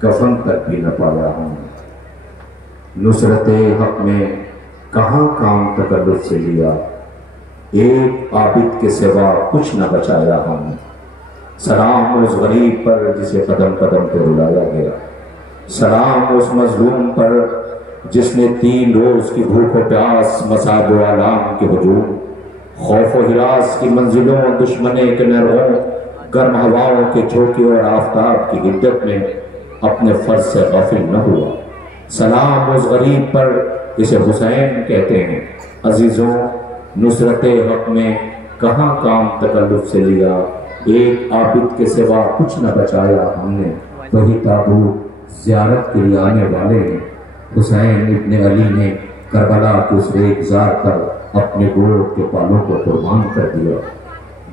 کفن تک بھی نہ پایا ہوں، نصرت حق میں کہاں کام تکلف سے لیا، ایک عابد کے سوا کچھ نہ بچایا ہم، سلام اس غریب پر جسے قدم قدم پہ رلایا گیا، سلام اس مظلوم پر جس نے 3 روز کی بھوک و پیاس، مصائب و آلام کے ہجوم، خوف و ہراس کی منزلوں، دشمنے کے نرغوں، گرم ہواؤں کے جھونکے اور آفتاب کی حدت میں اپنے فرض سے غافل نہ ہوا، سلام اس غریب پر جسے حسین کہتے ہیں۔ عزیزوں، نصرت حق میں کہاں کام تکلف سے لیا، ایک عابد کے سوا کچھ نہ بچایا ہم نے، وہی تابوت زیارت کے لیے آنے والے ہیں۔ حسین ابن علی نے کربلا کے اس ریگزار پر اپنے گود کے بالوں کو قربان کر دیا،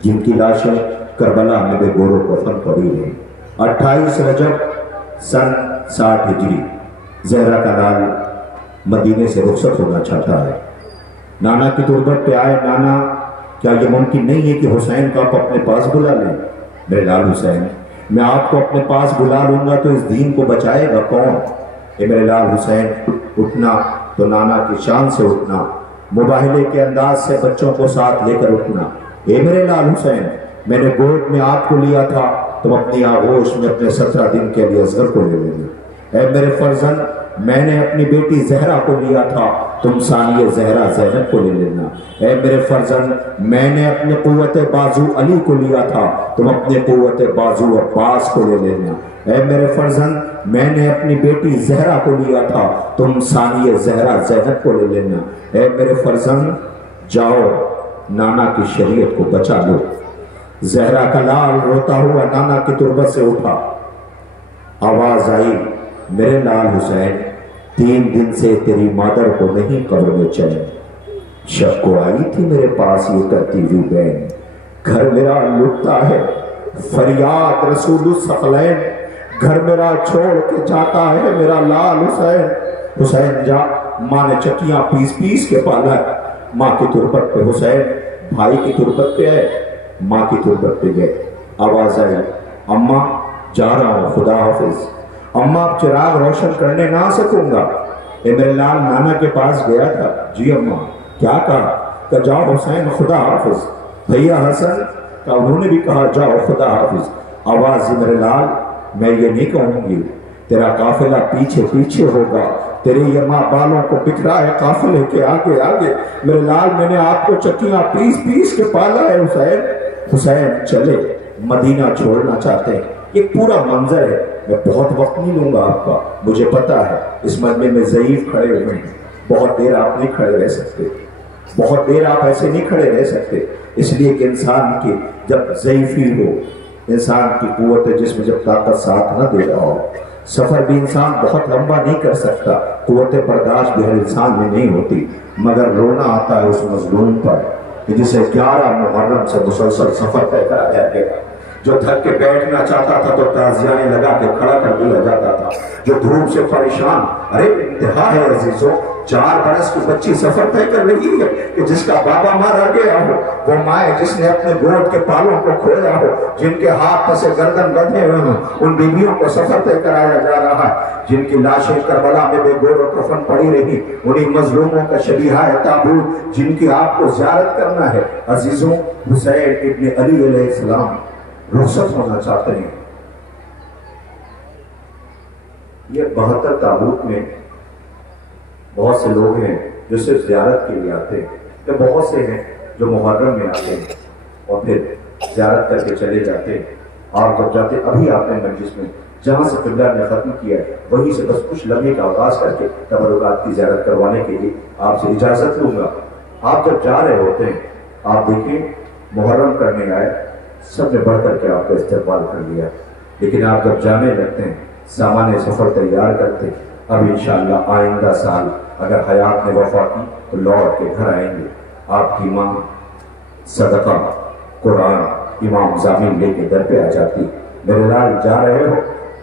جن کی لاشیں کربلا میں بے گور و کفن پڑی ہیں۔ 28 رجب سن 60 ہجری زہرا کا لال مدینے سے رخصت ہونا چاہتا ہے، نانا کی تربت پہ آئے۔ نانا، کیا یہ ممکن نہیں ہے کہ حسین کو آپ اپنے پاس بلا لیں؟ میرے لال حسین، میں آپ کو اپنے پاس بلا لوں گا تو اس دین کو بچائے گا کون؟ اے میرے لال حسین، اٹھنا تو نانا کی شان سے اٹھنا، مباہلے کے انداز سے بچوں کو ساتھ لے کر اٹھنا۔ اے میرے لال حسین، میں نے گود میں آپ کو لیا تھا، تم اپنی آغوش میں اپنے 17 دن کے لیے اصغر کو لے لیں گے۔ اے میرے فرزند، میں نے اپنی بیٹی زہرا کو لیا تھا، تم ثانیہ زہرا زینب کو لے لینا۔ اے میرے فرزند، میں نے اپنی قوت بازو علی کو لیا تھا، تم اپنے قوت بازو عباس کو لے لینا۔ اے میرے فرزند، میں نے اپنی بیٹی زہرا کو لیا تھا، تم ثانیہ زہرا زینب کو لے لینا۔ اے میرے فرزند، جاؤ نانا کی شریعت کو بچا لو۔ زہرا کا لال روتا ہوا نانا کی تربت سے اٹھا، آواز آئی، میرے لال حسین، 3 دن سے تیری مادر کو نہیں قبر میں چین، شب کو آئی تھی میرے پاس یہ کرتی ہوئی بین، گھر میرا لٹتا ہے فریاد رسول الثقلین، گھر میرا چھوڑ کے جاتا ہے میرا لال حسین۔ حسین جا، ماں نے چکیاں پیس پیس کے پالا ہے، ماں کی تربت پہ حسین بھائی کی تربت پہ ہے، ماں کی تربت پہ گئے۔ آواز آئی، اماں جا رہا ہوں، خدا حافظ۔ اماں اب چراغ روشن کرنے نہ آ سکوں گا۔ اے میرے لال نانا کے پاس گیا تھا، جی اماں، کیا کہا؟ کہ جاؤ حسین خدا حافظ۔ بھیا حسن کا انہوں نے بھی کہا جاؤ خدا حافظ۔ آواز میرے لال، میں یہ نہیں کہوں گی، تیرا قافلہ پیچھے پیچھے ہوگا، تیرے یہ ماں بالوں کو بکھرا ہے قافلے کے آگے آگے۔ میرے لال، میں نے آپ کو چکیاں پیس پیس کے پالا ہے حسین۔ حسین چلے، مدینہ چھوڑنا چاہتے ہیں۔ یہ پورا منظر ہے، میں بہت وقت نہیں لوں گا آپ کا، مجھے پتا ہے اس مجمع میں ضعیف کھڑے ہوئے ہیں، بہت دیر آپ نہیں کھڑے رہ سکتے، بہت دیر آپ ایسے نہیں کھڑے رہ سکتے، اس لیے کہ انسان کی جب ضعیفی ہو، انسان کی قوت جسم جب طاقت ساتھ نہ دے رہا ہو، سفر بھی انسان بہت لمبا نہیں کر سکتا، قوت برداشت بھی ہر انسان میں نہیں ہوتی، مگر رونا آتا ہے اس مظلوم پر جسے 11 محرم سے مسلسل سفر طے کرایا گیا، جو تھک کے بیٹھنا چاہتا تھا تو تازیانے لگا کے کھڑا کر دیا جاتا تھا، جو دھوپ سے پریشان، ارے انتہا ہے عزیزوں، 4 برس کی بچی سفر طے کر رہی ہے کہ جس کا بابا مارا گیا ہو، وہ مائیں جس نے اپنے گود کے پالوں کو کھویا ہو، جن کے ہاتھ پسے گردن گدھے ہوئے ہوں، ان بیویوں کو سفر طے کرایا جا رہا ہے، جن کی لاشیں کربلا میں بے گور و کفن پڑی رہی، انہی مظلوموں کا شبیہہ تابوت جن کی آپ کو زیارت کرنا ہے۔ عزیزوں، حسین ابن علی علیہ السلام رخصت ہونا چاہتے ہیں۔ یہ 72 تابوت میں بہت سے لوگ ہیں جو صرف زیارت کے لیے آتے ہیں، کہ بہت سے ہیں جو محرم میں آتے ہیں اور پھر زیارت کر کے چلے جاتے ہیں۔ آپ جب جاتے ابھی آپ نے مجلس میں جہاں سے قبلہ نے ختم کیا ہے وہیں سے بس کچھ لمحے کا آغاز کر کے تبرکات کی زیارت کروانے کے لیے آپ سے اجازت لوں گا۔ آپ جب جا رہے ہوتے ہیں، آپ دیکھیں محرم کرنے آئے، سب نے بڑھ کر کے آپ کا استقبال کر لیا، لیکن آپ جب جانے لگتے ہیں، سامان سفر تیار کرتے ہیں، اب انشاءاللہ آئندہ سال اگر حیات نے وفا کی تو لوٹ کے گھر آئیں گے، آپ کی ماں صدقہ قرآن امام زامین لے کے در پہ آ جاتی، میرے لال جا رہے ہو،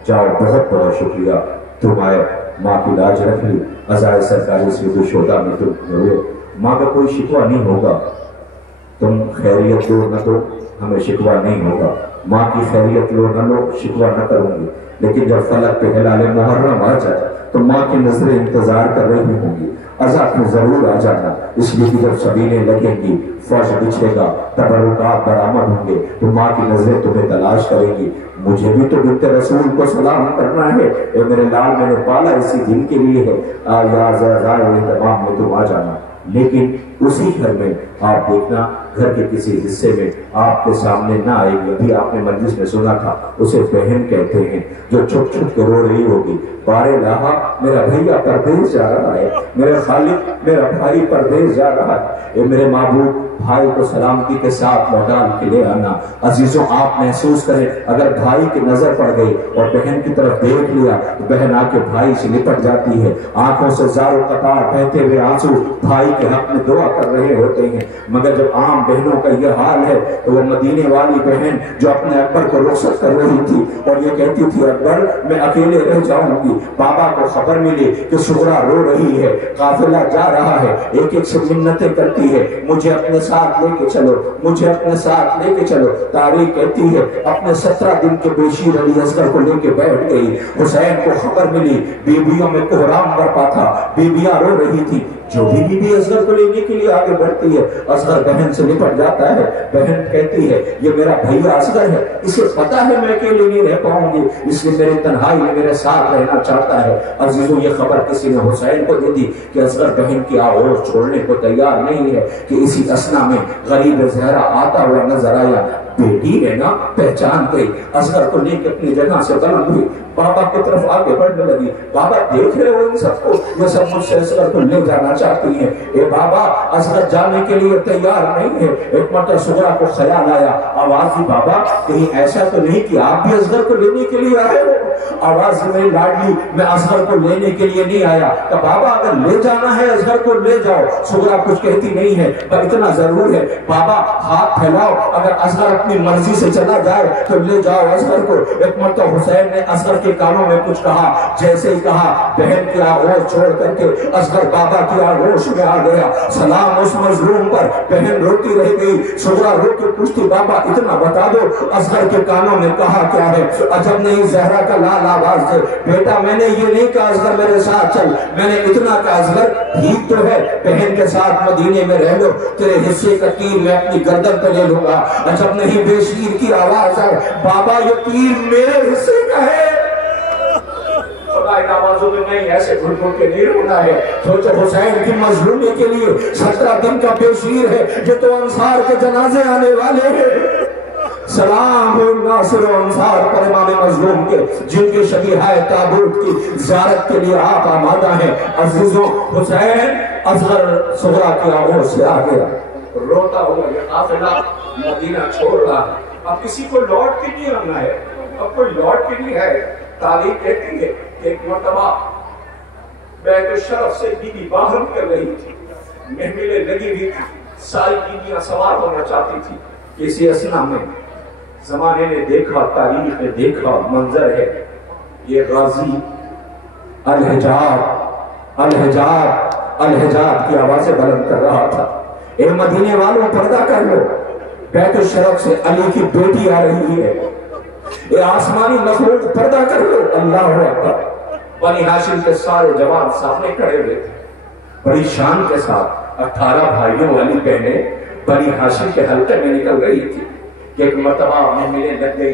جاؤ، بہت بہت شکریہ، تم آئے، ماں کی لاج رکھ لی، عزائے سرکاری سید الشہداء میں تم ہوئے، ماں کا کوئی شکوہ نہیں ہوگا، تم خیریت دو نہ دو ہمیں شکوہ نہیں ہوگا، ماں کی خیریت لو نہ لو شکوہ نہ کروں گی، لیکن جب فلک پہ ہلال محرم آ جائے تو ماں کی نظریں انتظار کر رہی ہوں گی، عزا میں ضرور آ جانا، اس لیے کہ جب سبیلیں لگیں گی، فوج بچھے گا، تبرکات برآمد ہوں گے تو ماں کی نظریں تمہیں تلاش کریں گی، مجھے بھی تو بنت رسول کو سلام کرنا ہے، اے میرے لال میں نے پالا اسی دن کے لیے ہے، یا ذرائع اہتمام میں تم آ جانا۔ لیکن اسی گھر میں آپ دیکھنا، گھر کے کسی حصے میں آپ کے سامنے نہ آئے گی، ابھی آپ نے مجلس میں سنا تھا، اسے بہن کہتے ہیں، جو چھپ چھپ کے رو رہی ہوگی، بارے لاہا میرا بھیا پردیس جا رہا ہے، میرے خالق میرا بھائی پردیس جا رہا ہے، اے میرے معبود بھائی کو سلامتی کے ساتھ لوٹا کے لے آنا۔ عزیزوں آپ محسوس کریں، اگر بھائی کی نظر پڑ گئی اور بہن کی طرف دیکھ لیا تو بہن آ کے بھائی سے لپٹ جاتی ہے، آنکھوں سے زار و قطار بہتے ہوئے آنسو بھائی کے حق میں دعا کر رہے ہوتے ہیں۔ مگر جب عام بہنوں کا یہ حال ہے تو وہ مدینے والی بہن جو اپنے اکبر کو رخصت کر رہی تھی اور یہ کہتی تھی اکبر میں اکیلے رہ جاؤں گی، بابا کو خبر ملی کہ سغرا رو رہی ہے، قافلہ جا رہا ہے، ایک ایک سے منتیں کرتی ہے، مجھے اپنے ساتھ لے کے چلو، مجھے اپنے ساتھ لے کے چلو۔ تاریخ کہتی ہے اپنے 17 دن کے بشیر علی اصغر کو لے کے بیٹھ گئی، حسین کو خبر ملی، بیویوں میں کوہرام برپا تھا، بیویاں رو رہی تھی، جو بھی بیوی اصغر کو لینے کے لیے آگے بڑھتی ہے اصغر بہن سے لپٹ جاتا ہے، بہن کہتی ہے یہ میرا بھیا اصغر ہے، اسے پتا ہے میں اکیلے نہیں رہ پاؤں گی، اس لیے میرے تنہائی میں میرے ساتھ رہنا چاہتا ہے۔ عزیزوں یہ خبر کسی نے حسین کو دے دی کہ اصغر بہن کی آغوش چھوڑنے کو تیار نہیں ہے، کہ اسی اسنا میں غریب زہرا آتا ہوا نظر آیا، بیٹی ہے نا، پہچان گئی، اصغر کو لے کے اپنی جگہ سے بلند ہوئی، بابا کی طرف آگے بڑھنے لگی، بابا دیکھ رہے ہو ان سب کو، یہ سب مجھ سے اصغر کو لے جانا چاہتی ہیں، اے بابا اصغر جانے کے لیے تیار نہیں ہے۔ ایک مرتبہ سغرا کو خیال آیا، آواز دی بابا کہیں ایسا تو نہیں کہ آپ بھی اصغر کو لینے کے لیے آئے ہو؟ آواز میری لاڈلی میں اصغر کو لینے کے لیے نہیں آیا، کہ بابا اگر لے جانا ہے اصغر کو لے جاؤ۔ سغرا کچھ کہتی نہیں ہے پر اتنا ضرور ہے، بابا ہاتھ پھیلاؤ، اگر اصغر اپنی مرضی سے چلا جائے تو لے جاؤ اصغر کو۔ ایک مرتبہ حسین نے اصغر کے کانوں میں کچھ کہا، جیسے ہی کہا بہن کی آغوش چھوڑ کر کے اصغر بابا کی آغوش میں آ گیا، سلام اس مظلوم پر، بہن روتی رہ گئی، سغرا رو کے پوچھتی بابا اتنا بتا دو اصغر کے کانوں میں کہا کیا ہے؟ عجب نہیں زہرا کا لال آواز دے، بیٹا میں نے یہ نہیں کہا اصغر میرے ساتھ چل، میں نے اتنا کہا اصغر ٹھیک تو ہے بہن کے ساتھ مدینے میں رہ لو، تیرے حصے کا تیر میں اپنی گردن پہ لے لوں گا۔ عجب نہیں بے شیر کی آواز ہے، بابا یہ تیر میرے حصے کا ہے۔ آوازوں میں نہیں ایسے گھٹ گھٹ کے نہیں رونا ہے، سوچو حسین کی مظلومی کے لیے 17 دن کا بے شیر ہے، جو تو انصار کے جنازے آنے والے ہیں۔ سلام ہو ناصر و انصار پر امام مظلوم کے، جن کے شبیہہ تابوت کی زیارت کے لیے آپ آمادہ ہیں۔ عزیزوں حسین اصغر سغرا کی آغوش سے آ گیا، روتا ہوا یہ قافلہ مدینہ چھوڑ رہا ہے، اب کسی کو لوٹ کے نہیں آنا ہے، اب کوئی لوٹ کے نہیں ہے۔ تاریخ کہتی ہے کہ ایک مرتبہ بیت الشرف سے بی بی باہر کر رہی تھی، محملیں لگی ہوئی تھی، ساری بیویاں سوار ہونا چاہتی تھی، کسی اسنا میں زمانے نے دیکھا، تاریخ نے دیکھا منظر ہے، یہ غازی الحجاب الحجاب الحجاب کی آوازیں بلند کر رہا تھا، اے مدینے والوں پردہ کر لو، بیت الشرف سے علی کی بیٹی آ رہی ہے، اے آسمانی مخلوق پردہ کر لو، اللہ اکبر۔ بنی ہاشم کے سارے جوان سامنے کھڑے ہوئے تھے، بڑی شان کے ساتھ 18 بھائیوں والی بہنیں بنی ہاشم کے حلقے میں نکل رہی تھی کہ ایک مرتبہ محملیں لگ گئی،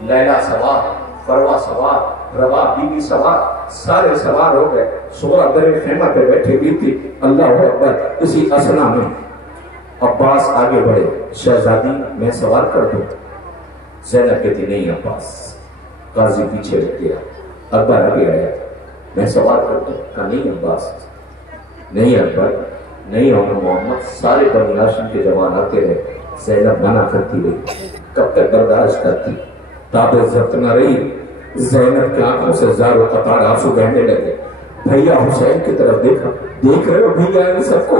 لیلا سوار، فروا سوار، روا بی بی سوار، سارے سوار ہو گئے، سغرا در خیمہ پہ بیٹھے ہوئی تھی، اللہ اکبر۔ اسی اسنا میں عباس آگے بڑھے، شہزادی میں سوار کر دوں؟ زینب کہتی نہیں عباس، قاضی پیچھے رہ گیا، اکبر آگے آیا، میں سوار کرتا ہوں، کہا نہیں عباس، نہیں اکبر، نہیں عمر محمد، سارے بنی ہاشم کے جوان آتے رہے، زینب منع کرتی رہی، کب تک برداشت کرتی، تابع ضبط نہ رہی، زینب کی آنکھوں سے زار و قطار آنسو بہنے لگے، بھیا حسین کی طرف دیکھا، دیکھ رہے ہو بھیا ان سب کو،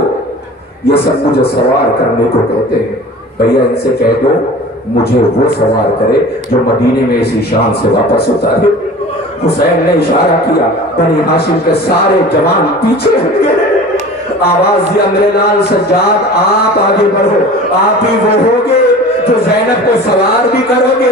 یہ سب مجھے سوار کرنے کو کہتے ہیں، بھیا ان سے کہہ دو مجھے وہ سوار کرے جو مدینے میں اسی شان سے واپس ہوتا ہے۔ حسین نے اشارہ کیا، بنی ہاشم کے سارے جوان پیچھے ہٹ گئے، آواز دیا میرے لال سجاد آپ آگے بڑھو، آپ ہی وہ ہوگے جو زینب کو سوار بھی کرو گے،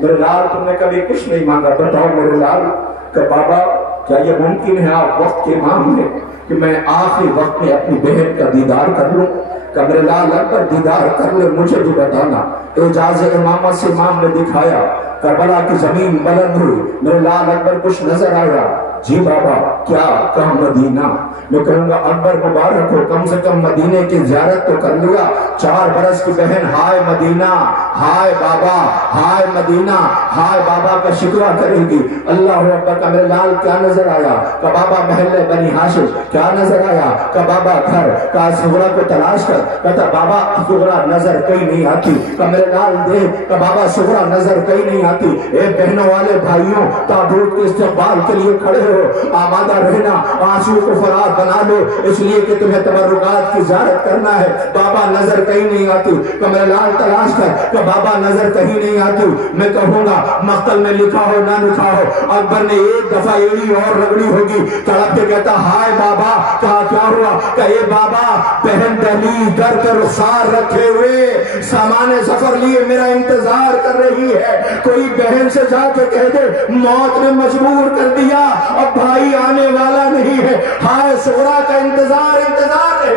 میرے لال تم نے کبھی کچھ نہیں مانگا، بتاؤ میرے لال کہ بابا کیا یہ ممکن ہے آپ وقت کے امام ہیں کہ میں آخری وقت میں اپنی بہن کا دیدار کر لوں؟ کہ میرے لال اکبر دیدار کر لے، مجھے بھی بتانا۔ اعجاز امامت سے امام نے دکھایا، کربلا کی زمین بلند ہوئی، میرے لال اکبر کچھ نظر آیا۔ جی بابا کیا؟ کہاں مدینہ؟ میں کہوں گا اکبر مبارک ہو، کم سے کم مدینے کی زیارت تو کر لیا۔ 4 برس کی بہن ہائے مدینہ، ہائے بابا، ہائے مدینہ، ہائے بابا کا شکوہ کرے گی۔ اللہ اکبر کا میرے لال کیا نظر آیا؟ کہ بابا محلے بنی ہاشم۔ کیا نظر آیا؟ کہ بابا گھر کا صغرا کو تلاش کر۔ کہتا بابا صغرا نظر کہیں نہیں آتی۔ کہ میرے لال دیکھ کہ بابا صغرا نظر کہیں نہیں آتی۔ اے بہنوں والے بھائیوں، تابوت کے استقبال کے لیے کھڑے ہو، آمادہ رہنا، آنسو کو فرات بنا لو، اس لیے کہ تمہیں تبرکات کی زیارت کرنا ہے۔ بابا نظر کہیں نہیں آتی۔ کہ میرے لال تلاش کر کہ بابا نظر کہیں نہیں آتی۔ میں کہوں گا مقتل میں لکھا ہو نہ لکھا ہو، اکبر نے ایک دفعہ ایڑی اور رگڑی ہوگی، تڑپ کے کہتا ہائے بابا، کہا کیا ہوا؟ کہ اے بابا بہن دہلیز در کے رخسار رکھے ہوئے سامان سفر لیے میرا انتظار کر رہی ہے، کوئی بہن سے جا کے کہہ دے موت نے مجبور کر دیا، اب بھائی آنے والا نہیں ہے، ہائے صغرا کا انتظار ہے۔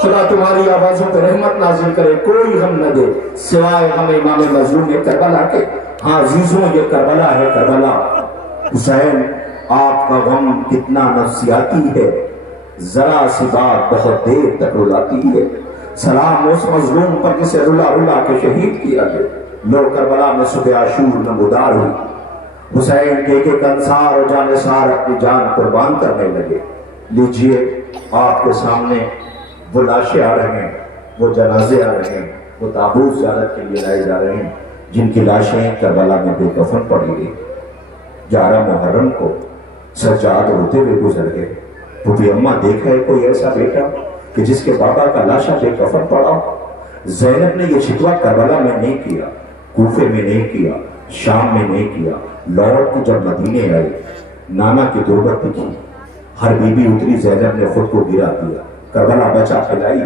خدا تمہاری آوازوں پر رحمت نازل کرے، کوئی غم نہ دے سوائے ہم امام مظلوم کربلا کے۔ ہاں عزیزوں یہ کربلا ہے، کربلا۔ حسین آپ کا غم کتنا نفسیاتی ہے، ذرا سی بات بہت دیر تک رلاتی ہے۔ سلام اس مظلوم پر جسے رلا رلا کے شہید کیا گیا۔ لو کربلا میں صبح عاشور نمودار ہوئی، حسین کے ایک انصار اور جانثار اپنی جان قربان کرنے لگے۔ لیجئے آپ کے سامنے وہ لاشیں آ رہے ہیں، وہ جنازے آ رہے ہیں، وہ تابوت زیارت کے لیے لائے جا رہے ہیں، جن کی لاشیں کربلا میں بے کفن پڑی گئی۔ 11 محرم کو سجاد روتے ہوئے گزر گئے۔ پھوپھی اماں دیکھا ہے کوئی ایسا بیٹا کہ جس کے بابا کا لاشا بے کفن پڑا ہو؟ زینب نے یہ شکوہ کربلا میں نہیں کیا، کوفے میں نہیں کیا، شام میں نہیں کیا، لوٹ کے جب مدینے آئی نانا کی تربت دکھی، ہر بی بی اتری، زینب نے خود کو گرا دیا، کربلا بچا پھیلائی،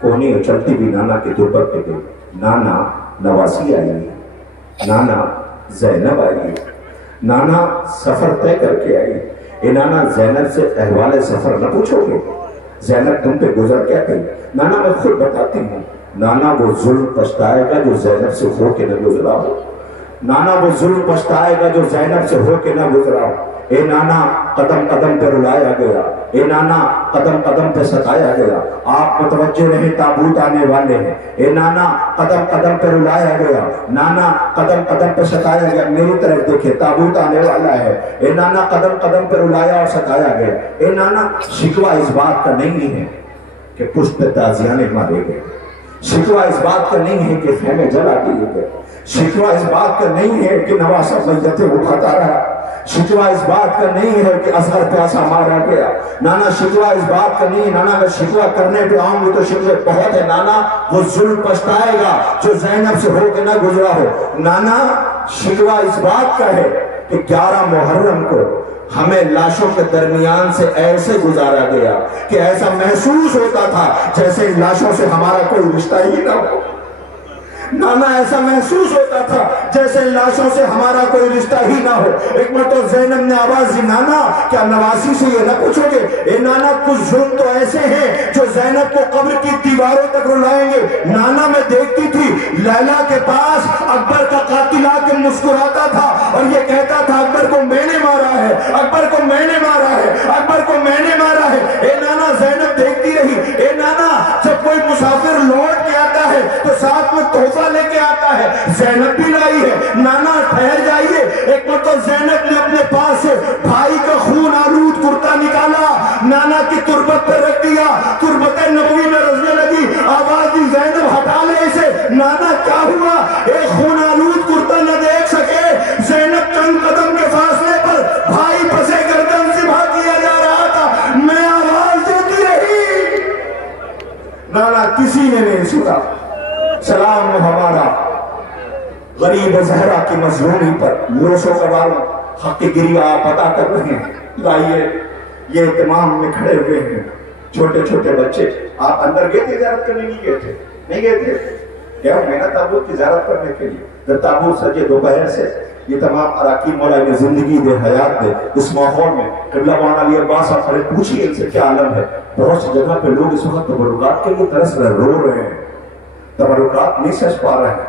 کونی اچھلتی بھی نانا کی تربت پہ گئی۔ نانا نواسی آئی، نانا زینب آئی، نانا سفر طے کر کے آئی۔ اے نانا زینب سے احوال سفر نہ پوچھو گے؟ زینب تم پہ گزر کیا گئی؟ نانا میں خود بتاتی ہوں، نانا وہ ظلم پچھتائے گا جو زینب سے ہو کے نہ گزرا ہو، نانا وہ ظلم پچھتائے گا جو زینب سے ہو کے نہ گزرا ہو۔ اے نانا قدم قدم پہ رلایا گیا، اے نانا قدم قدم پہ ستایا گیا، آپ متوجہ رہیں تابوت آنے والے ہیں۔ اے نانا قدم قدم پہ رلایا گیا، نانا قدم قدم پہ ستایا گیا، میری طرف دیکھے تابوت آنے والا ہے۔ اے نانا قدم قدم پہ رلایا اور ستایا گیا۔ اے نانا شکوہ اس بات کا نہیں ہے کہ پشت پہ تازیانے مارے گئے، شکوہ اس بات کا نہیں ہے کہ خیمے جلا دیے گئے، شکوہ اس بات کا نہیں ہے کہ نواسہ میتیں اٹھاتا رہا، شکوہ اس بات کا نہیں ہے کہ اثر پیاسا مارا گیا۔ نانا شکوہ اس بات کا نہیں ہے، نانا اگر شکوہ کرنے پہ آؤں گی تو شکوہ بہت ہے۔ نانا وہ ظلم پچھتائے گا جو زینب سے ہو کے نہ گزرا ہو۔ نانا شکوہ اس بات کا ہے کہ 11 محرم کو ہمیں لاشوں کے درمیان سے ایسے گزارا گیا کہ ایسا محسوس ہوتا تھا جیسے ان لاشوں سے ہمارا کوئی رشتہ ہی نہ ہو۔ نانا ایسا محسوس ہوتا تھا جیسے لاشوں سے ہمارا کوئی رشتہ ہی نہ ہو۔ ایک مرتبہ زینب نے آواز دی، نانا کیا نواسی سے یہ نہ پوچھو گے؟ اے نانا کچھ ظلم تو ایسے ہیں جو زینب کو قبر کی دیواروں تک رلائیں گے۔ نانا میں دیکھتی تھی لیلا کے پاس اکبر کا قاتل آ کے مسکراتا تھا اور یہ کہتا تھا اکبر کو میں نے مارا ہے، اکبر کو میں نے مارا ہے، اکبر کو میں نے مارا ہے۔ اے نانا زینب دیکھتی رہی۔ اے نانا جب کوئی مسافر لوٹ کے آتا ہے تو ساتھ میں تحفہ لے کے آتا ہے، زینب بھی لائی ہے۔ نانا ٹھہر جائیے، ایک مرتبہ زینب نے اپنے پاس سے بھائی کا خون آلود کرتا نکالا، نانا کی تربت پہ رکھ دیا، تربت نبوی میں رزنے لگی، آواز دی زینب ہٹا لے اسے۔ نانا کیا ہوا؟ ایک خون آلود کرتا نہ دیکھ سکے، زینب چند قدم کے فاصلے پر بھائی پسے گردن ذبح کیا جا رہا تھا، میں آواز دیتی رہی، نانا کسی نے نہیں سنا۔ سلام ہمارا غریب زہرا کی مظلومی پر، لوسوں کا والوں حق گریہ آپ عطا کر رہے ہیں۔ لائیے یہ اہتمام میں کھڑے ہوئے ہیں چھوٹے چھوٹے بچے۔ آپ اندر گئے تھے زیارت کرنے؟ نہیں گئے تھے؟ نہیں گئے تھے؟ کیا میں نے تابوت کی زیارت کرنے کے لیے پھر تابوت سجے دوپہر سے، یہ تمام اراکین مولا انہیں زندگی دے، حیات دے اس ماحول میں۔ قبلہ مولانا علی عباس آپ کھڑے، پوچھئے ان سے کیا عالم ہے؟ بہت سی جگہ پہ لوگ اس وقت تبرکات کے لیے ترس رہے، رو رہے ہیں، تبرکات نہیں سچ پا رہے ہیں،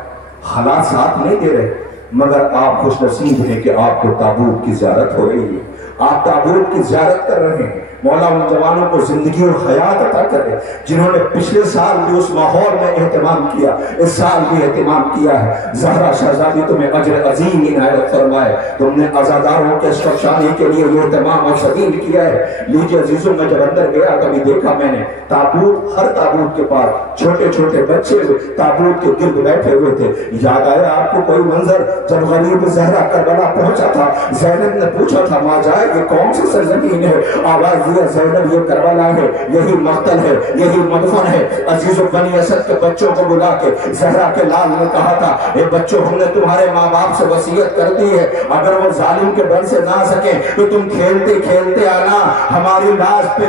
حالات ساتھ نہیں دے رہے، مگر آپ خوش نصیب ہیں کہ آپ کو تابوت کی زیارت ہو رہی ہے، آپ تابوت کی زیارت کر رہے ہیں۔ مولا ان جوانوں کو زندگی اور حیات عطا کرے جنہوں نے پچھلے سال بھی اس ماحول میں اہتمام کیا، اس سال بھی اہتمام کیا ہے۔ زہرا شہزادی تمہیں اجر عظیم عنایت فرمائے، تم نے عزاداروں کے اشرفشانی کے لیے یہ اہتمام اور سبیل کیا ہے۔ لیجیے عزیزوں، میں جب اندر گیا کبھی دیکھا میں نے تابوت، ہر تابوت کے پاس چھوٹے چھوٹے بچے تابوت کے گرد بیٹھے ہوئے تھے۔ یاد آیا آپ کو کوئی منظر جب غریب زہرا کربلا پہنچا تھا، زینب نے پوچھا تھا ماں جائے یہ کون سی سرزمین ہے؟ آواز دیا زینب یہ کربلا ہے، یہی مقتل ہے، یہی مدفن ہے۔ عزیز و بنی اسد کے بچوں کو بلا کے زہرا کے لال نے کہا تھا اے بچوں، ہم نے تمہارے ماں باپ سے وصیت کر دی ہے، اگر وہ ظالم کے ڈر سے نہ سکیں تو تم کھیلتے کھیلتے آنا، ہماری لاش پہ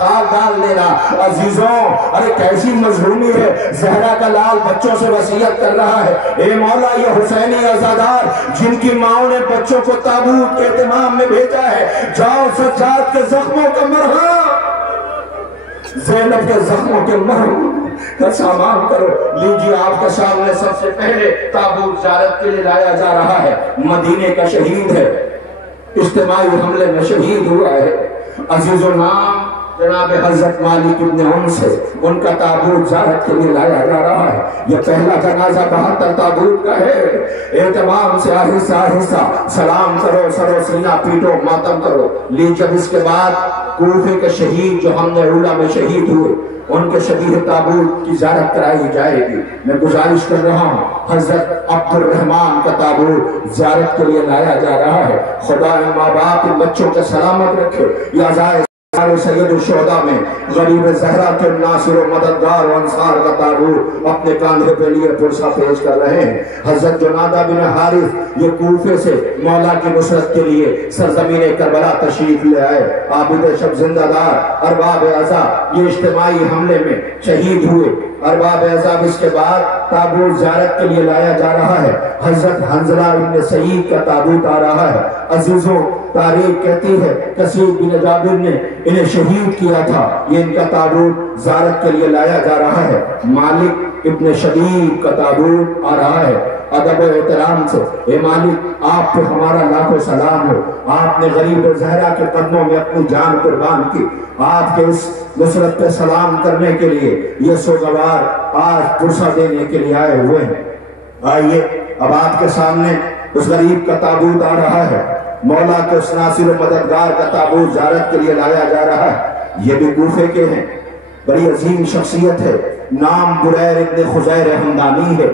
خاک ڈال لینا۔ عزیزوں، ارے کیسی مظلومی ہے، زہرا کا لال بچوں سے وصیت کر رہا ہے اے مولا یہ حسینی عزادار جن کی ماں نے بچوں کو تابوت کے اہتمام میں بھیجا ہے، جاؤ سجاد کے زخموں کا مرہم، زینب کے زخموں کے مرہم کا سامان کرو۔ لیجیے آپ کے سامنے سب سے پہلے تابوت زیارت کے لیے لایا جا رہا ہے، مدینے کا شہید ہے، اجتماعی حملے میں شہید ہوا ہے۔ عزیز و نام جناب حضرت مالک ابن انس ہے، ان کا تابوت زیارت کے لیے لایا جا رہا ہے۔ یہ پہلا جنازہ 72 تابوت کا ہے۔ اہتمام سے آہستہ آہستہ سلام کرو، سر و سینہ پیٹو، ماتم کرو۔ لیجیے اس کے بعد کوفے کے شہید جو ہم نے اولا میں شہید ہوئے، ان کے شبیہ تابوت کی زیارت کرائی جائے گی۔ میں گزارش کر رہا ہوں، حضرت عبد الرحمن کا تابوت زیارت کے لیے لایا جا رہا ہے۔ خدا ان ماں باپ ان بچوں کے سلامت رکھے۔ یا زائے سید الشہداء میں غریب زہرا کے ناصر و مددگار و انصار کا تابوت اپنے کاندھے پہ لیے پرسہ پیش کر رہے ہیں۔ حضرت جنادہ بن حارث یہ کوفے سے مولا کی نصرت کے لیے سرزمین کربلا تشریف لے آئے۔ عابد شب زندہ دار ارباب عزا یہ اجتماعی حملے میں شہید ہوئے۔ ارباب عزا اس کے بعد تابوت زیارت کے لیے لایا جا رہا ہے۔ حضرت حنظلہ ابن سعید کا تابوت آ رہا ہے۔ عزیزوں، تاریخ کہتی ہے کثیر بن جابر نے انہیں شہید کیا تھا، یہ ان کا تابوت زیارت کے لیے لایا جا رہا ہے۔ مالک ابن شبیب کا تابوت آ رہا ہے۔ ادب و احترام سے اے مالک آپ پہ ہمارا لاکھوں سلام ہو، آپ نے غریب زہرا کے قدموں میں اپنی جان قربان کی، آپ کے اس نصرت پہ سلام کرنے کے لیے یہ سوگوار آج پرسہ دینے کے لیے آئے ہوئے ہیں۔ آئیے اب آپ کے سامنے اس غریب کا تابوت آ رہا ہے، مولا کے اس ناصر و مددگار کا تابوت زیارت کے لیے لایا جا رہا ہے۔ یہ بھی کوفے کے ہیں، بڑی عظیم شخصیت ہے، نام بریر ابن خزیر حمدانی ہے۔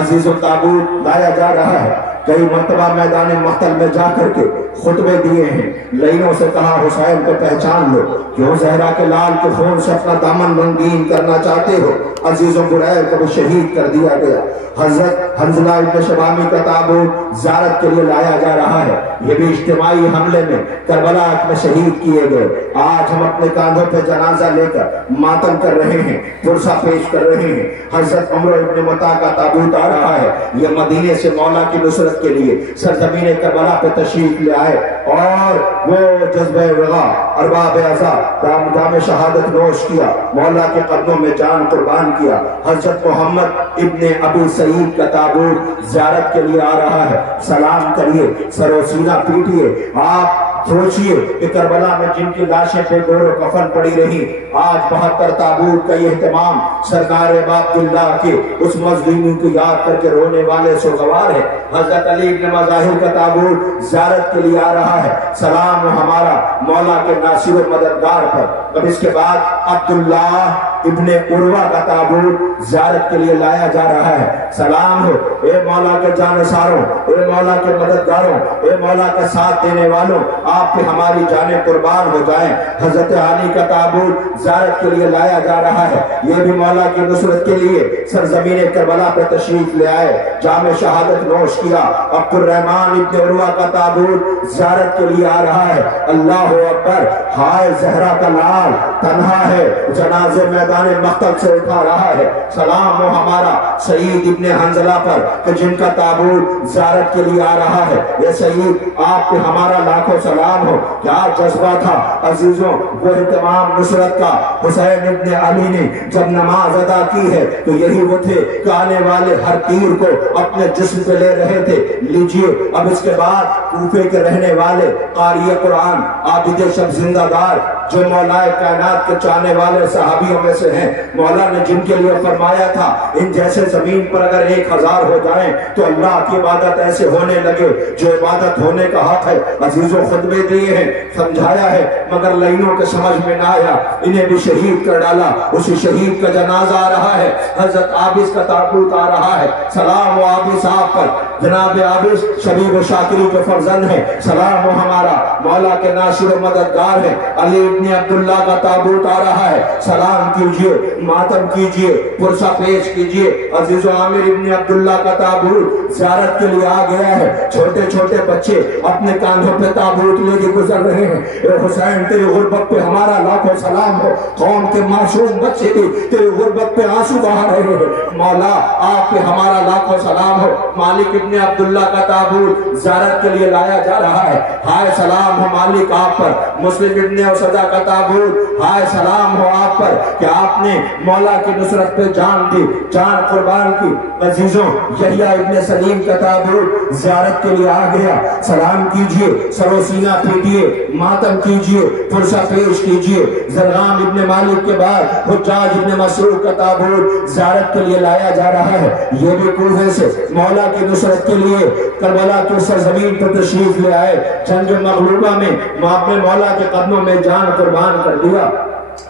عزیز و تابوت لایا جا رہا ہے۔ کئی مرتبہ میدان مقتل میں جا کر کے خطبے دیے ہیں، لئینوں سے کہا حسین کو پہچان لو، کیوں زہرا کے لال کے خون سے اپنا دامن رنگین کرنا چاہتے ہو؟ عزیز و بریر کو بھی شہید کر دیا گیا۔ حضرت حنظلہ ابن شبامی کا تابوت زیارت کے لیے لایا جا رہا ہے، یہ بھی اجتماعی حملے میں کربلا میں شہید کیے گئے۔ آج ہم اپنے کاندھوں پہ جنازہ لے کر ماتم کر رہے ہیں، پرسہ پیش کر رہے ہیں۔ حضرت عمر ابن مطاع کا تابوت آ رہا ہے، یہ مدینے سے مولا کی نصرت کے لیے سرزمین کربلا پہ تشریف لے آئے اور وہ جذبہ وغا ارباب عزا جام شہادت نوش کیا، مولا کے قدموں میں جان قربان کیا۔ حضرت محمد ابن ابی سعید کا تابوت زیارت کے لیے آ رہا ہے، سلام کریے، سر و سینہ پیٹیے۔ آپ سوچئے کہ کربلا میں جن کی لاشیں پہ گور و کفن پڑی رہی، آج 72 تابوت کا یہ اہتمام سرکار عبداللہ کے اس مظلوموں کو یاد کر کے رونے والے سوگوار ہے۔ حضرت علی ابن مظاہر کا تابوت زیارت کے لیے آ رہا ہے، سلام ہمارا مولا کے ناصر و مددگار پر۔ اب اس کے بعد عبداللہ ابن عروہ کا تابوت زیارت کے لیے لایا جا رہا ہے، سلام ہو اے مولا کے جانثاروں، اے مولا کے مددگاروں، اے مولا کا ساتھ دینے والوں، آپ پہ ہماری جانیں قربان ہو جائیں۔ حضرت علی کا تابوت زیارت کے لیے لایا جا رہا ہے، یہ بھی مولا کی نصرت کے لیے سرزمین کربلا پہ تشریف لے آئے، جام شہادت نوش کیا۔ عبد الرحمن ابن عروہ کا تابوت زیارت کے لیے آ رہا ہے۔ اللہ اکبر، ہائے زہرا کا لال تنہا ہے، جنازے میدان مقتل سے اٹھا رہا ہے۔ سلام ہو ہمارا سعید ابن حنظلہ پر کہ جن کا تابوت زیارت کے لیے آ رہا ہے۔ یہ سعید آپ پہ ہمارا لاکھوں سلام ہو۔ کیا جذبہ تھا عزیزوں وہ اہتمام نصرت کا۔ حسین ابن علی نے جب نماز ادا کی ہے تو یہی وہ تھے کہ آنے والے ہر تیر کو اپنے جسم پہ لے رہے تھے۔ لیجئے اب اس کے بعد کوفے کے رہنے والے قاری قرآن عابد شب زندہ دار جو مولا کائنات کے چاہنے والے صحابیوں میں سے ہیں، مولا نے جن کے لیے فرمایا تھا ان جیسے زمین پر اگر 1000 ہو جائیں تو اللہ کی عبادت ایسے ہونے لگے جو عبادت ہونے کا حق ہے۔ عزیزوں خطبے دیے ہیں، سمجھایا ہے، مگر لائنوں کے سمجھ میں نہ آیا، انہیں بھی شہید کر ڈالا۔ اسی شہید کا جنازہ آ رہا ہے، حضرت عابس کا تابوت آ رہا ہے۔ سلام و عابس آپ پر، جناب عابس شبیب و شاکری کے فرزند ہیں۔ سلام و ہمارا مولا کے ناصر و مددگار ہیں۔ علی ابن عبداللہ کا تابوت آ رہا ہے، سلام کیجئے، ماتم کیجئے، پرسہ پیش کیجئے۔ عزیز و عامر ابن عبداللہ کا تابوت زیارت کے لیے آ گیا ہے۔ چھوٹے چھوٹے بچے اپنے کاندھوں پہ تابوت لے کے گزر رہے ہیں۔ اے حسین تیری غربت پہ ہمارا لاکھوں سلام ہو، قوم کے معصوم بچے بھی تیری غربت پہ آنسو بہا رہے ہیں۔ مولا آپ پہ ہمارا لاکھوں سلام ہو۔ مالک ابن عبداللہ کا تابوت زیارت کے لیے لایا جا رہا ہے، ہائے سلام ہو مالک آپ پر۔ مسلم ابن اسدہ کا تابوت، ہائے سلام ہو آپ پر کہ آپ نے مولا کی نصرت پہ جان دی، جان قربان کی۔ عزیزوں یحییٰ ابن سلیم کا تابوت زیارت کے لیے آ گیا، سلام کیجئے، سر و سینہ پیٹیے، ماتم کیجئے، پرسہ پیش کیجئے۔ زرغام ابن مالک کے بعد حجاج ابن مسروق کا تابوت زیارت کے لیے لایا جا رہا ہے، یہ بھی کوفے سے مولا کی نصرت کے لیے کربلا کی سرزمین پر تشریف لے آئے۔ جنگ مغلوبہ میں اپنے مولا کے قدموں میں جان قربان کر دیا۔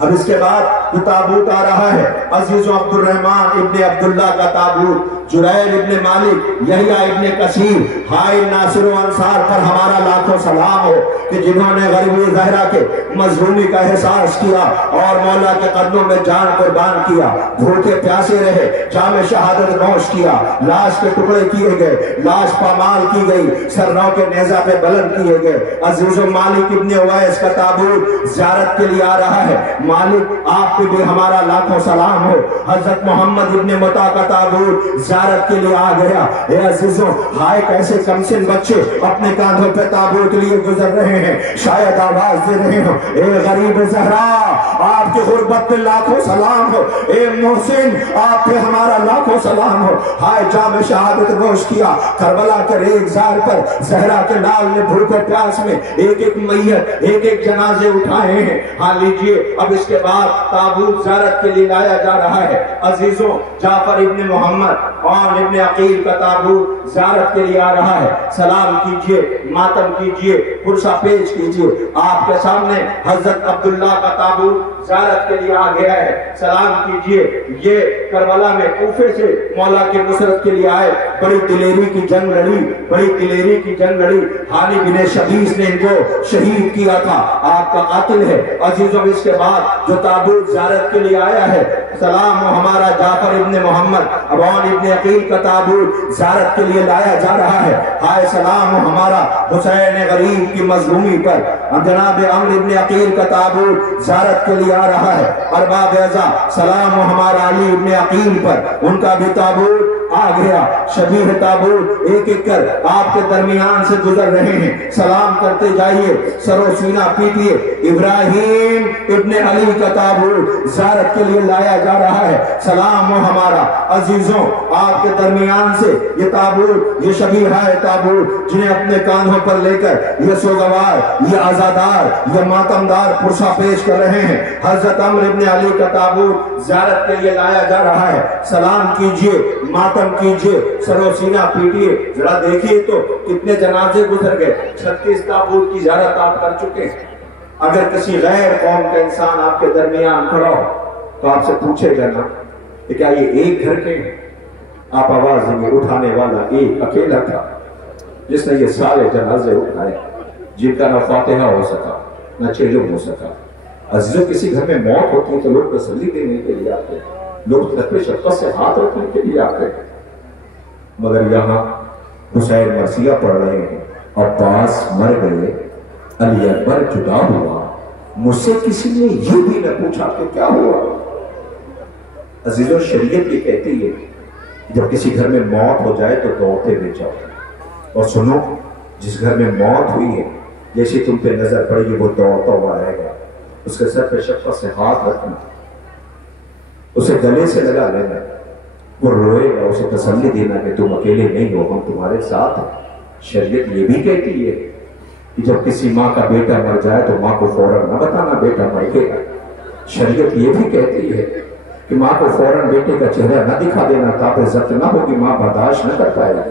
اب اس کے بعد یہ تابوت آ رہا ہے، عزیزوں عبد الرحمن ابن عبداللہ کا تابوت، جرائر ابن مالک، یحییٰ ابن کثیر، ہائے ناصر و انصار پر ہمارا لاکھوں سلام ہو کہ جنہوں نے غریبی زہرا کے مظلومی کا احساس کیا اور مولا کے قدموں میں جان قربان کیا، بھوکے پیاسے رہے، جام شہادت نوش کیا، لاش کے ٹکڑے کیے گئے، لاش پامال کی گئی، سرنوں کے نیزہ پہ بلند کیے گئے۔ عزیزوں مالک ابن اویس کا تابوت زیارت کے لیے آ رہا ہے، مالک آپ پہ بھی ہمارا لاکھوں سلام ہو۔ حضرت محمد ابن متا کا تابوت زیارت کے لیے آ گیا۔ اے عزیزوں ہائے کیسے کم سن بچے اپنے کاندھوں پہ تابوت لیے گزر رہے ہیں، شاید آواز دے رہے ہو اے غریب زہرا آپ کی غربت پہ لاکھوں سلام ہو، اے محسن آپ پہ ہمارا لاکھوں سلام ہو۔ ہائے جام شہادت نوش کیا، کربلا کے ریگزار پر زہرا کے لال نے بھوک و پیاس میں ایک ایک میت، ایک ایک جنازے اٹھائے ہیں۔ ہاں لیجئے اب اس کے بعد تابوت زیارت کے لیے لایا جا رہا ہے۔ عزیزوں جعفر ابن محمد اور ابن عقیل کا تابوت زیارت کے لیے آ رہا ہے، سلام کیجئے، ماتم کیجئے، پرسہ پیش کیجئے۔ آپ کے سامنے حضرت عبداللہ کا تابوت زیارت کے لیے آ گیا ہے، سلام کیجئے۔ یہ کربلا میں کوفے سے مولا کی نصرت کے لیے آئے، بڑی دلیری کی جنگ لڑی، بڑی دلیری کی جنگ لڑی۔ حانی بن شبیس نے ان کو شہید کیا تھا، آپ کا قاتل ہے۔ عزیزوں اس کے بعد جو تابوت زیارت کے لیے آیا ہے، سلام ہمارا جعفر ابن محمد ابان ابن عقیل کا تابوت زیارت کے لیے لایا جا رہا ہے، ہائے سلام ہمارا حسین غریب کی مظلومی پر۔ جناب عمرو ابن عقیل کا تابوت زیارت کے لیے آ رہا ہے، ارباب اعزا سلام ہمارا علی ابن عقیل پر، ان کا بھی تابوت آ گیا۔ شبیہ تابوت ایک ایک کر آپ کے درمیان سے گزر رہے ہیں، سلام کرتے جائیے، سر و سینہ پیٹیے۔ ابراہیم ابن علی کا تابوت زیارت کے لیے لایا جا رہا ہے، سلام ہمارا۔ عزیزوں آپ کے درمیان سے یہ تابوت، یہ شبیہ تابوت جنہیں اپنے کاندھوں پر لے کر یہ سوگوار، یہ عزادار، یہ ماتمدار پرسہ پیش کر رہے ہیں، حضرت عمرو ابن علی کا تابوت زیارت کے لیے لایا جا رہا ہے، سلام کیجئے، ماتم کیجئے، سر و سینہ پیٹیے۔ ذرا دیکھیے تو کتنے جنازے گزر گئے، 36 تابوت کی زیارت آپ کر چکے ہیں۔ اگر کسی غیر قوم کا انسان آپ کے درمیان کھڑا ہو تو آپ سے پوچھے گا نا کہ کیا یہ ایک گھر کے ہیں؟ آپ آواز دیں گے اٹھانے والا ایک اکیلا تھا جس نے یہ سارے جنازے اٹھائے۔ جن کا نہ فاتحہ ہو سکا نہ چیلم ہو سکا. عزیزوں کسی گھر میں موت ہوتی ہے تو لوگ تسلی دینے کے لیے آتے ہیں, لوگ خطرے شفقت سے ہاتھ رکھنے کے لیے آتے ہیں, مگر یہاں حسین مرثیہ پڑھ رہے ہیں, عباس مر گئے, علی اکبر جدا ہوا, مجھ سے کسی نے یہ بھی نہ پوچھا کہ کیا ہوا. عزیزوں شریعت یہ کہتی ہے جب کسی گھر میں موت ہو جائے تو دوڑتے ہوئے جاؤ, اور سنو جس گھر میں موت ہوئی ہے جیسی تم پہ نظر پڑے گی وہ دوڑتا ہوا رہے گا, اس کے سر پہ شفقت سے ہاتھ رکھنا, اسے گلے سے لگا لینا, وہ روئے گا, اسے تسلی دینا کہ تم اکیلے نہیں ہو, ہم تمہارے ساتھ ہیں. شریعت یہ بھی کہتی ہے کہ جب کسی ماں کا بیٹا مر جائے تو ماں کو فوراً نہ بتانا بیٹا مر گیا. شریعت یہ بھی کہتی ہے کہ ماں کو فوراً بیٹے کا چہرہ نہ دکھا دینا تاکہ ضبط نہ ہو کہ ماں برداشت نہ کر پائے گی.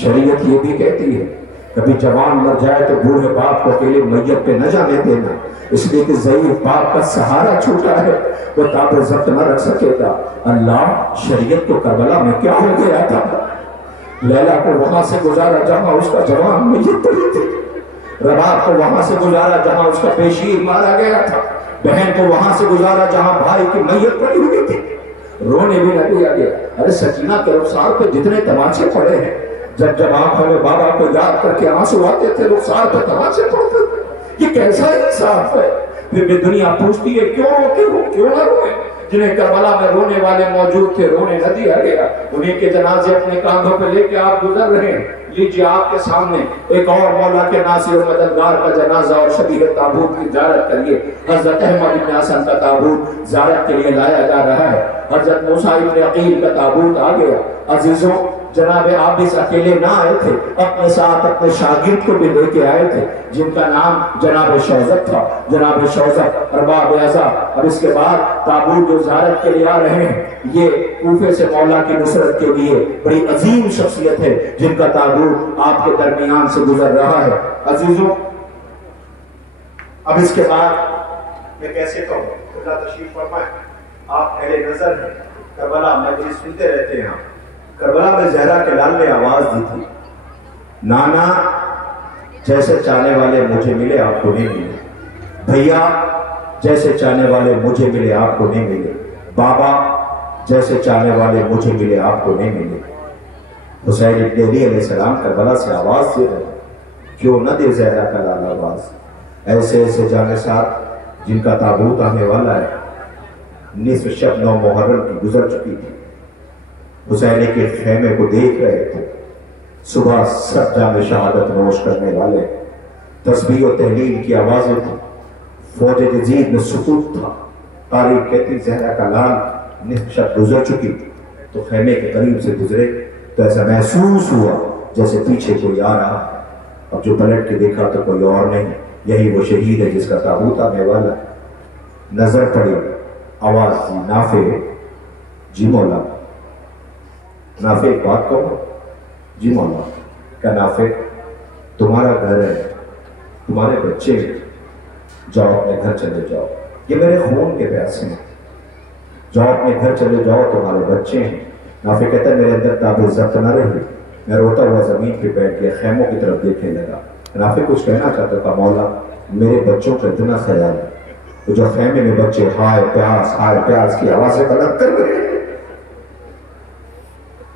شریعت یہ بھی کہتی ہے کبھی جوان مر جائے تو بوڑھے باپ کو اکیلے میت پہ نہ جانے دینا, اس لیے کہ ضعیف باپ کا سہارا چھوٹا ہے, وہ تاکہ ضبط نہ رکھ سکے گا. اللہ شریعت کو کربلا میں کیا ہو گیا تھا, لیلا کو وہاں سے گزارا جہاں اس کا جوان میت پڑی تھی, رباب کو وہاں سے گزارا جہاں اس کا پیشیر مارا گیا تھا, بہن کو وہاں سے گزارا جہاں بھائی کی میت پڑی ہوئی تھی, رونے بھی نہ دیا گیا. ارے سکینہ کے رخسار پہ جتنے تماچے پڑے ہیں, جب آنکھوں میں بابا کو یاد کر کے آنسو آتے تھے رخسار پہ تماچے پڑتے تھے, یہ کیسا انصاف ہے. پھر بھی دنیا پوچھتی ہے کیوں روتے ہو, کیوں نہ روئے. جنہیں کربلا میں رونے والے موجود تھے رونے نہ دیا گیا, انہیں کے جنازے اپنے کاندھوں پہ لے کے آپ گزر رہے ہیں. لیجیے آپ کے سامنے ایک اور مولا کے ناصر و مددگار کا جنازہ اور شبیہ تابوت کی زیارت کریے. حضرت احمد بن حسن کا تابوت زیارت کے لیے لایا جا رہا ہے, حضرت موسیٰ بن عقیل کا تابوت آ گیا. عزیزوں جناب عابس اکیلے نہ آئے تھے, اپنے ساتھ اپنے شاگرد کو بھی لے کے آئے تھے جن کا نام جناب شوزت تھا. جناب شوزت ارباب اعزا. اب اس کے بعد تابوت جو زیارت کے لیے آ رہے ہیں یہ کوفے سے مولا کی نصرت کے لیے بڑی عظیم شخصیت ہے جن کا تابوت آپ کے درمیان سے گزر رہا ہے. عزیزوں اب اس کے بعد میں کیسے کہوں, اللہ تشریف فرمائے, آپ اہل نظر ہیں, کربلا مجلس سنتے رہتے ہیں. کربلا میں زہرا کے لال نے آواز دی تھی, نانا جیسے چاہنے والے مجھے ملے آپ کو نہیں ملے, بھیا جیسے چاہنے والے مجھے ملے آپ کو نہیں ملے, بابا جیسے چاہنے والے مجھے ملے آپ کو نہیں ملے. حسین ابن علی علیہ السلام کربلا سے آواز دے رہے, کیوں نہ دے زہرا کا لال آواز. ایسے ایسے جانے ساتھ جن کا تابوت آنے والا ہے, نصف شب 9 محرم کی گزر چکی تھی. حسین کے خیمے کو دیکھ رہے تھے, صبح سب جام شہادت نوش کرنے والے, تسبیح و تحلیل کی آوازیں تھیں, فوج جدید میں سکوت تھا. تاریخ کہتی زہرا کا لال نصف شب گزر چکی تو خیمے کے قریب سے گزرے تو ایسا محسوس ہوا جیسے پیچھے کوئی آ رہا. اب جو پلٹ کے دیکھا تو کوئی اور نہیں, یہی وہ شہید ہے جس کا تابوت آنے والا ہے. نظر پڑی, آواز دی, نافع جی مولا. نافع ایک بات کہو, جی مولا. کیا نافع تمہارا گھر ہے, تمہارے بچے ہیں, جاؤ اپنے گھر چلے جاؤ, یہ میرے خون کے پیاسے ہیں, جاؤ اپنے گھر چلے جاؤ, تمہارے بچے ہیں. نافع کہتا ہے میرے اندر تابع ضبط نہ رہی, میں روتا ہوا زمین پہ بیٹھ کے خیموں کی طرف دیکھنے لگا. نافع کچھ کہنا چاہتا تھا, مولا میرے بچوں کا اتنا خیال ہے, تو جو خیمے میں بچے ہائے پیاس کی آوازیں بلند کر رہے ہیں,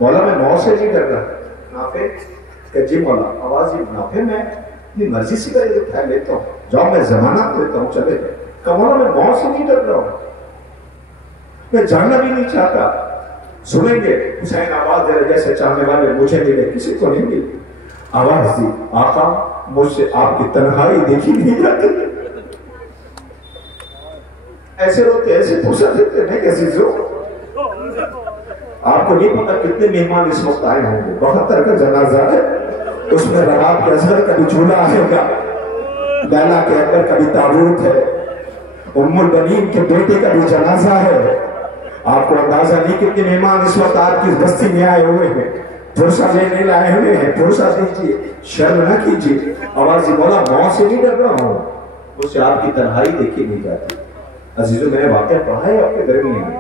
مولا میں موت سے نہیں ڈر رہا. نافع کہ جی مولا. آواز یہ, نافع میں اپنی مرضی سے کرے اٹھا لیتا ہوں, جاؤ میں ضمانت دیتا ہوں, چلے جائے. کہ مولا میں موت سے نہیں ڈر رہا ہوں, میں جاننا بھی نہیں چاہتا. سنیں گے حسین آواز دے رہے, جیسے چاہنے والے مجھے ملے کسی کو نہیں ملی. آواز دی, آقا مجھ سے آپ کی تنہائی دیکھی نہیں جاتی. ایسے روتے ایسے پوچھا دیتے نہیں کیسی جو آپ کو نہیں پتا کتنے مہمان اس وقت آئے ہوں گے. 72 کا جنازہ ہے, اس میں رباب کے اصغر کا بھی جھولا آئے گا, لیلا کے اکبر کا بھی تابوت ہے, ام البنین کے بیٹے کا بھی جنازہ ہے. آپ کو اندازہ نہیں کتنے مہمان اس وقت آپ کی بستی میں آئے ہوئے ہیں, پرسہ لینے لائے ہوئے ہیں. پرسہ دیجیے, شرم نہ کیجیے. آواز مولا موت سے نہیں ڈر رہا ہوں, مجھ سے آپ کی تنہائی دیکھی نہیں جاتی. عزیزوں میں نے واقعہ پڑھا ہے آپ کے درمیان.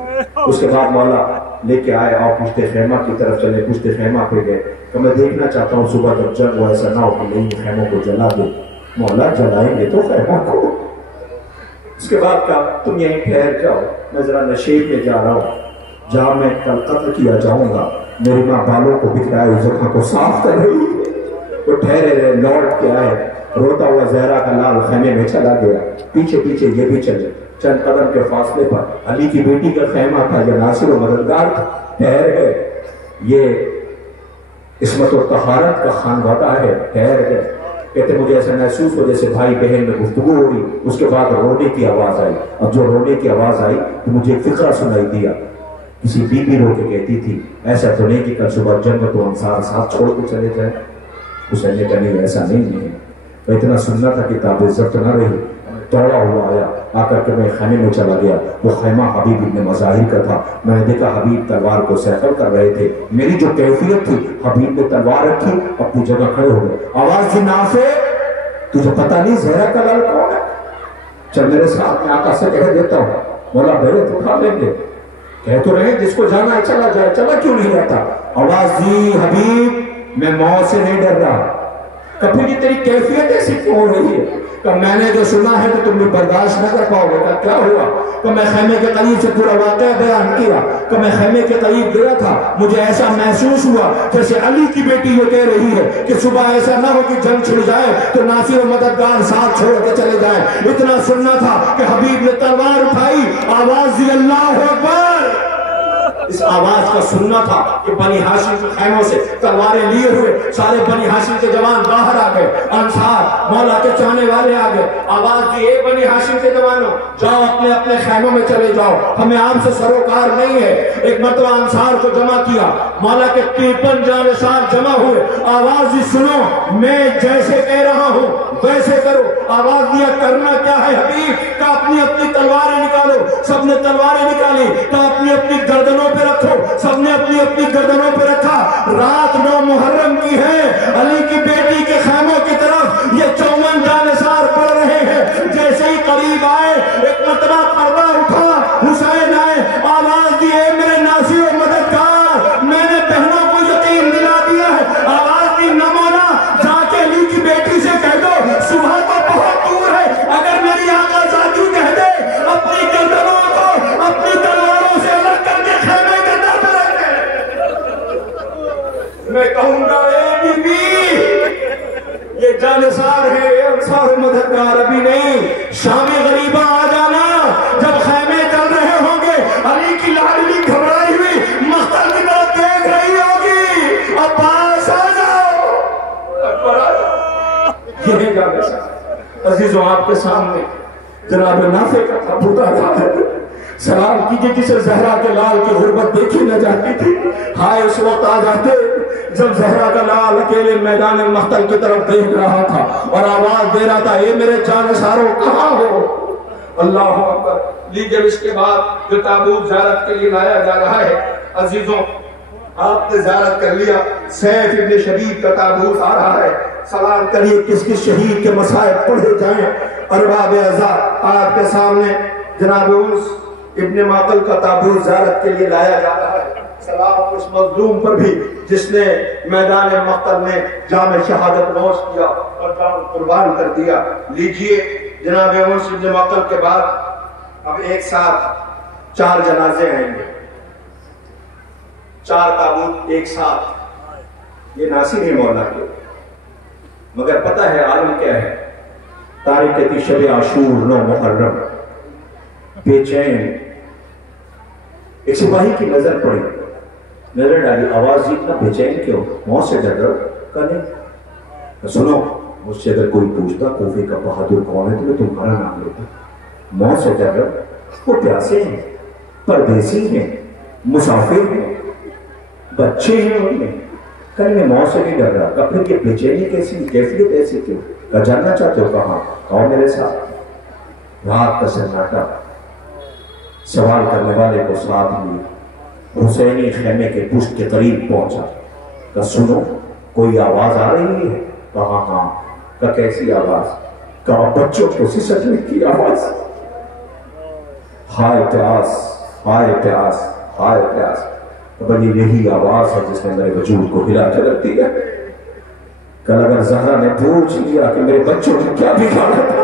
اس کے بعد مولا لے کے آئے, آپ پشت خیمہ کی طرف چلے, پشت خیمہ پہ گئے کہ میں دیکھنا چاہتا ہوں صبح جب جنگ ہو ایسا نہ ہو کہ نہیں خیموں کو جلا دے. مولا جلائیں گے تو خیمہ کو. اس کے بعد کہا تم یہیں ٹھہر جاؤ، میں ذرا نشیب میں جا رہا ہوں، جہاں میں کل قتل کیا جاؤں گا. میری ماں بالوں کو بکھرائے اس جگہ کو صاف کر رہی ہے. وہ ٹھہرے رہے، لوٹ کے آئے. روتا ہوا زہرا کا لال خیمے میں چلا گیا. پیچھے پیچھے یہ بھی چلے. چند قدم کے فاصلے پر علی کی بیٹی کا خیمہ تھا، یہ ناصر و مددگار تھا. ٹھہر گئے. یہ عصمت و طہارت کا خانوادہ ہے. ٹھہر گئے. کہتے مجھے ایسا محسوس ہو جیسے بھائی بہن میں گفتگو ہو رہی. اس کے بعد رونے کی آواز آئی. اب جو رونے کی آواز آئی تو مجھے ایک فقرہ سنائی دیا. کسی بی بی رو کے کہتی تھی ایسا تو نہیں کہ کل صبح جنت و انصار ساتھ چھوڑ کے چلے جائیں. حسین نے کہا نہیں ایسا نہیں ہے. میں اتنا سننا تھا کہ تاب عزت نہ رہی. دوڑا ہوا آیا، آ کر کے میں خیمے میں چلا گیا. وہ خیمہ حبیب ابن مظاہر کا تھا. میں نے دیکھا حبیب تلوار کو سیخل کر رہے تھے. میری جو کیفیت تھی، حبیب نے تلوار رکھی، اپنی جگہ کھڑے ہو گئے. آواز دی نافع تجھے پتہ نہیں زہرا کا لال کون ہے؟ چل میرے ساتھ، میں آقا سے کہہ دیتا ہوں، مولا بیعت اٹھا لیں گے. کہہ تو رہے جس کو جانا ہے چلا جائے. چلا کیوں نہیں جاتا؟ آواز دی حبیب میں موت سے نہیں ڈر رہا. کبھی کی تیری کیفیت ایسی کیوں ہو رہی ہے؟ کہ میں نے جو سنا ہے کہ تم بھی برداشت نہ کر پاؤ گے. کیا ہوا؟ کہ میں خیمے کے قریب سے پورا واقعہ بیان کیا. کہ میں خیمے کے قریب گیا تھا، مجھے ایسا محسوس ہوا جیسے علی کی بیٹی یہ کہہ رہی ہے کہ صبح ایسا نہ ہو کہ جنگ چھڑ جائے تو ناصر و مددگار ساتھ چھوڑ کے چلے جائیں. اتنا سننا تھا کہ حبیب نے تلوار اٹھائی، آواز دی اللہ اکبر. اس آواز کا سننا تھا کہ بنی ہاشم کے خیموں سے تلواریں لیے ہوئے سارے بنی ہاشم کے جوان باہر آ گئے. انصار مولا کے چاہنے والے آ گئے. آواز دی اے بنی ہاشم کے جوانوں، جاؤ اپنے اپنے خیموں میں چلے جاؤ، ہمیں آپ سے سروکار نہیں ہے. ایک مرتبہ انصار کو جمع کیا. مولا کے 53 جانشار جمع ہوئے. آواز دی سنو، میں جیسے کہہ رہا ہوں ویسے کرو. آواز دیا کرنا کیا ہے حبیب؟ کہ اپنی اپنی تلواریں نکالو. سب نے تلواریں نکالی. کہ اپنی اپنی گردنوں پہ رکھو. سب نے اپنی اپنی گردنوں پہ رکھا. رات 9 محرم کی ہے. علی کی بیٹی کے خیموں کی طرف یہ 54 جانشار پڑھ رہے ہیں. جیسے ہی قریب آئے ایک مرتبہ پردہ اٹھا، حسین آئے. آواز دی اے میرے ناصر و مددگار، میں نے بہنوں کو یقین دلا دیا ہے. آواز دی نہ مولا، جا کے علی کی بیٹی سے کہہ دو صبح تو بہت دور ہے، اگر میری آقا ذاتی کہہ دے اپنی گردنوں کو اپنی تلواروں سے الگ کر کے خیمے کے در پہ رکھے. میں کہوں گا اے بی بی، یہ جانشار ہے، اے انصار مددگار ابھی نہیں. شام غریبہ آ جانا، جب خیمے چل رہے ہوں گے علی کی لاڈلی گھبرائی ہوئی مقتل کی طرف دیکھ رہی ہوگی. اب پاس آ جاؤ، اکبر آ جاؤ. یہ ہے جانشار. عزیزوں آپ کے سامنے جناب نافع کا تابوت آیا ہے. سلام کیجئے جسے زہرا کے لال کی غربت دیکھی نہ جاتی تھی. ہائے اس وقت آ جاتے جب زہرا کا لال اکیلے میدان مقتل کی طرف دیکھ رہا تھا اور آواز دے رہا تھا اے میرے جانشاروں کہاں ہو. اللہ اکبر. لیجئے اس کے بعد جو تابوت زیارت کے لیے لایا جا رہا ہے. عزیزوں آپ نے زیارت کر لیا. سیف ابن شبیب کا تابوت آ رہا ہے. سلام کریے کس کس شہید کے مصائب پڑھے جائیں. ارباب اعزاء آپ کے سامنے جناب انس ابن معقل کا تابوت زیارت کے لیے لایا جا رہا ہے. سلام اس مظلوم پر بھی جس نے میدان مقتل میں جام شہادت نوش کیا اور جان قربان کر دیا. لیجئے جناب انس ابن معقل کے بعد اب ایک ساتھ 4 جنازے آئیں گے. 4 تابوت ایک ساتھ. یہ ناصر ہے مولا کے، مگر پتہ ہے عالم کیا ہے. تاریخ کی شب عاشور 9 محرم بے چین. ایک سپاہی کی نظر پڑی، نظر ڈالی. آواز اتنا بے چین کیوں؟ موت سے ڈر رہا نہیں. سنو مجھ سے اگر کوئی پوچھتا کوفے کا بہادر کون ہے تو میں تمہارا نام لیتا. موت سے ڈر رہا. وہ پیاسے ہیں، پردیسی ہیں، مسافر ہیں، بچے ہیں ان میں. کہیں میں موت سے نہیں ڈر رہا. کہ پھر یہ بے چینی کیسی، کیفیت ایسی کیوں؟ کہ جاننا چاہتے ہو کہاں؟ آؤ میرے ساتھ. رات کا سناٹا. سوال کرنے والے کو ساتھ لیے حسینی خیمے کے پشت کے قریب پہنچا. کہ سنو کوئی آواز آ رہی ہے؟ کہا ہاں. کہ کیسی آواز؟ کہا بچوں کو سسکنے کی آواز. ہائے پیاس، ہائے پیاس، ہائے پیاس. بلی یہی آواز ہے جس نے میرے وجود کو ہلا کے رکھ دیا. کل اگر زہرا نے پوچھ لیا کہ میرے بچوں نے کیا بگاڑا تھا،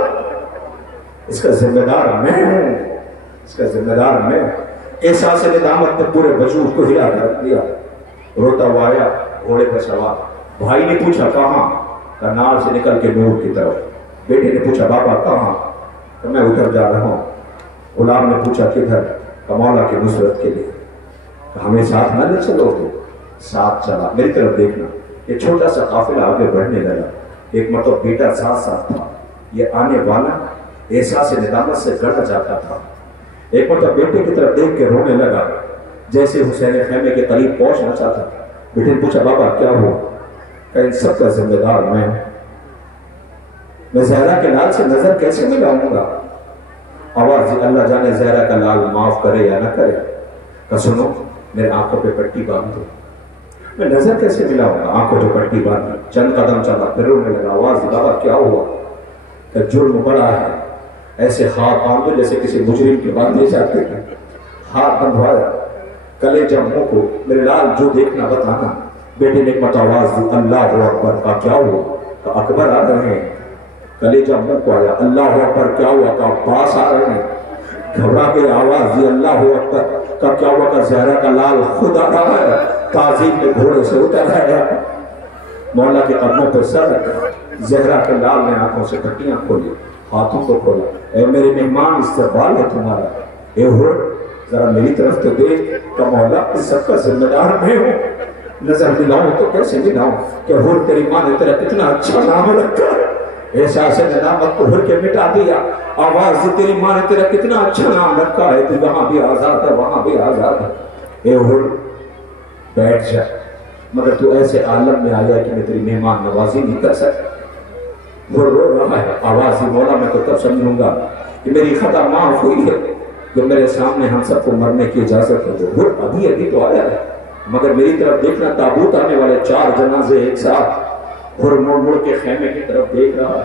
اس کا ذمہ دار میں ہوں، اس کا ذمہ دار میں ہوں۔ احساس ندامت نے پورے وجود کو ہلا کر رکھ دیا۔ روتا ہوا آیا گھوڑے پر سوار، بھائی نے پوچھا کہاں؟ کنال سے نکل کے نور کی طرف۔ بیٹے نے پوچھا بابا کہاں؟ کہ میں ادھر جا رہا ہوں۔ غلام نے پوچھا کدھر؟ کہ مولا کی نصرت کے لیے۔ کہ ہمیں ساتھ نہ لے چلو گے؟ ساتھ چلا، میری طرف دیکھنا۔ یہ چھوٹا سا قافلہ آگے بڑھنے لگا، ایک مرتبہ بیٹا ساتھ ساتھ تھا، یہ آنے والا احساس ندامت سے گڑ جاتا تھا۔ ایک مرتبہ بیٹے کی طرف دیکھ کے رونے لگا، جیسے حسین خیمے کے قریب پہنچنا چاہتا تھا۔ بیٹے نے پوچھا بابا کیا ہوا؟ کہ ان سب کا ذمہ دار میں زہرا کے لال سے نظر کیسے ملاؤں گا؟ آواز دی اللہ جانے زہرا کا لال معاف کرے یا نہ کرے۔ کہ سنو میرے آنکھوں پہ پٹی باندھ دو، میں نظر کیسے ملاؤں گا؟ آنکھوں پہ پٹی باندھی، چند قدم چلا، پھر رونے لگا۔ آواز دی بابا کیا ہوا؟ کہ جرم بڑا ہے، ایسے ہاتھ باندھو جیسے کسی مجرم کے باندھے جاتے ہیں۔ ہاتھ بندھوایا، کلیجہ منہ کو، میرے لال جو دیکھنا بتانا۔ بیٹے نے ایک مرتبہ آواز دی اللہ اکبر۔ کا کیا ہوا؟ کہ اکبر آ رہے ہیں۔ کلیجہ منہ کو آیا، اللہ اکبر کیا ہوا؟ کہ عباس آ رہے ہیں۔ گھبرا کے آواز دی اللہ اکبر۔ کا کیا ہوا؟ کہ زہرا کا لال خود آ رہا ہے، تعظیم میں گھوڑے سے اتر ہے۔ مولا کے قدموں پہ سر رکھا، زہرا کے لال نے آنکھوں سے پٹیاں کھولی، ہاتھوں کو کھولا۔ اے میرے مہمان استقبال ہے تمہارا، اے ہو ذرا میری طرف تو دیکھ۔ کہ مولا اس سب کا ذمہ دار میں ہوں، نظر ملاؤں تو کیسے ملاؤں؟ کہ ہر تیری ماں نے تیرا کتنا اچھا نام رکھا، احساس ندامت کو ہر کے مٹا دیا۔ آواز دی تیری ماں نے تیرا کتنا اچھا نام رکھا ہے، تو یہاں بھی آزاد ہے وہاں بھی آزاد ہے۔ اے ہر بیٹھ جا، مگر تو ایسے عالم میں آیا کہ میں تیری مہمان نوازی نہیں کر سکتا۔ وہ رو رہا ہے، آواز دی مولا میں تو تب سمجھوں گا کہ میری خطا معاف ہوئی ہے جو میرے سامنے ہم سب کو مرنے کی اجازت ہے۔ وہ ابھی تو آیا ہے، مگر میری طرف دیکھنا، تابوت آنے والے 4 جنازے ایک ساتھ۔ ہر مڑ کے خیمے کی طرف دیکھ رہا ہے،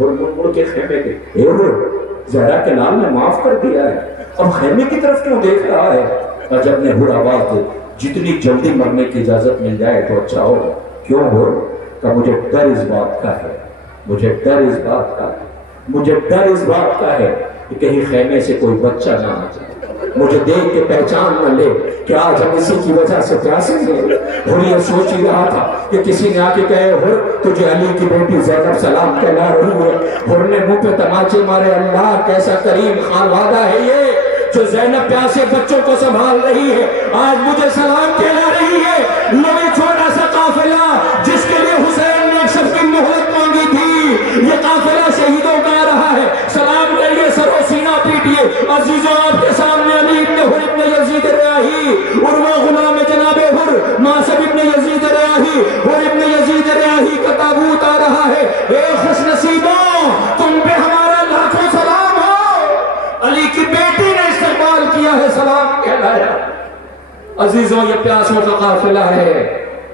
ہر مڑ کے خیمے کے۔ اے ہر زہرا کے لال نے معاف کر دیا ہے، اب خیمے کی طرف کیوں دیکھ رہا ہے؟ اور جب نے ہر آواز دی جتنی جلدی مرنے کی اجازت مل جائے تو اچھا ہوگا۔ کیوں ہو؟ کہ مجھے ڈر اس بات کا ہے، مجھے ڈر اس بات کا ہے، مجھے ڈر اس بات کا ہے کہ کہیں خیمے سے کوئی بچہ نہ آ جائے، مجھے دیکھ کے پہچان نہ لے کہ آج ہم اسی کی وجہ سے پیاسے ہیں۔ اور یہ سوچ ہی رہا تھا کہ کسی نے آ کے کہے ہر تجھے علی کی بیٹی زینب سلام کہلا رہی ہے۔ ہر نے منہ پہ تماچے مارے، اللہ کیسا کریم خانوادہ ہے یہ جو زینب پیاسے بچوں کو سنبھال رہی ہے، آج مجھے سلام کہلا رہی ہے۔ یہ چھوٹا سا قافلہ جس کے لیے حسین نے سب کی مہلت مانگی تھی، یہ قافلہ شہیدوں کا آ رہا ہے، سلام کریے، سر و سینہ پیٹیے۔ عزیزوں آپ کے سامنے علی ابن حر ابن یزید ریاحی، عروہ غلام جناب حر، ماسب ابن یزید ریاحی، حر ابن یزید ریاحی کا تابوت آ رہا ہے۔ اے خوش نصیبوں، تم پہ ہمارا لاکھوں سلام ہو، علی کی بیٹی نے استقبال کیا ہے، سلام کہلایا۔ عزیزوں یہ پیاسوں کا قافلہ ہے،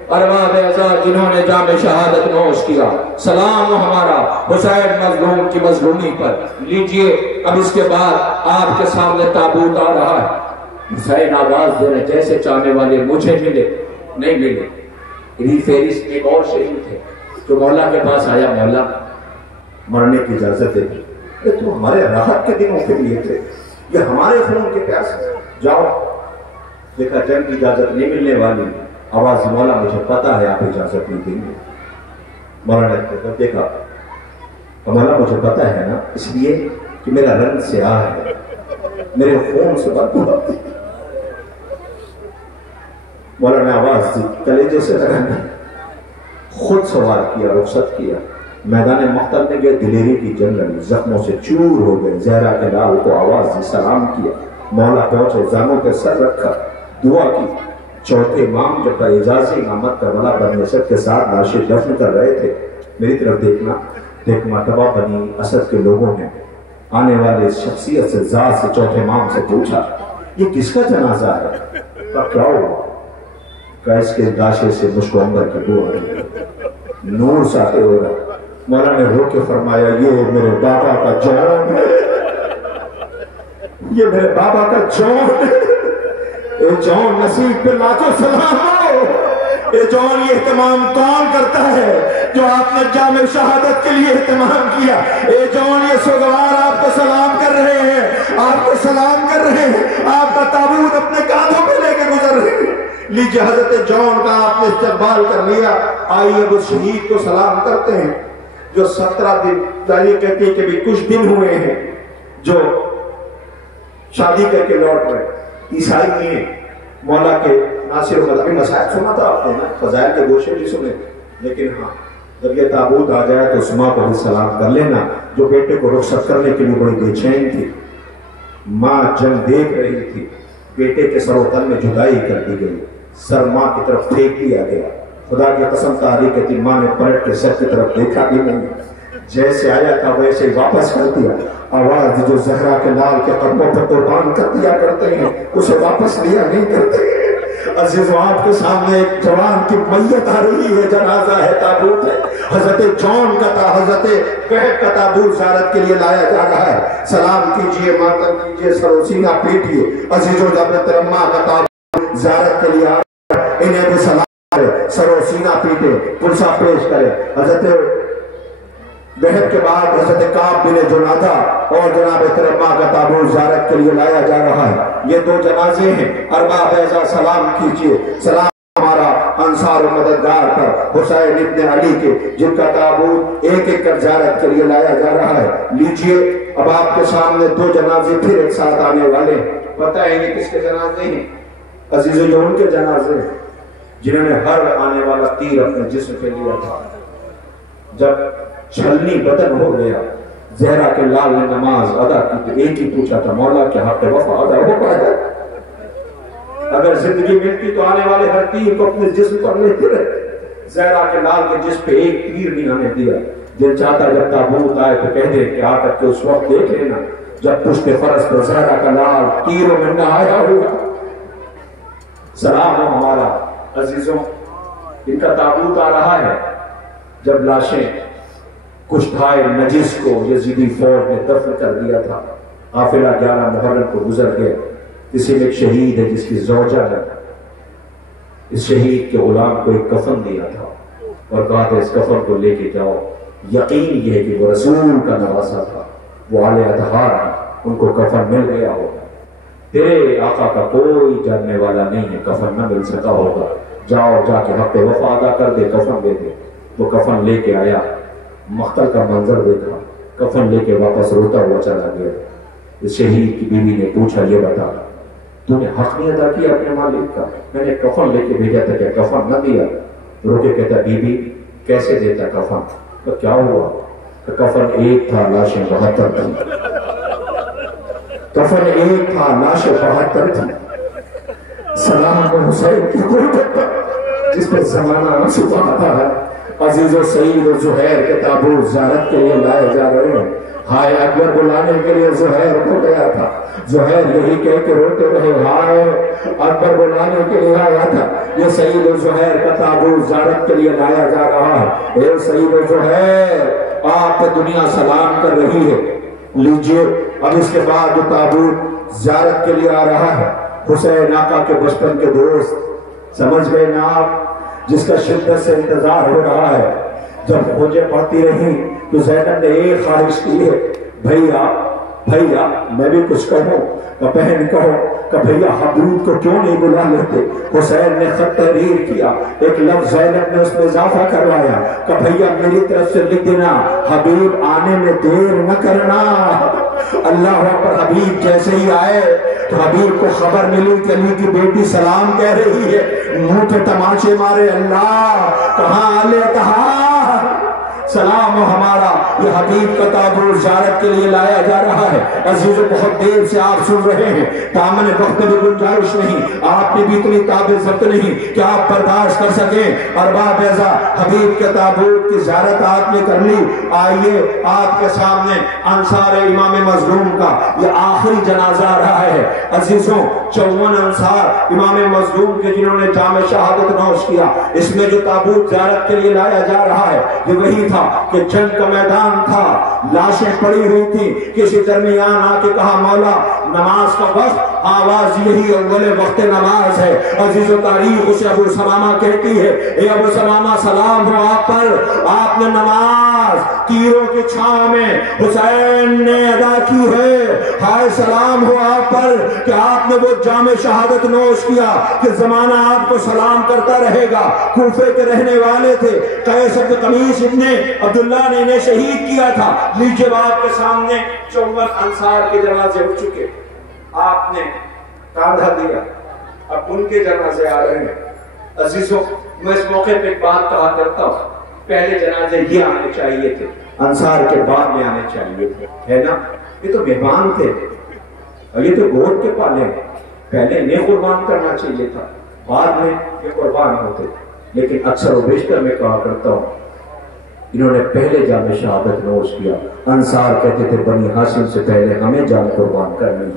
ارباب اعزاز جنہوں نے جام شہادت نوش کیا، سلام ہمارا حسین مظلوم کی مظلومی پر۔ لیجئے اب اس کے بعد آپ کے سامنے تابوت آ رہا ہے۔ حسین آواز دے رہے جیسے چاہنے والے مجھے ملے نہیں ملے۔ ری فہرست ایک اور شہید تھے جو مولا کے پاس آیا، مولا مرنے کی اجازت دے دی، تو ہمارے راحت کے دنوں کے لیے تھے، یہ ہمارے خون کے پیاسے، جاؤ۔ دیکھا جنگ کی اجازت نہیں ملنے والی، آواز مولا مجھے پتا ہے آپ اجازت نہیں دیں گے۔ مولا نے دیکھا، مولا مجھے پتا ہے نا، اس لیے کہ میرا رنگ سیاہ ہے، میرے خون سے بدبو آتی۔ مولا نے آواز دی، کلیجے سے لگانے، خود سوار کیا، رخصت کیا، میدان مقتل میں گئے، دلیری کی جنگ لڑی، زخموں سے چور ہو گئے۔ زہرا کے لال کو آواز دی، سلام کیا، مولا پہنچے، زانوں پہ سر رکھا، دعا کی۔ چوتھے امام جب اعجازی امامت کربلا بنی اسد کے ساتھ لاشیں دفن کر رہے تھے، میری طرف دیکھنا، دیکھ مرتبہ بنی اسد کے لوگوں نے آنے والے شخصیت سے، ذات سے، چوتھے امام سے پوچھا یہ کس کا جنازہ ہے؟ کیا ہوا؟ کہ اس کے لاشے سے مشک عنبر کی بو آ رہی ہے، نور ساتے ہو رہا۔ مولا نے رو کے فرمایا یہ میرے بابا کا جون ہے، یہ میرے بابا کا جون ہے۔ اے جون نصیب پہ لاکھوں سلام ہو۔ اے جون یہ اہتمام کون کرتا ہے جو آپ نے جامع شہادت کے لیے اہتمام کیا. اے جوان یہ سوگوار آپ کو سلام کر رہے ہیں, آپ کو سلام کر رہے ہیں, آپ کا تابوت اپنے کاندھوں پہ لے کے گزر رہے ہیں. لیجیے حضرت جون کا آپ نے استقبال کر لیا. آئیے وہ شہید کو سلام کرتے ہیں جو 17 دن یہ کہتے ہیں کہ بھی کچھ دن ہوئے ہیں جو شادی کر کے لوٹ رہے. عیسائی ہیں مولا کے ناصر و مدعی مسائل سنا تھا آپ نے نا, فضائل کے گوشے بھی سنے, لیکن ہاں جب یہ تابوت آ جائے تو اس ماں کو بھی سلام کر لینا جو بیٹے کو رخصت کرنے کے لیے بڑی بے چین تھی. ماں جنگ دیکھ رہی تھی, بیٹے کے سر و تن میں جدائی کر دی گئی, سر ماں کی طرف پھینک دیا گیا. خدا کی قسم تاریخ کہتی ماں نے پلٹ کے سر کی طرف دیکھا بھی نہیں, جیسے آیا تھا ویسے واپس کر دیا. آواز جو زہرا کے لال کے قدموں پر قربان کر دیا کرتے ہیں اسے واپس لیا نہیں کرتے. عزیزو آپ کے سامنے ایک جوان کی میت آ رہی ہے, جنازہ ہے, تابوت ہے. حضرت جون کا حضرت وہب کا تابوت زیارت کے لیے لایا جا رہا ہے. سلام کیجئے, ماتم کیجئے, سر و سینہ پیٹیے. عزیزو جب محترمہ کا تابوت زیارت کے لیے آ رہا ہے, انہیں بھی سلام کرے, سر و سینہ پیٹے, پرسہ پیش کرے. حضرت وہب کے بعد حضرت کعب بن جنادہ اور جناب محترمہ کا تابوت زیارت کے لیے لایا جا رہا ہے. یہ دو جنازے ہیں. ارباب اعزا سلام کیجئے. سلام ہمارا انصار و مددگار پر حسین ابن علی کے, جن کا تابوت ایک ایک کر زیارت کے لیے لایا جا رہا ہے. لیجئے اب آپ کے سامنے دو جنازے پھر ایک ساتھ آنے والے. پتہ ہے یہ کس کے جنازے ہیں؟ عزیزو یہ ان کے جنازے ہیں جنہوں نے ہر آنے والا تیر اپنے جسم پہ لیا تھا. جب چھلنی بدن ہو گیا, زہرا کے لال نے نماز ادا کی تو ایک ہی پوچھا تھا, مولا کے حق وفا ادا ہو پائے. اگر زندگی ملتی تو آنے والے ہر تیر کو اپنے جسم پر لیتے رہے. زہرا کے لال کے جسم پہ ایک تیر نہیں آنے دیا. دل چاہتا جب تابوت آئے تو کہہ دے کہ آ کر کے اس وقت دیکھ لینا جب پشت فرس پر زہرا کا لال تیروں میں نہ آیا ہوگا. سلام ہو ہمارا عزیزوں, ان کا تابوت آ رہا ہے. جب لاشیں کشتھائے نجس کو یزیدی فوج نے دفن کر دیا تھا, قافلہ 11 محرم کو گزر گئے. کسی میں ایک شہید ہے جس کی زوجہ ہے, اس شہید کے غلام کو ایک کفن دیا تھا اور کہا تھا اس کفن کو لے کے جاؤ. یقین یہ ہے کہ وہ رسول کا نواسا تھا, وہ آل اطہار ہیں, ان کو کفن مل گیا ہوگا. تیرے آقا کا کوئی جاننے والا نہیں ہے, کفن نہ مل سکا ہوگا. جاؤ جا کے حق وفا ادا کر دے, کفن دے دے. وہ کفن لے کے آیا, مقتل کا منظر دیکھا, کفن لے کے واپس روتا ہوا چلا گیا. اس شہید کی بیوی نے پوچھا یہ بتا تو نے حق نہیں ادا کیا اپنے مالک کا؟ میں نے کفن لے کے بھیجا تھا, کیا کفن نہ دیا؟ رو کے کہتا بی بی کیسے دیتا کفن؟ تو کیا ہوا؟ کفن ایک تھا, لاشیں 72 تھی. کفن ایک تھا, لاشیں 72 تھی. سلام حسین کی غربت پر جس پر زمانہ آنسو بہاتا ہے. عزیز و سعید و زہیر کے تابوت زیارت کے لیے لائے جا رہے ہیں. ہائے اکبر بلانے کے لیے زہیر ہو گیا تھا. زہیر یہی کہہ کے روتے رہے, ہائے اکبر بلانے کے لیے آیا تھا. یہ سعید و زہیر کا تابوت زیارت کے لیے لایا جا رہا ہے. اے سعید و زہیر, آپ پہ دنیا سلام کر رہی ہے. لیجئے اب اس کے بعد جو تابوت زیارت کے لیے آ رہا ہے, حسین آقا کے بچپن کے دوست, سمجھ گئے نا آپ, جس کا شدت سے انتظار ہو رہا ہے. جب کھوجیں پڑتی رہی تو زینب نے ایک خواہش کی ہے, بھیا میں بھی کچھ کہوں. کہ بہن کہو کہ بھیا حبیب کو کیوں نہیں بلا لیتے؟ حسین نے خط تحریر کیا, ایک لفظ زینب نے اس میں اضافہ کروایا کہ بھیا میری طرف سے لکھ دینا حبیب آنے میں دیر نہ کرنا. اللہ اکبر, حبیب جیسے ہی آئے تو حبیب کو خبر ملی کہ علی کی بیٹی سلام کہہ رہی ہے. منہ پہ تماچے مارے, اللہ کہاں آل اطہار, سلام ہمارا. یہ حبیب کا تابوت زیارت کے لیے لایا جا رہا ہے. عزیزو بہت دیر سے آپ سن رہے ہیں, دامن وقت بھی گنجائش نہیں, آپ نے بھی اتنی تابع ضبط نہیں کہ آپ برداشت کر سکیں. ارباب اعزا حبیب کے تابوت کی زیارت آپ نے کر لی. آئیے آپ کے سامنے انصار امام مظلوم کا یہ آخری جنازہ آ رہا ہے. عزیزوں 54 انصار امام مظلوم کے جنہوں نے جامع شہادت نوش کیا, اس میں جو تابوت زیارت کے لیے لایا جا رہا ہے یہ وہی تھا کہ جنگ کا میدان تھا، لاشیں پڑی ہوئی تھی، کسی درمیان آ کے کہا مولا نماز کا وقت، آواز یہی اول وقت نماز ہے۔ عزیز و تاریخ اسے ابو سمامہ کہتی ہے، اے ابو سمامہ سلام ہو آپ پر، آپ نے نماز تیروں کی چھاؤں میں حسین نے ادا کی ہے، ہائے سلام ہو آپ پر کہ آپ نے وہ جام شہادت نوش کیا کہ زمانہ آپ کو سلام کرتا رہے گا۔ کوفے کے رہنے والے تھے، قیس بن قمیص ابن عبداللہ نے انہیں شہید کیا تھا۔ لیجیے آپ کے سامنے 54 انصار کے جنازے ہو چکے، آپ نے کاندھا دیا، اب ان کے جنازے آ رہے ہیں۔ عزیزوں میں اس موقع پہ ایک بات کہا کرتا ہوں، پہلے جنازے یہ آنے چاہیے تھے، انصار کے بعد میں آنے چاہیے تھے، ہے نا؟ یہ تو مہمان تھے، یہ تو گود کے پالے ہیں، پہلے انہیں قربان کرنا چاہیے تھا، بعد میں یہ قربان ہوتے۔ لیکن اکثر و بیشتر میں کہا کرتا ہوں انہوں نے پہلے جام شہادت نوش کیا۔ انصار کہتے تھے بنی ہاشم سے پہلے ہمیں جان قربان کرنی،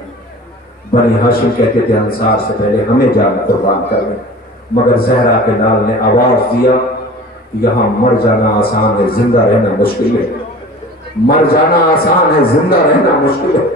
بنی ہاشم کہتے تھے انصار سے پہلے ہمیں جان قربان کرنی۔ مگر زہرا کے لال نے آواز دیا یہاں مر جانا آسان ہے، زندہ رہنا مشکل ہے، مر جانا آسان ہے، زندہ رہنا مشکل ہے۔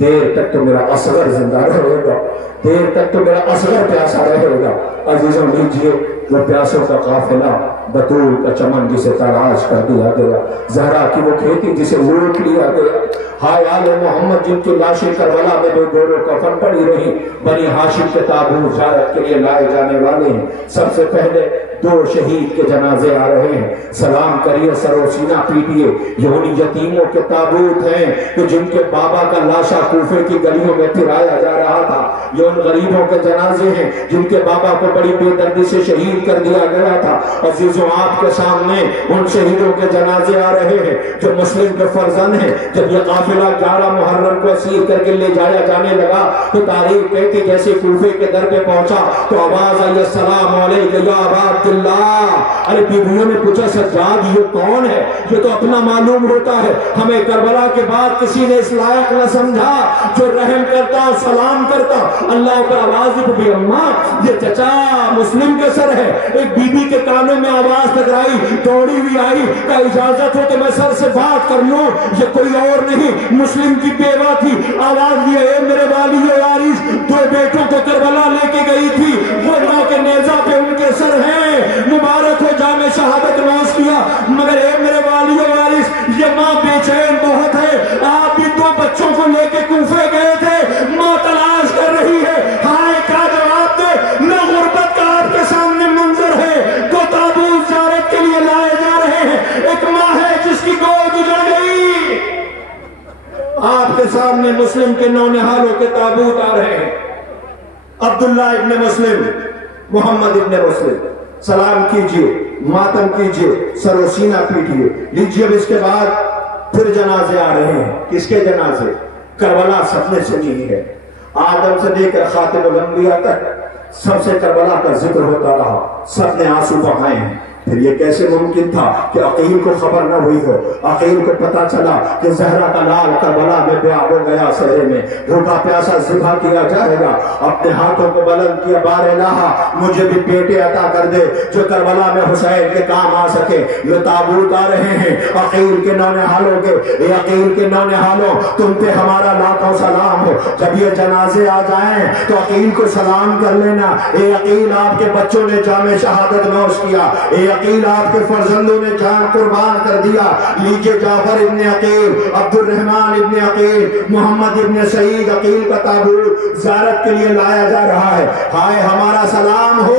دیر تک تو میرا اصغر زندہ رہے گا، دیر تک تو میرا اصغر پیاسا رہے گا۔ عزیزوں لیجئے وہ پیاسوں کا قافلہ، بطول کا چمن جسے تلاش کر دیا گیا، زہرا کی وہ کھیتی جسے لوٹ لیا گیا، ہائے آل محمد جن کی لاشیں کربلا میں بے گور و کفن پڑی رہی، بنی ہاشم کے تابوت زیارت کے لیے لائے جانے والے ہیں۔ سب سے پہلے 2 شہید کے جنازے آ رہے ہیں، سلام کریے سر و سینہ پیٹیے، یہ ان یتیموں کے تابوت ہیں کہ جن کے بابا کا لاشا کوفے کی گلیوں میں پھرایا جا رہا تھا، یہ ان غریبوں کے جنازے ہیں جن کے بابا کو بڑی بے دردی سے شہید کر دیا گیا تھا۔ عزیزوں آپ کے سامنے ان شہیدوں کے جنازے آ رہے ہیں جو مسلم کے فرزند ہیں۔ جب یہ قافلہ 11 محرم کو اسیر کر کے لے جایا جانے لگا تو تاریخ کہتی جیسے کوفے کے در پہ پہنچا تو آواز آئی السلام علیکم یا ابا عبداللہ۔ ارے بیویوں نے پوچھا سجاد یہ کون ہے؟ یہ تو اپنا معلوم ہوتا ہے، ہمیں کربلا کے بعد کسی نے اس لائق نہ سمجھا جو رحم کرتا سلام کرتا۔ اللہ پر آواز بھی اماں یہ چچا مسلم کے سر ہے۔ ایک بی بی کے کانوں میں آواز ٹکرائی، دوڑی ہوئی آئی کہ اجازت ہو کہ میں سر سے بات کر لوں، یہ کوئی اور نہیں مسلم کی بیوہ تھی۔ آواز دی اے میرے والی وارث، 2 بیٹوں کو کربلا لے کے گئی تھی، وہ ماں کے نیزہ پہ ان کے سر ہیں، مبارک ہو جام شہادت نوش کیا، مگر اے میرے والی وارث یہ ماں بے چین بہت ہے، آپ بھی 2 بچوں کو لے کے کوفے گئے تھے، ماں تلاش کر رہی ہے، ہائے کیا جواب دے؟ نہ غربت کا آپ کے سامنے منظر ہے، 2 تابوت زیارت کے لیے لائے جا رہے ہیں، ایک ماں ہے جس کی گود اجڑ گئی، آپ کے سامنے مسلم کے نونہالوں کے تابوت آ رہے ہیں۔ عبداللہ ابن مسلم، محمد ابن مسلم، سلام کیجئے، ماتم کیجئے، سر و سینہ پیٹیے۔ لیجئے اب اس کے بعد پھر جنازے آ رہے ہیں۔ کس کے جنازے؟ کربلا سب نے سنی ہے، آدم سے لے کر خاتم الانبیاء تک سب سے کربلا کا ذکر ہوتا رہا، سب نے آنسو بہائے ہیں۔ پھر یہ کیسے ممکن تھا کہ عقیل کو خبر نہ ہوئی ہو؟ عقیل کو پتا چلا کہ زہرا کا لال کربلا میں بیعہ ہو گیا، صحرے میں بھوکا پیاسا ذبح کیا جائے گا۔ اپنے ہاتھوں کو بلند کیا، بار الہا مجھے بھی بیٹے عطا کر دے جو کربلا میں حسین کے کام آ سکے۔ یہ تابوت آ رہے ہیں عقیل کے نونہالوں کے، اے عقیل کے نونہالوں تم پہ ہمارا لاکھوں سلام ہو۔ جب یہ جنازے آ جائیں تو عقیل کو سلام کر لینا، اے عقیل آپ کے بچوں نے جام شہادت نوش کیا، اے عقیل آپ کے فرزندوں نے جان قربان کر دیا۔ لیجئے جعفر ابن عقیل، عبد الرحمن ابن عقیل، محمد ابن سعید عقیل کا تابوت زیارت کے لیے لایا جا رہا ہے۔ ہائے ہمارا سلام ہو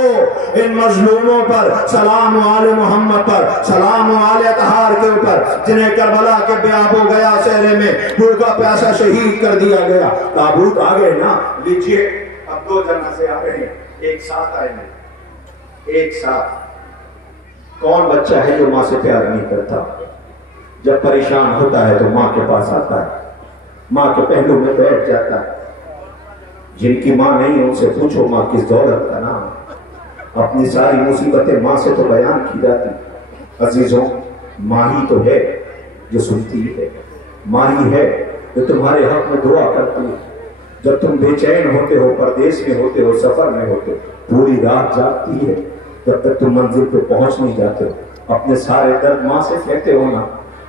ان مظلوموں پر، سلام آل محمد پر، سلام آل اطہار کے اوپر جنہیں کربلا کے بیعہ ہو گیا، صحرے میں بھوکا پیاسا شہید کر دیا گیا۔ تابوت آ گئے نا، لیجئے اب 2 جنازے آ رہے ہیں، ایک ساتھ آئے ہیں، ایک ساتھ۔ کون بچہ ہے جو ماں سے پیار نہیں کرتا؟ جب پریشان ہوتا ہے تو ماں کے پاس آتا ہے، ماں کے پہلو میں بیٹھ جاتا ہے۔ جن کی ماں نہیں ان سے پوچھو ماں کس دولت کا نام۔ اپنی ساری مصیبتیں ماں سے تو بیان کی جاتی۔ عزیزوں ماں ہی تو ہے جو سنتی ہے، ماں ہی ہے جو تمہارے حق میں دعا کرتی ہے۔ جب تم بے چین ہوتے ہو، پردیس میں ہوتے ہو، سفر میں ہوتے ہو، پوری رات جاگتی ہے جب تک تم منزل پہ پہنچ نہیں جاتے ہو۔ اپنے سارے درد ماں سے کہتے ہو نا،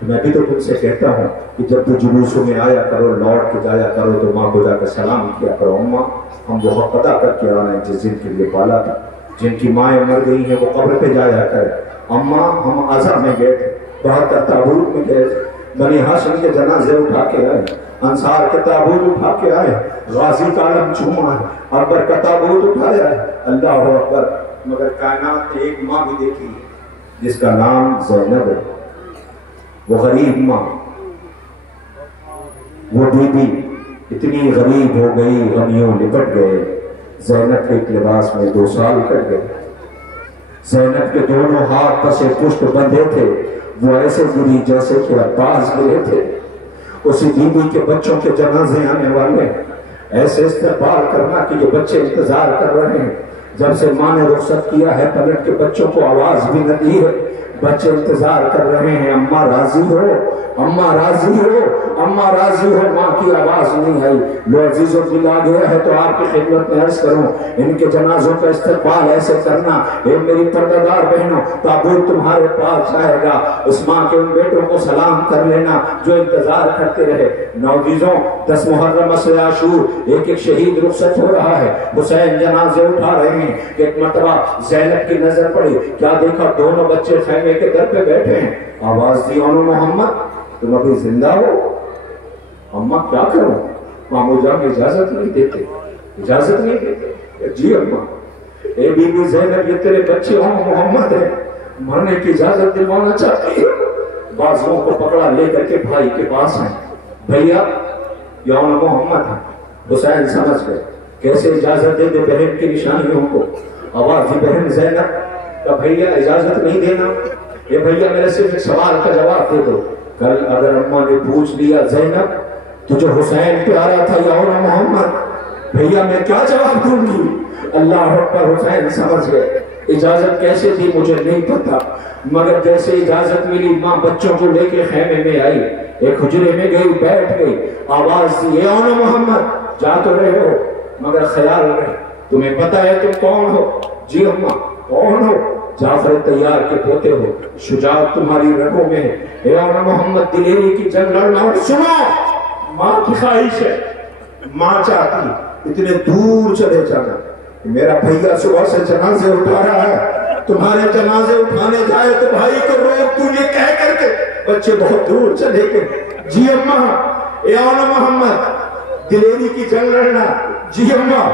میں بھی تو تم سے کہتا ہوں کہ جب تو جلوسوں میں آیا کرو، لوٹ کے جایا کرو، تو ماں کو جا کر سلام کیا کرو، اماں ہم وہ حق ادا کر کے آ رہے ہیں جس جن کے لیے پالا تھا، جن کی مائیں مر گئی ہیں وہ قبر پہ جایا کرے۔ اماں ہم عزا میں گئے تھے، 72 تابوت میں گئے تھے، بنی ہاشم کے جنازے اٹھا کے آئے، انصار کے تابوت اٹھا کے آئے، غازی کا علم چوما ہے، اکبر کا تابوت اٹھایا ہے، اللہ اکبر۔ مگر کائنات نے ایک ماں بھی دیکھی جس کا نام زینب ہے، وہ غریب ماں، وہ بی بی اتنی غریب ہو گئی، غمیوں لپٹ گئے، زینب کے ایک لباس میں 2 سال کٹ گئے، زینب کے دونوں ہاتھ پسے پشت بندھے تھے، وہ ایسے گری جیسے کہ عباس گرے تھے، اسی بی بی کے بچوں کے جنازے آنے والے، ایسے استقبال کرنا کہ یہ بچے انتظار کر رہے ہیں، جب سے ماں نے رخصت کیا ہے پلٹ کے بچوں کو آواز بھی نہ دی ہے، بچے انتظار کر رہے ہیں، اماں راضی ہو، اماں راضی ہو، اماں راضی ہو، ماں کی آواز نہیں آئی۔ لو عزیزوں دل آ گیا ہے تو آپ کی خدمت میں عرض کروں، ان کے جنازوں کا استقبال ایسے کرنا، اے میری پردہ دار بہنوں، تابوت تمہارے پاس جائے گا، اس ماں کے ان بیٹوں کو سلام کر لینا جو انتظار کرتے رہے۔ نوجیزوں 10 محرم سے عاشور ایک ایک شہید رخصت ہو رہا ہے، حسین جنازے اٹھا رہے ہیں کہ ایک مرتبہ زینب کی نظر پڑی، کیا دیکھا؟ دونوں بچے خیمے کے در پہ بیٹھے ہیں، آواز دی اونو محمد تم ابھی زندہ ہو؟ اماں کیا کروں؟ مامو جان اجازت نہیں دیتے، اجازت نہیں دیتے۔ جی اماں، اے بی بی زینب یہ تیرے بچے اونو محمد ہیں، مرنے کی اجازت دلوانا چاہتی ہے۔ بازوؤں کو پکڑا لے کر کے بھائی کے پاس ہیں، بھیا یہ اونو محمد ہیں۔ حسین سمجھ گئے، کیسے اجازت دے دے بہن کی نشانیوں کو؟ آواز دی بہن زینب کہ بھیا اجازت نہیں دینا، یہ بھیا میرے صرف ایک سوال کا جواب دے دو، کل اگر اماں نے پوچھ لیا زینب تجھے حسین پیارا تھا یا اونو محمد، بھیا میں کیا جواب دوں گی؟ اللہ اکبر۔ حسین سمجھ گئے، اجازت کیسے دی مجھے نہیں پتا، مگر جیسے اجازت ملی ماں بچوں کو لے کے خیمے میں آئی، ایک حجرے میں گئی، بیٹھ گئی، آواز دی اے اونو محمد جا تو رہے ہو مگر خیال رہے تمہیں پتا ہے تم کون ہو؟ جی اماں کون ہو؟ جعفر طیار کے پوتے ہو، شجاعت تمہاری رگوں میں ہے، اے اونو محمد دلیری کی جنگ لڑنا۔ اور سنو، ماں کی خواہش ہے، ماں چاہتی اتنے دور چلے جانا، میرا بھیا صبح سے جنازے اٹھا رہا ہے، تمہارے جنازے اٹھانے جائے تو بھائی کو روک تو یہ کہہ کر کے بچے بہت دور چلے گئے۔ جی اماں، اے اونو محمد دلیری کی جنگ لڑنا۔ جی اماں،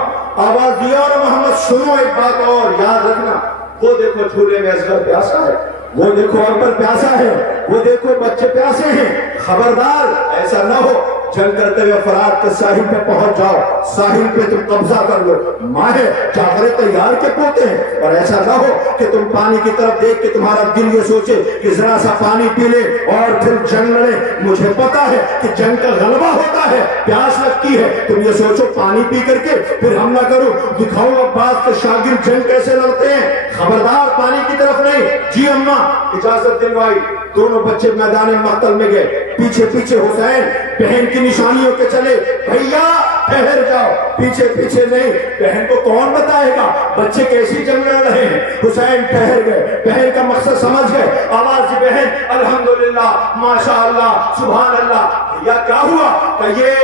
آواز دیا اونو محمد سنو ایک بات اور یاد رکھنا، وہ دیکھو جھولے میں اصغر پیاسا ہے، وہ دیکھو اکبر پیاسا ہے، وہ دیکھو بچے پیاسے ہیں، خبردار ایسا نہ ہو جنگ کرتے ہوئے فرات کے ساحل پہ پہنچ جاؤ، ساحل پہ تم قبضہ کر لو، ماں ہے جعفر طیار کے پوتے ہیں، اور ایسا نہ ہو کہ تم پانی کی طرف دیکھ کے تمہارا دل یہ سوچے کہ ذرا سا پانی پی لے اور پھر جنگ لڑے۔ مجھے پتا ہے کہ جنگ کا غلبہ ہوتا ہے، پیاس لگتی ہے، تم یہ سوچو پانی پی کر کے پھر حملہ کرو، دکھاؤ عباس کے شاگرد جنگ کیسے لڑتے ہیں، خبردار پانی کی طرف نہیں۔ جی اماں اجازت دلوائی، دونوں بچے میدان مقتل میں گئے، پیچھے پیچھے حسین بہن کی نشانیوں کے چلے، بھیا ٹھہر جاؤ، پیچھے پیچھے نہیں، بہن کو کون بتائے گا بچے کیسی جنگ لڑ رہے ہیں۔ حسین ٹھہر گئے، بہن کا مقصد سمجھ گئے، آواز دی بہن الحمدللہ ماشاءاللہ سبحان اللہ۔ یا کیا ہوا کہ یہ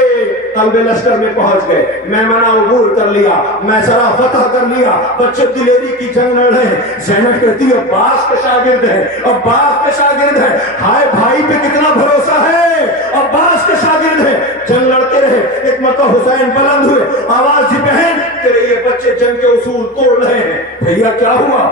قلب لشکر میں پہنچ گئے، میمنہ عبور کر لیا، میسرہ فتح کر لیا، بچے دلیری کی جنگ لڑ رہے ہیں۔ زینب کہتی ہے عباس کے شاگرد ہیں، عباس کے شاگرد ہیں، ہائے بھائی پہ کتنا بھروسہ ہے، عباس کے شاگرد ہیں، جنگ لڑتے رہے۔ ایک مرتبہ حسین بلند ہوئے، آواز دی بہن تیرے یہ بچے جنگ کے اصول توڑ رہے ہیں۔ بھیا کیا ہوا؟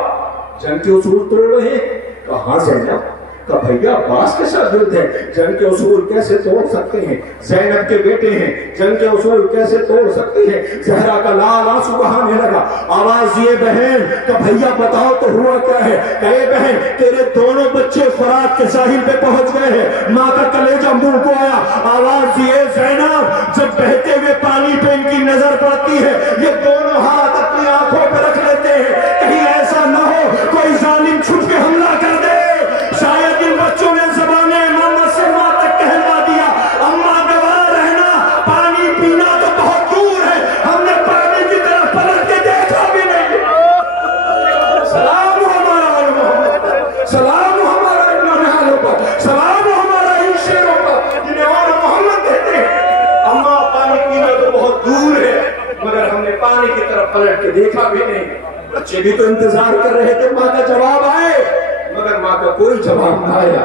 جنگ کے اصول توڑ رہے ہیں؟ کہاں زینب؟ کہ بھیا عباس کے شاگرد ہیں، جنگ کے اصول کیسے توڑ سکتے ہیں؟ زینب کے بیٹے ہیں، جنگ کے اصول کیسے توڑ سکتے ہیں؟ زہرا کا لال آنسو بہانے لگا، آواز دیے بہن کہ بھیا بتاؤ تو ہوا کیا ہے؟ کہے بہن تیرے دونوں بچے فرات کے ساحل پہ پہنچ گئے ہیں۔ ماں کا کلیجہ منہ کو آیا، آواز دیے زینب جب بہتے ہوئے پانی پہ ان کی نظر پڑتی ہے یہ دونوں ہاتھ اپنی آنکھوں پہ رکھ لیتے ہیں، کہیں ایسا نہ ہو کوئی ظالم چھپ کے حملہ کر دے۔ شاید ان بچوں نے زبان محمد سے ماں تک کہلا دیا، اماں گواہ رہنا، پانی پینا تو بہت دور ہے، ہم نے پانی کی طرف پلٹ کے دیکھا بھی نہیں۔ سلام ہو ہمارا محمد، سلام ہو کہ دیکھا بھی نہیں. بچے بھی تو انتظار کر رہے تھے ماں کا جواب آئے، مگر ماں کا کوئی جواب نہ آیا.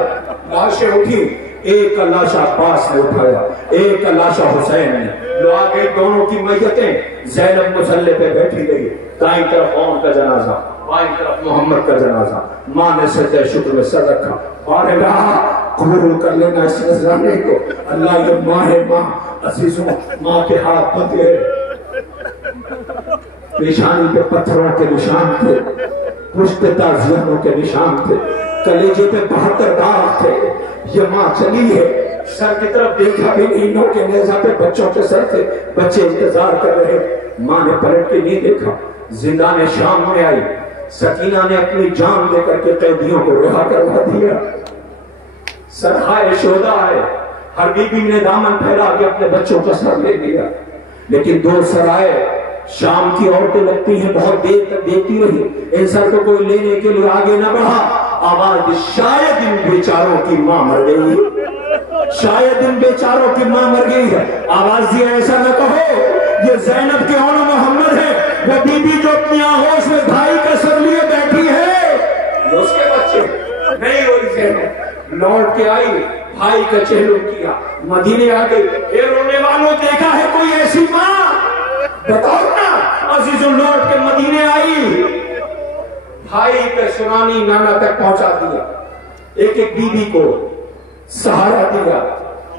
لاشیں اٹھی، ایک کا لاشا عباس نے اٹھایا، ایک کا لاشا حسین نے. لو آگے دونوں کی میتیں. زینب مصلی پہ بیٹھی رہی، دائیں طرف عون کا جنازہ، بائیں طرف محمد کا جنازہ. ماں نے سجدہ شکر میں سر رکھا اور قبول کر لینا اس نذرانے کو. اللہ یہ ماں ہے. ماں عزیزوں، ماں کے ہاتھ بندھے، پیشانی پہ پتھروں کے نشان تھے، پشت پہ تعزیانوں کے نشان تھے، کلیجے پہ 72 داغ تھے. یہ ماں چلی ہے، سر کی طرف دیکھا بھی نہیں. نو کے نیزہ پہ بچوں کے سر تھے، بچے انتظار کر رہے. ماں نے پلٹ کے نہیں دیکھا. زندان شام میں آئی، سکینہ نے اپنی جان دے کر کے قیدیوں کو رہا کروا دیا. سرحائے شہداء آئے، ہر بی بی نے دامن پھیلا کے اپنے بچوں کا سر لے لیا. لیکن دو سرائے شام کی عورتیں لگتی ہیں، بہت دیر تک دیکھتی رہی. ان سر کو کوئی لینے کے لیے آگے نہ بڑھا. آواز، شاید ان بیچاروں کی ماں مر گئی ہے، شاید ان بیچاروں کی ماں مر گئی ہے. آواز دیا، ایسا نہ کہو، یہ زینب کے اون محمد ہے، وہ بی بی جو اپنی آغوش میں بھائی کا سر لیے بیٹھی ہے. اس کے بچے نہیں روئی. زینب لوٹ کے آئی، بھائی کا چہلم کیا، مدینے آ گئی. اے رونے والوں، دیکھا ہے کوئی ایسی ماں؟ بتاؤ نا. عزیزوں لوٹ کے مدینے آئی، بھائی پہ سنانی نانا تک پہنچا دیا. ایک ایک بی بی کو سہارا دیا.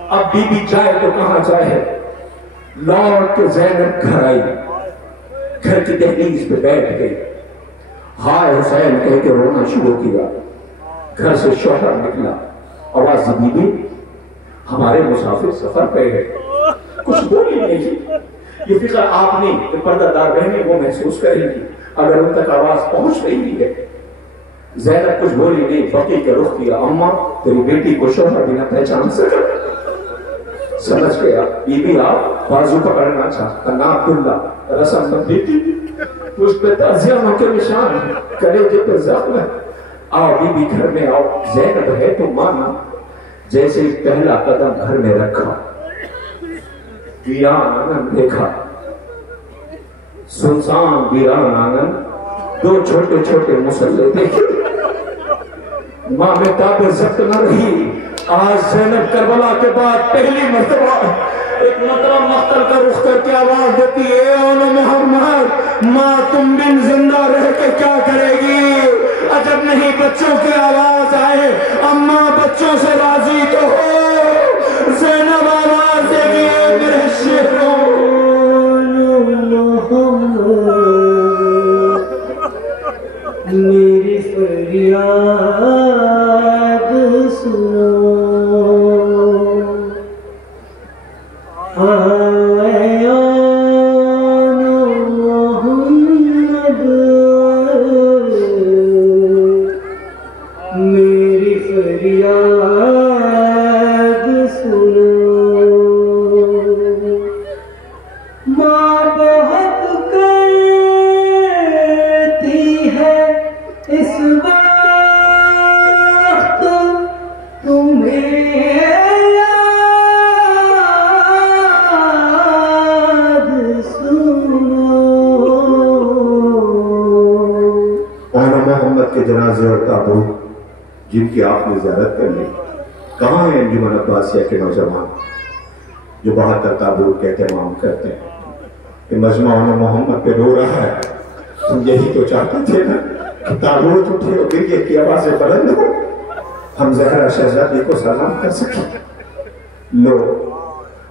اب بی بی جائے تو کہاں جائے. لوٹ کے زینب گھر آئی، گھر کی دہلیز پہ بیٹھ گئی. ہائے حسین کہہ کے رونا شروع کیا. گھر سے شوہر نکلا. آواز، بی بی ہمارے مسافر سفر پہ ہے. کچھ بولی نہیں. یہ فکر آپ نے کہ پردہ دار بہنیں وہ محسوس کریں گی اگر ان تک آواز پہنچ رہی ہے. زینب کچھ بولی نہیں، بقی کے رخ کیا. اماں تیری بیٹی کو شوہر بنا پہچان سکا. سمجھ گیا. بی بی آپ بازو پکڑنا چاہتا، نا عبداللہ رسم بندی تھی، اس پہ تعزیانوں کے نشان، کلیجے پہ زخم ہے. آؤ بی بی گھر میں آؤ. زینب ہے تو مانا. جیسے پہلا قدم گھر میں رکھا، ویران آنگن دیکھا، سنسان ویران آنگن، دو چھوٹے چھوٹے مصلے دیکھے. ماں میں تاب ضبط نہ رہی. آج زینب کربلا کے بعد پہلی مرتبہ ایک مرتبہ مقتل کا رخ کر کے آواز دیتی ہے، اے اون محمد، ماں تم بن زندہ رہ کے کیا کرے گی؟ عجب نہیں بچوں کی آواز آئے. اماں بچوں سے راضی تو ہو. زینب آواز دے گی، میرے شیروں، میری فریاد سنو. جنازے اور تابوت جن کی آپ نے زیارت کر لی، کہاں ہیں انجمن عباسیہ کے نوجوان جو 72 تابوت کا اہتمام کرتے ہیں؟ کہ مجمع محمد پہ رو رہا ہے. تم یہی تو چاہتے تھے نا کہ تابوت اٹھے اور گریے کی آوازیں بلند ہو، ہم زہرا شہزادی کو سلام کر سکیں. لو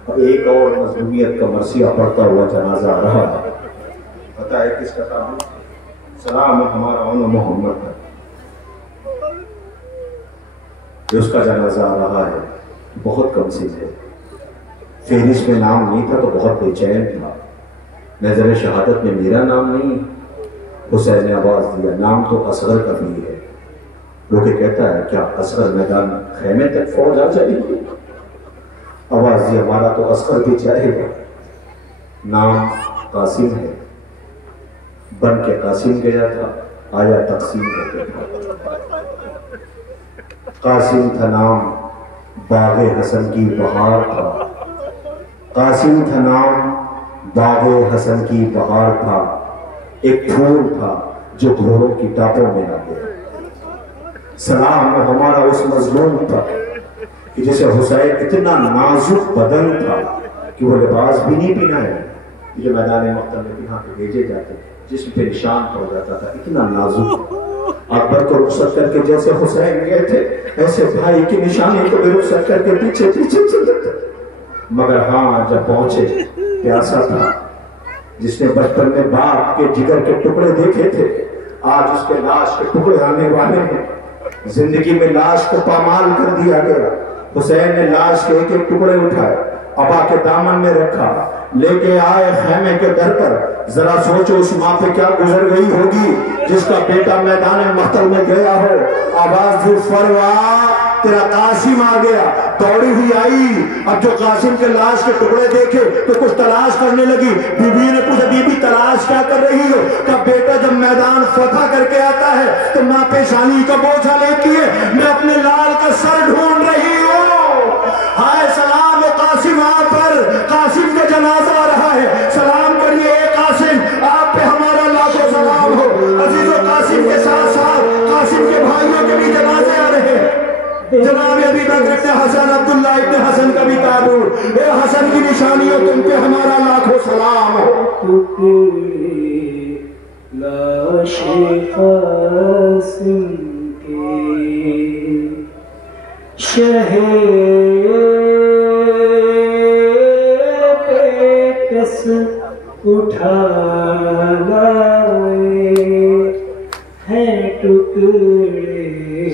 اب ایک اور مظلومیت کا مرثیہ پڑھتا ہوا جنازہ آ رہا ہے. پتہ ہے کس کا تابوت؟ سلام ہمارا اون محمد ہے. اس کا جنازہ آ رہا ہے. بہت کم چیز ہے، فہرست میں نام نہیں تھا تو بہت بے چین تھا. نظر شہادت میں میرا نام نہیں. حسین نے آواز دیا، نام تو اصغر کا بھی ہے. روکے کہتا ہے، کیا اصغر میدان خیمے تک فوج آ جائے گی؟ آواز دی، ہمارا تو اصغر بھی چاہے گا. نام قاسم ہے، بن کے قاسم گیا تھا، آیا تقسیم کر کے تھا. قاسم تھا نام، باغ حسن کی بہار تھا. قاسم تھا نام، باغ حسن کی بہار تھا. ایک پھول تھا جو گھوڑوں کی ٹاپوں میں آ گیا۔ سلام میں ہمارا اس مظلوم تھا کہ جیسے حسین اتنا نازک بدن تھا کہ وہ لباس بھی نہیں پہنا ہے جو میدان مقتل میں پہنا کے بھیجے جاتے، جس پہ نشان پڑ جاتا تھا، اتنا نازک۔ اکبر کو رخصت کر کے جیسے حسین گئے تھے ایسے بھائی کی نشانی کو بھی رخصت کر کے پیچھے پیچھے چلتے تھے، مگر ہاں جب پہنچے پیاسا تھا جس نے بچپن میں باپ کے جگر کے ٹکڑے دیکھے تھے، آج اس کے لاش کے ٹکڑے آنے والے ہیں۔ زندگی میں لاش کو پامال کر دیا گیا۔ حسین نے لاش کے ایک ایک ٹکڑے اٹھائے، ابا کے دامن میں رکھا، لے کے آئے خیمے کے در پر۔ ذرا سوچو اس ماں پہ کیا گزر گئی ہوگی جس کا بیٹا میدان مقتل میں گیا ہو، آواز دی فروا تیرا قاسم آ گیا، دوڑی ہوئی آئی۔ اب جو قاسم کے لاش کے ٹکڑے دیکھے تو کچھ تلاش کرنے لگی۔ بی بی نے پوچھا بی بی تلاش کیا کر رہی ہو؟ کہ بیٹا جب میدان فتح کر کے آتا ہے تو ماں پیشانی کا بوجھا لیتی ہے، میں اپنے لال کا سر ڈھونڈ رہی ہوں۔ ہائے سلام قاسم آپ پر، قاسم کا جنازہ آ رہا ہے، سلام کریے قاسم، آپ پہ ہمارا لاکھوں سلام ہو۔ عزیزو قاسم کے ساتھ ساتھ قاسم کے بھائیوں کے بھی جنازے آ رہے ہیں۔ جناب ابی بکر ابن حسن، عبداللہ ابن حسن کا بھی تعبیر، اے حسن کی نشانیوں تم پہ ہمارا لاکھوں سلام ہو۔ لاش قاسم کی شہ پہ کس اٹھا لائے ہیں ٹکڑے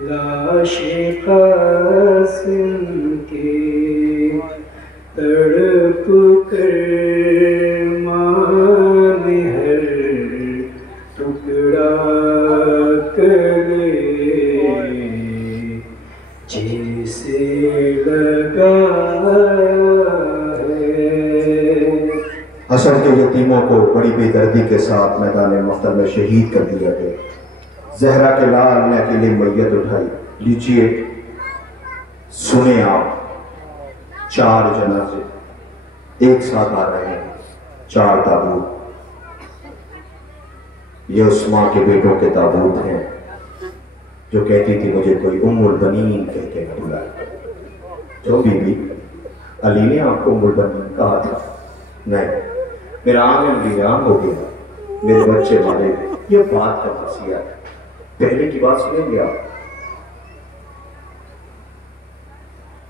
لاش قاسم کی، تڑپ کر مان ہر ٹکڑا کرے جیسے لگا ہے۔ حسن کے یتیموں کو بڑی بے دردی کے ساتھ میدان مقتل میں شہید کر دیا گیا۔ زہرا کے لال نے اکیلے میت اٹھائی۔ لیجئے سنیں آپ، 4 جنازے ایک ساتھ آ رہے ہیں، 4 تابوت۔ یہ اس ماں کے بیٹوں کے تابوت ہیں جو کہتی تھی مجھے کوئی ام البنین کہہ کے نہ بلائے۔ جو بی بی علی نے آپ کو ام البنین کہا تھا؟ نہیں، میرا آنگن ویران ہو گیا، میرے بچے مارے گئے۔ یہ بات کا مسئلہ ہے۔ پہلے کی بات سنیں گے آپ،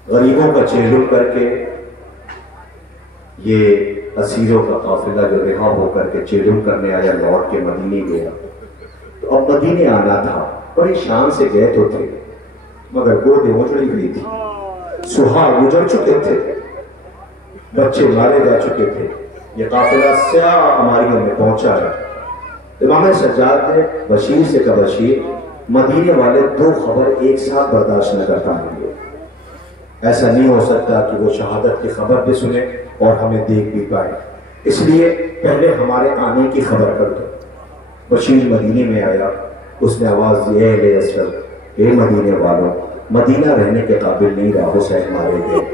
غریبوں کا چہلم کر کے یہ اسیروں کا قافلہ جو رہا ہو کر کے چہلم کرنے آیا، لوٹ کے مدینے گیا۔ تو اب مدینے آنا تھا، بڑی شان سے گئے تو تھے، مگر گودیں اجڑی ہوئی تھی، سہاگ گزر چکے تھے، بچے مارے جا چکے تھے۔ یہ قافلہ سیاہ ہماریوں میں پہنچا ہے۔ امام سجاد نے بشیر سے کہا بشیر، مدینے والے 2 خبر ایک ساتھ برداشت نہ کر پائیں گے۔ ایسا نہیں ہو سکتا کہ وہ شہادت کی خبر بھی سنیں اور ہمیں دیکھ بھی پائیں، اس لیے پہلے ہمارے آنے کی خبر کر دو۔ بشیر مدینے میں آیا، اس نے آواز دی، اے اہل اسد، اے مدینے والوں، مدینہ رہنے کے قابل نہیں رہا، حسین مارے گئے۔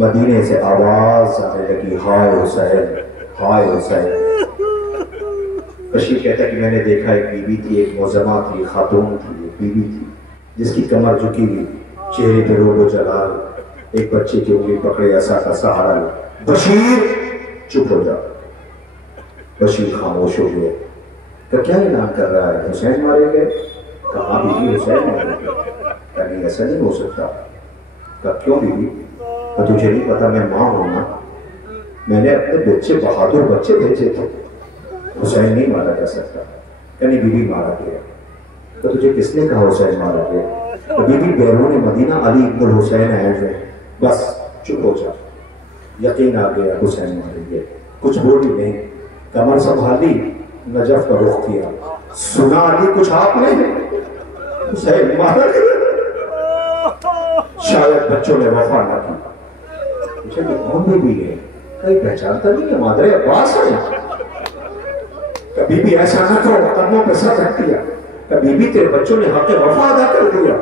مدینے سے آواز آنے لگی، ہائے حسین، ہائے حسین۔ بشیر کہتا ہے کہ میں نے دیکھا ایک بی بی تھی، ایک موزمہ تھی، خاتون تھی، ایک بی بی تھی جس کی کمر جھکی ہوئی، چہرے پہ روب و جلال، ایک بچے کی انگلی پکڑے عصا کا سہارا لے۔ بشیر چپ ہو جا۔ بشیر خاموش ہو گئے۔ کہ کیا اعلان کر رہا ہے؟ حسین مارے گئے؟ کہا بی بی حسین مارے گئے؟ کہ نہیں ایسا نہیں ہو سکتا۔ کہ کیوں بی بی؟ کہ تجھے نہیں پتا میں ماں ہوں نا، میں نے اپنے بچے بہادر بچے بھیجے تھے، حسین نہیں مارا جا سکتا۔ یعنی بی بی مارا گیا۔ تو تجھے کس نے کہا حسین مارا گیا؟ تو بی بی بیرون مدینہ علی ابن الحسین آئے ہوئے، بس چپ ہو جا۔ یقین آ گیا حسین مارے گئے، کچھ بولی نہیں، کمر سنبھالی، نجف کا رخ کیا، سنا علی کچھ آپ نے حسین مارا گیا۔ شاید بچوں نے وفا نہ کی۔ مجھے کہ کون بی بی ہے؟ کہیں پہچانتا نہیں کہ مادر عباس ہے؟ کبھی بھی ایسا نہ کرو، قدموں پہ سر رکھ دیا۔ کبھی بھی تیرے بچوں نے حق وفا ادا کر دیا،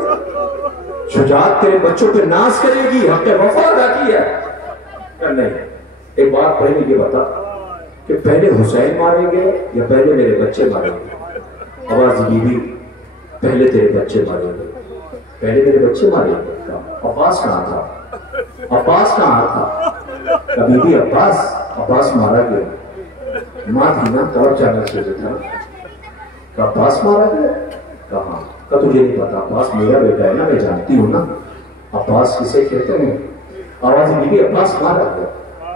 شجاعت تیرے بچوں پہ ناز کرے گی، حق وفا ادا کیا۔ نہیں، ایک بات پہلے یہ بتا کہ پہلے حسین ماریں گے یا پہلے میرے بچے ماریں گے؟ آواز بی بی پہلے تیرے بچے ماریں گے، پہلے میرے بچے ماریں گے۔ عباس کہاں تھا؟ عباس کہاں تھا؟ کبھی بھی عباس مارا گیا، ماں تھی نا تو جانا چاہیے تھا۔ عباس مارا گیا کہاں؟ کہ تجھے نہیں پتا، عباس میرا بیٹا ہے نا، میں جانتی ہوں نا عباس کسے کہتے ہیں۔ آواز بی بی عباس مارا گیا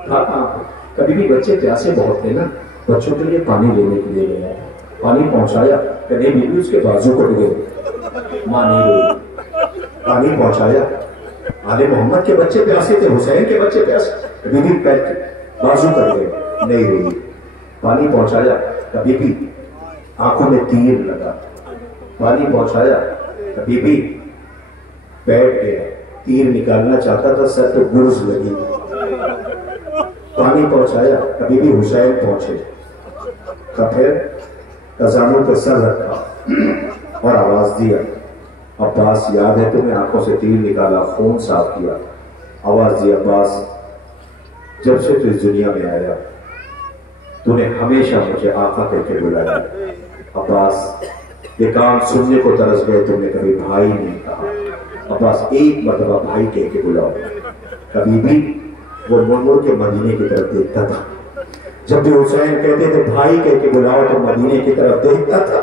تھا کہاں پہ؟ کبھی بھی بچے پیاسے بہت تھے نا، بچوں کے لیے پانی لینے کے لیے گیا، پانی پہنچایا کہ نہیں بی بی اس کے بازو کٹ گئے، ماں نہیں روئی، پانی پہنچایا۔ آل محمد کے بچے پیاسے تھے، حسین کے بچے پیاسے، بی بی بازو کٹ گئے، نہیں روئی، پانی پہنچایا۔ بی بی آنکھوں میں تیر لگا، پانی پہنچایا۔ بی بی بیٹھ گیا، تیر نکالنا چاہتا تھا، سر پہ گرز لگی، پانی پہنچایا۔ کبھی بھی حسین پہنچے، پھر خزانوں پہ سر رکھا اور آواز دیا، عباس یاد ہے تمہیں؟ آنکھوں سے تیر نکالا، خون صاف کیا، آواز دی، عباس جب سے تو اس دنیا میں آیا تو نے ہمیشہ مجھے آقا کہہ کے بلایا۔ عباس یہ کام سننے کو ترس گئے، تم نے کبھی بھائی نہیں کہا، عباس ایک مرتبہ بھائی کہہ کے بلاؤ۔ کبھی بھی وہ مڑ کے مدینے کی طرف دیکھتا تھا، جب بھی حسین کہتے تھے بھائی کہہ کے بلاؤ تو مدینے کی طرف دیکھتا تھا،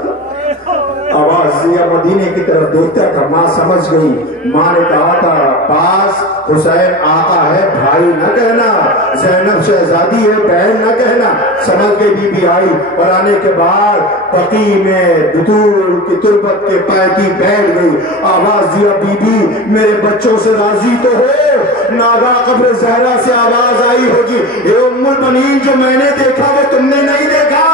آواز دیا مدینے کی طرف دیکھتا تھا۔ ماں سمجھ گئی، ماں نے کہا تھا عباس حسین آقا ہے، بھائی نہ کہنا، زینب شہزادی ہے، بہن نہ کہنا۔ سمجھ گئی، بی بی آئی اور آنے کے بعد بقیع میں بطول کی تربت کے پائے بیٹھ گئی، آواز دیا بی بی میرے بچوں سے راضی تو ہو؟ ناگا قبر زہرا سے آواز آئی ہوگی، اے ام البنین جو میں نے دیکھا وہ تم نے نہیں دیکھا،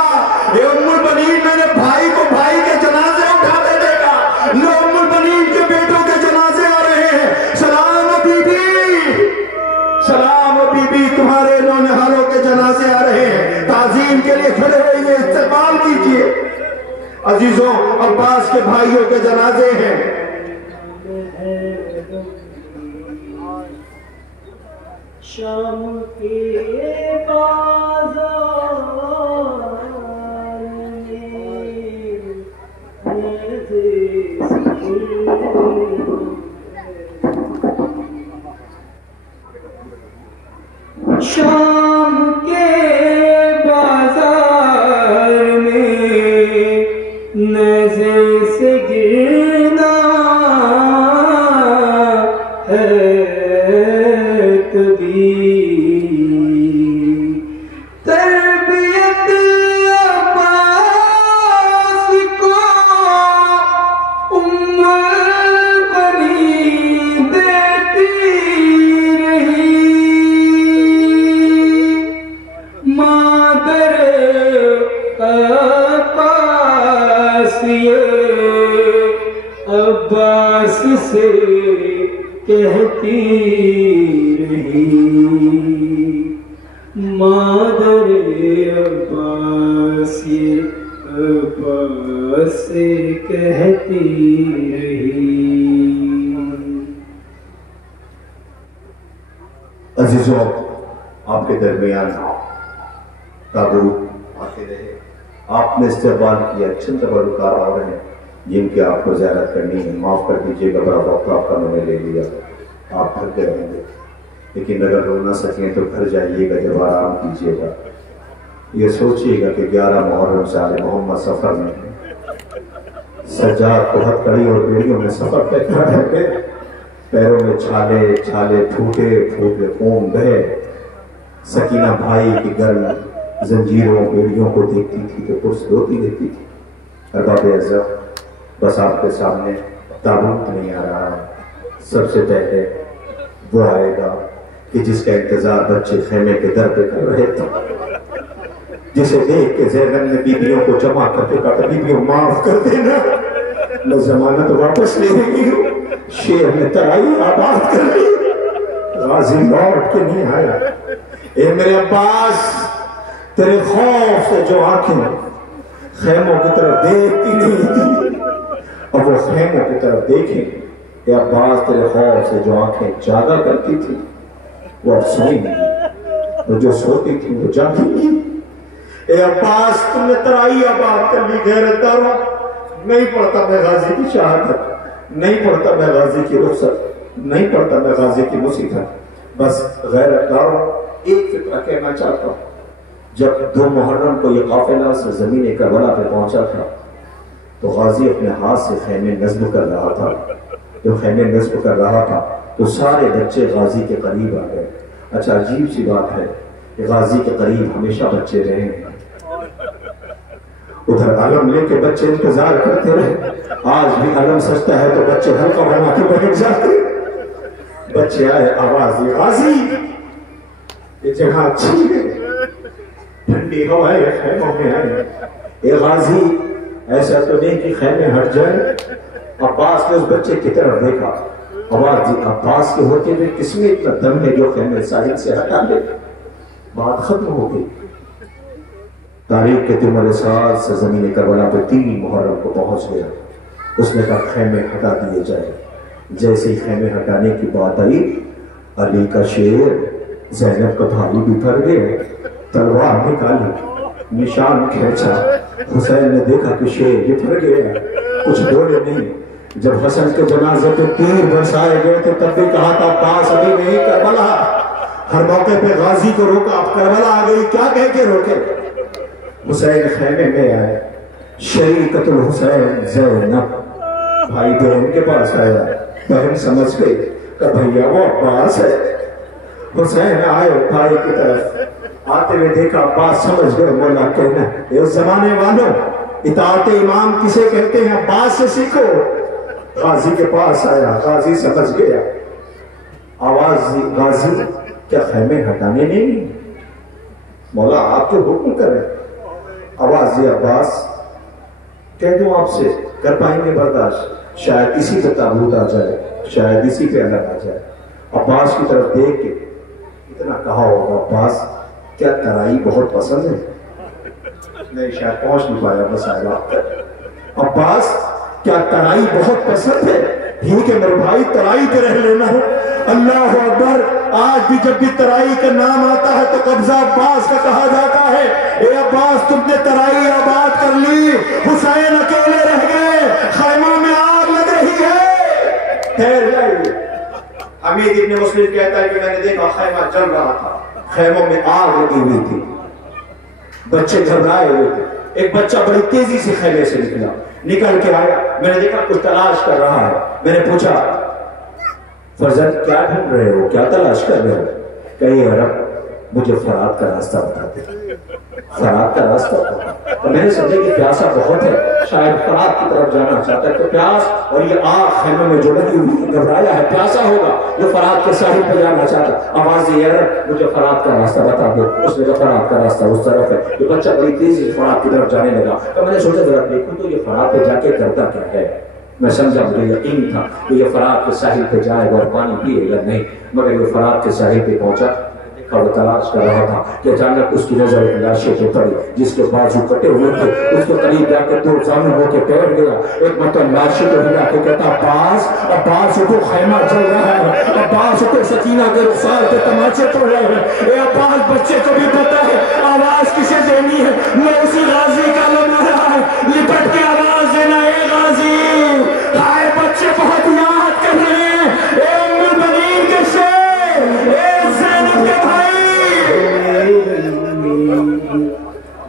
اے ام البنین میں نے بھائی کو بھائی کے جنازے اٹھاتے دیکھا، لو ام البنین کے بیٹوں کے جنازے آ رہے ہیں، سلام بی بی، سلام بی بی، تمہارے نونہالوں کے جنازے آ رہے ہیں، تعظیم کے لیے کھڑے ہوئے استقبال کیجئے۔ عزیزوں عباس کے بھائیوں کے جنازے ہیں۔ شام کے بازار شام کے بازار میں نظر سے گرنا ہے کبھی، تربیت عباس کو ام البنین دیتی رہی، مادر عباس یہ عباس سے کہتی رہی، مادر عباس یہ عباس سے کہتی رہی۔ عزیزوں آپ کے درمیان تابوت آتے رہے، آپ نے استقبال کیا، چند تبرکات آ رہے ہیں جن کی آپ کو زیارت کرنی ہے، معاف کر دیجیے گا، بڑا وقت آپ کا میں نے لے لیا، آپ تھک گئے ہوں گے، لیکن اگر رو نہ سکیں تو گھر جائیے گا، جب آرام کیجیے گا، یہ سوچیے گا کہ 11 محرم سے آل محمد سفر میں سجاد کو ہتھ کڑی اور بیڑیوں میں سفر طے کر رہے تھے، پیروں میں چھالے چھالے پھوٹے پھوٹے خون بہے، سکینہ بھائی کی گرم زنجیروں بیڑیوں کو دیکھتی تھی تو پرس روتی دیکھتی تھی۔ ارباب عزت بس آپ کے سامنے تابوت نہیں آ رہا ہے، سب سے پہلے وہ آئے گا کہ جس کا انتظار بچے خیمے کے در پہ کر رہے تھے، جسے دیکھ کے زینب نے بیویوں کو جمع کر کے کہا بیویوں معاف کر دینا، میں ضمانت واپس لے رہی ہوں، شیر نے ترائی آباد کر لی، غازی لوٹ کے نہیں آیا۔ اے میرے عباس تیرے خوف سے جو آنکھیں خیموں کی طرف دیکھتی نہیں تھی اب وہ خیموں کی طرف دیکھیں، اے عباس تیرے خوف سے جو آنکھیں جاگا کرتی تھی وہ اب سوئیں گی، اور جو سوتی تھی وہ جاگیں گی۔ اے عباس تم نے ترائی آباد کر لی غیرت داروں. نہیں پڑھتا میں غازی کی شہادت, نہیں پڑھتا میں غازی کی رخصت, نہیں پڑھتا میں غازی کی مصیبت. بس غیرت داروں ایک فکرہ کہنا چاہتا ہوں. جب 2 محرم کو یہ قافلہ زمین کربلا پہ پہنچا تھا تو غازی اپنے ہاتھ سے خیمے نصب کر رہا تھا. جو خیمے نصب کر رہا تھا تو سارے بچے غازی کے قریب آ گئے. اچھا عجیب سی بات ہے کہ غازی کے قریب ہمیشہ بچے رہے ہیں. ادھر علم لے کے بچے انتظار کرتے رہے. آج بھی علم سجتا ہے تو بچے حلقہ بنا کے بیٹھ جاتے. بچے آئے, آواز دی غازی یہ جگہ اچھی ہے, ٹھنڈی ہوائیں خیموں میں آئے. اے غازی ایسا تو نہیں کہ خیمے ہٹ جائے. عباس نے اس بچے کی طرف دیکھا. آواز دی عباس کے ہوتے ہوئے کس میں اتنا دم ہے جو خیمے ساحل سے ہٹا لے. بات ختم ہو گئی. تاریخ کے تمہارے سال سے زمین کربلا پہ 3 محرم کو پہنچ گیا. اس نے کہا خیمے ہٹا دیے جائے. جیسے ہی خیمے ہٹانے کی بات آئی, علی کا شیر, زینب کا بھائی بھی پھر گئے, تلوار نکالی, نشان کھینچا. حسین نے دیکھا کہ شیر بھی پھر گیا, کچھ بولے نہیں. جب حسن کے جنازے پہ تیر برسائے گئے تھے تب بھی کہا تھا پاس ابھی نہیں کربلا. ہر موقع پہ غازی کو روکا, اب کربلا آ گئی کیا کہہ کے روکے. حسین خیمے میں آئے. شریکت الحسین زینب بھائی بہن کے پاس آیا. بہن سمجھ گئی کہ بھیا وہ عباس ہے. حسین آئے بھائی کی طرف, آتے ہوئے دیکھا عباس سمجھ گئے. مولا کہنا اس زمانے والوں اطاعت امام کسے کہتے ہیں, عباس سے سیکھو. غازی کے پاس آیا, غازی سمجھ گیا. آواز غازی کیا خیمے ہٹانے نہیں؟ مولا آپ کے حکم کریں. آواز عباس کہہ دوں آپ سے کر پائیں گے برداشت؟ شاید اسی پہ تابوت آ جائے, شاید اسی پہ الگ آ جائے. عباس کی طرف دیکھ کے اتنا کہا ہوگا, عباس کیا ترائی بہت پسند ہے؟ نہیں, شاید پہنچ نہیں پایا مسائل آپ تک. عباس کیا ترائی بہت پسند ہے؟ ٹھیک ہے میرے بھائی, ترائی پہ رہ لینا ہے. اللہ اکبر. آج بھی جب بھی ترائی کا نام آتا ہے تو قبضہ عباس کا کہا جاتا ہے. اے عباس تم نے ترائی آباد کر لی, حسین اکیلے رہ گئے, خیموں میں آگ لگ رہی ہے. ٹھہر جائیے. امیر ابن مسلم کہتا ہے کہ میں نے دیکھا خیمہ جل رہا تھا, خیموں میں آگ لگی ہوئی تھی, بچے گھبرائے ہوئے تھے. ایک بچہ بڑی تیزی سے خیمے سے نکل کے آیا. میں نے دیکھا کچھ تلاش کر رہا ہے. میں نے پوچھا فرزند کیا ڈھونڈ رہے ہو, کیا تلاش کر رہے ہو؟ کہیے رب مجھے فرات کا راستہ بتا دے. فرات کا راستہ بتا. تو میں نے سمجھا کہ پیاسا بہت ہے, شاید فرات کی طرف جانا چاہتا ہے. تو پیاس اور یہ آگ خیمے میں جو لگی ہوئی گھبرایا ہے, پیاسا ہوگا جو فرات کے ساحل پہ جانا چاہتا. آواز یہ رب مجھے فرات کا راستہ بتا دے. اس نے کہا فرات کا راستہ اس طرف ہے. یہ بچہ بڑی تیزی سے فرات کی طرف جانے لگا. تو میں نے سوچا ذرا دیکھوں تو یہ فرات پہ جا کے کرتا کیا ہے. میں سمجھا, مجھے یقین تھا کہ یہ فرات کے ساحل پہ جائے گا اور پانی پیے گا نہیں. مگر یہ فرات کے ساحل پہ پہنچا اور وہ تلاش کر رہا تھا کہ اچانک اس کی نظر ایک لاشے پہ پڑی جس کے بازو کٹے ہوئے تھے. اس کے قریب جا کے 2 زانو ہو کے بیٹھ گیا. ایک مرتبہ لاشے کو ہلا کے کہتا عباس, عباس کو خیمہ جل رہا ہے, عباس کو سکینہ کے رخسار پہ تماچے پڑ رہے ہیں. اے عباس بچے کو بھی پتا ہے آواز کسے دینی ہے. میں اسی غازی کا لم رہا ہے, لپٹ کے آواز دینا. اے غازی, آئے بچے بہت یاد کر رہے ہیں. اے ام البنین کے شیر, اے زینب کے بھائی.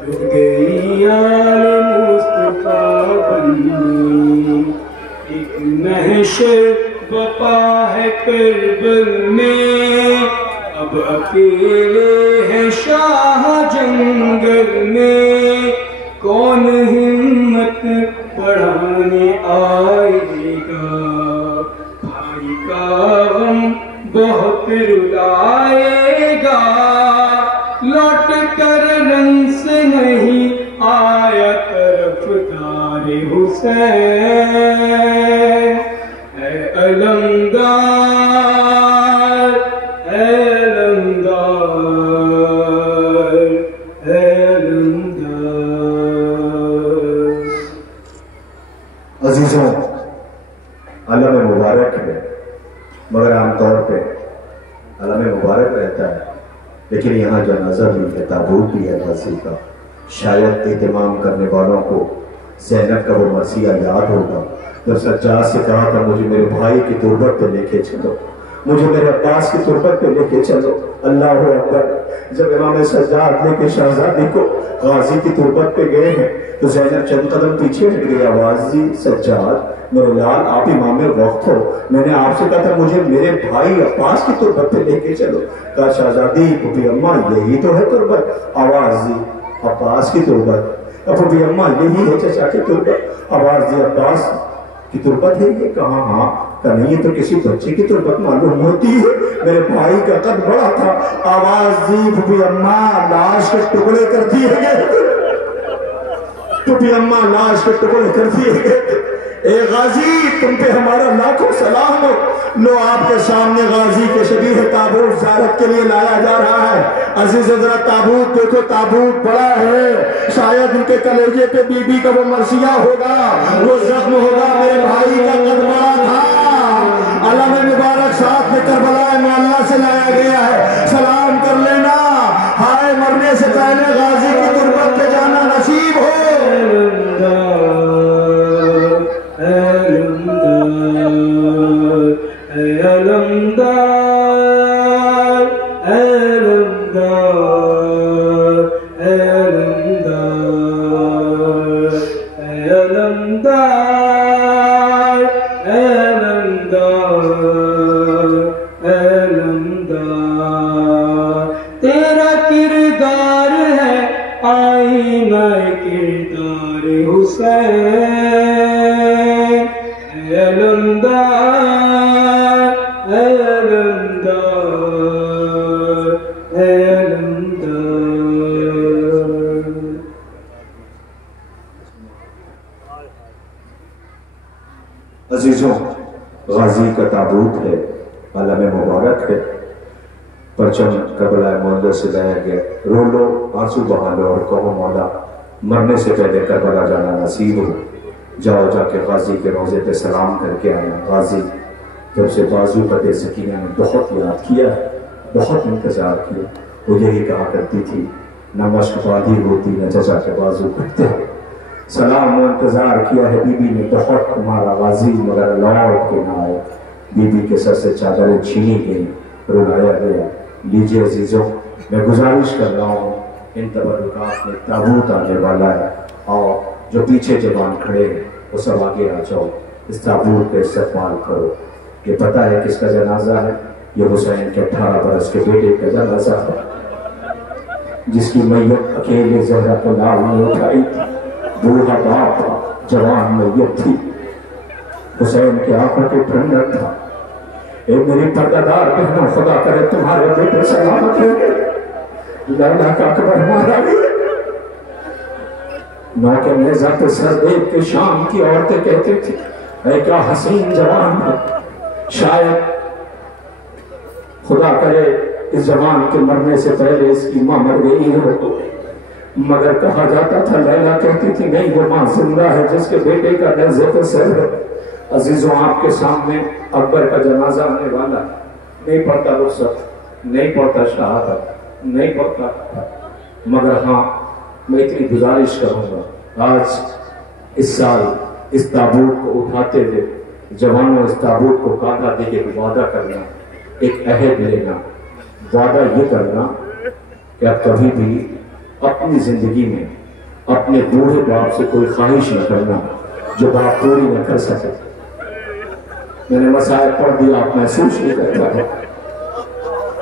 رک گئی آل مصطفیٰ بنی, ایک محشر بپا ہے کربل میں, اب اکیلے ہیں شاہ جنگل میں. کون ہمت بڑھانے آئے گا, بھائی کا غم بہت رلائے گا. لوٹ کر رنگ سے نہیں آیا طرفدار حسین. اے علمدار, اے علمدار, اے علمدار. عزیزوں, علم مبارک ہے مگر عام طور پہ علم مبارک رہتا ہے, لیکن یہاں جنازہ بھی ہے, تابوت بھی ہے غازی کا. شاید اہتمام کرنے والوں کو زینب کا وہ مرثیہ یاد ہوگا جب سجاد سے کہا تھا مجھے میرے بھائی کی تربت پہ لے کے چلو، مجھے میرے عباس کی تربت پہ لے کے چلو۔ اللہ اکبر، جب امام سجاد لے کے شہزادی کو غازی کی تربت پہ گئے ہیں تو زینب چند قدم پیچھے ہٹ گئی۔ آوازی سجاد میرے لال آپ امام وقت ہو، میں نے آپ سے کہا تھا مجھے میرے بھائی عباس کی تربت پہ لے کے چلو۔ کہا شہزادی پھوپھی اماں یہی تو ہے تربت۔ آوازی عباس کی تربت، پھوپھی اماں یہی ہے چچا کی تربت۔ آوازی عباس کی تربت ہے یہ؟ کہا ہاں۔ کہا نہیں یہ تو کسی بچے کی تربت معلوم ہوتی ہے، میرے بھائی کا قد بڑا تھا۔ آواز دی پھوپھی اماں لاش کے ٹکڑے کر دیے گئے، پھوپھی اماں لاش کے ٹکڑے کر دیے گئے۔ اے غازی تم پہ ہمارا لاکھوں سلام ہو۔ لو آپ کے سامنے غازی کے شبیہ تابوت زیارت کے لیے لایا جا رہا ہے۔ عزیز ذرا تابوت دیکھو، تابوت بڑا ہے، شاید ان کے کلیجے پہ بی بی کا وہ مرثیہ ہوگا، وہ زخم ہوگا، میرے بھائی کا قد بڑا تھا۔ علم مبارک ساتھ میں کربلا میں اللہ سے لایا گیا ہے، سلام کر لینا۔ ہائے مرنے سے پہلے غازی کی تربت پہ جانا نصیب ہو۔ تیرا کردار ہے آئینہ کردار حسین، اے علمدار اے علمدار اے علمدار۔ عزیزوں، غازی کا تابوت ہے، علم مبارک ہے، پرچم کربلا معظر سے لایا گیا۔ رو لو، آنسو بہا لو اور کہو مولا مرنے سے پہلے کربلا جانا نصیب ہو۔ جاؤ جا کے غازی کے روضے پہ سلام کر کے آنا۔ غازی جب سے بازو قد سکینہ نے بہت یاد کیا ہے، بہت انتظار کیا، وہ یہی کہا کرتی تھی نہ مشق بادی ہوتی نہ چچا کے بازو کٹتے۔ سلام و انتظار کیا ہے بی بی نے بہت تمہارا غازی، مگر لوٹ کے نہ آئے۔ بی بی کے سر سے چادریں چھینی گئی، رلایا گیا۔ لیجئے عزیزوں، میں گزارش کر رہا ہوں، ان تبرکات میں تابوت آنے والا ہے، اور جو پیچھے جوان کھڑے ہیں وہ سب آگے آ جاؤ، اس تابوت کا استقبال کرو۔ یہ پتہ ہے کس کا جنازہ ہے؟ یہ حسین کے 18 برس کے بیٹے کا جنازہ ہے، جس کی میت اکیلے زہرا کو لال نے اٹھائی تھی۔ بوڑھا باپ تھا، جوان میت تھی، حسین کے آنکھوں کے ٹھنڈک تھا۔ اے میری پردہ دار بہنوں، خدا کرے تمہارے بیٹے سلامت رہے۔ لیلا کا اکبر مارا گیا۔ نو کے نیزہ پہ سر دیکھ کے شام کی عورتیں کہتے تھے اے کیا حسین جوان ہے، شاید خدا کرے اس جوان کے مرنے سے پہلے اس کی ماں مر گئی ہو، مگر کہا جاتا تھا، لیلا کہتی تھی نہیں وہ ماں زندہ ہے جس کے بیٹے کا نیزے پہ سر ہے۔ عزیزوں، آپ کے سامنے اکبر کا جنازہ آنے والا ہے، نہیں پڑتا رخصت، نہیں پڑتا شہادت، نہیں پڑتا، مگر ہاں میں اتنی گزارش کروں گا، آج اس سال اس تابوت کو اٹھاتے ہوئے جوانوں اس تابوت کو کاندھا دے کے وعدہ کرنا، ایک عہد لینا، وعدہ یہ کرنا کہ اب کبھی بھی اپنی زندگی میں اپنے بوڑھے باپ سے کوئی خواہش نہ کرنا جو باپ پوری نہ کر سکے۔ میں نے مسائل پڑھ دیا، آپ محسوس نہیں کرتا ہے۔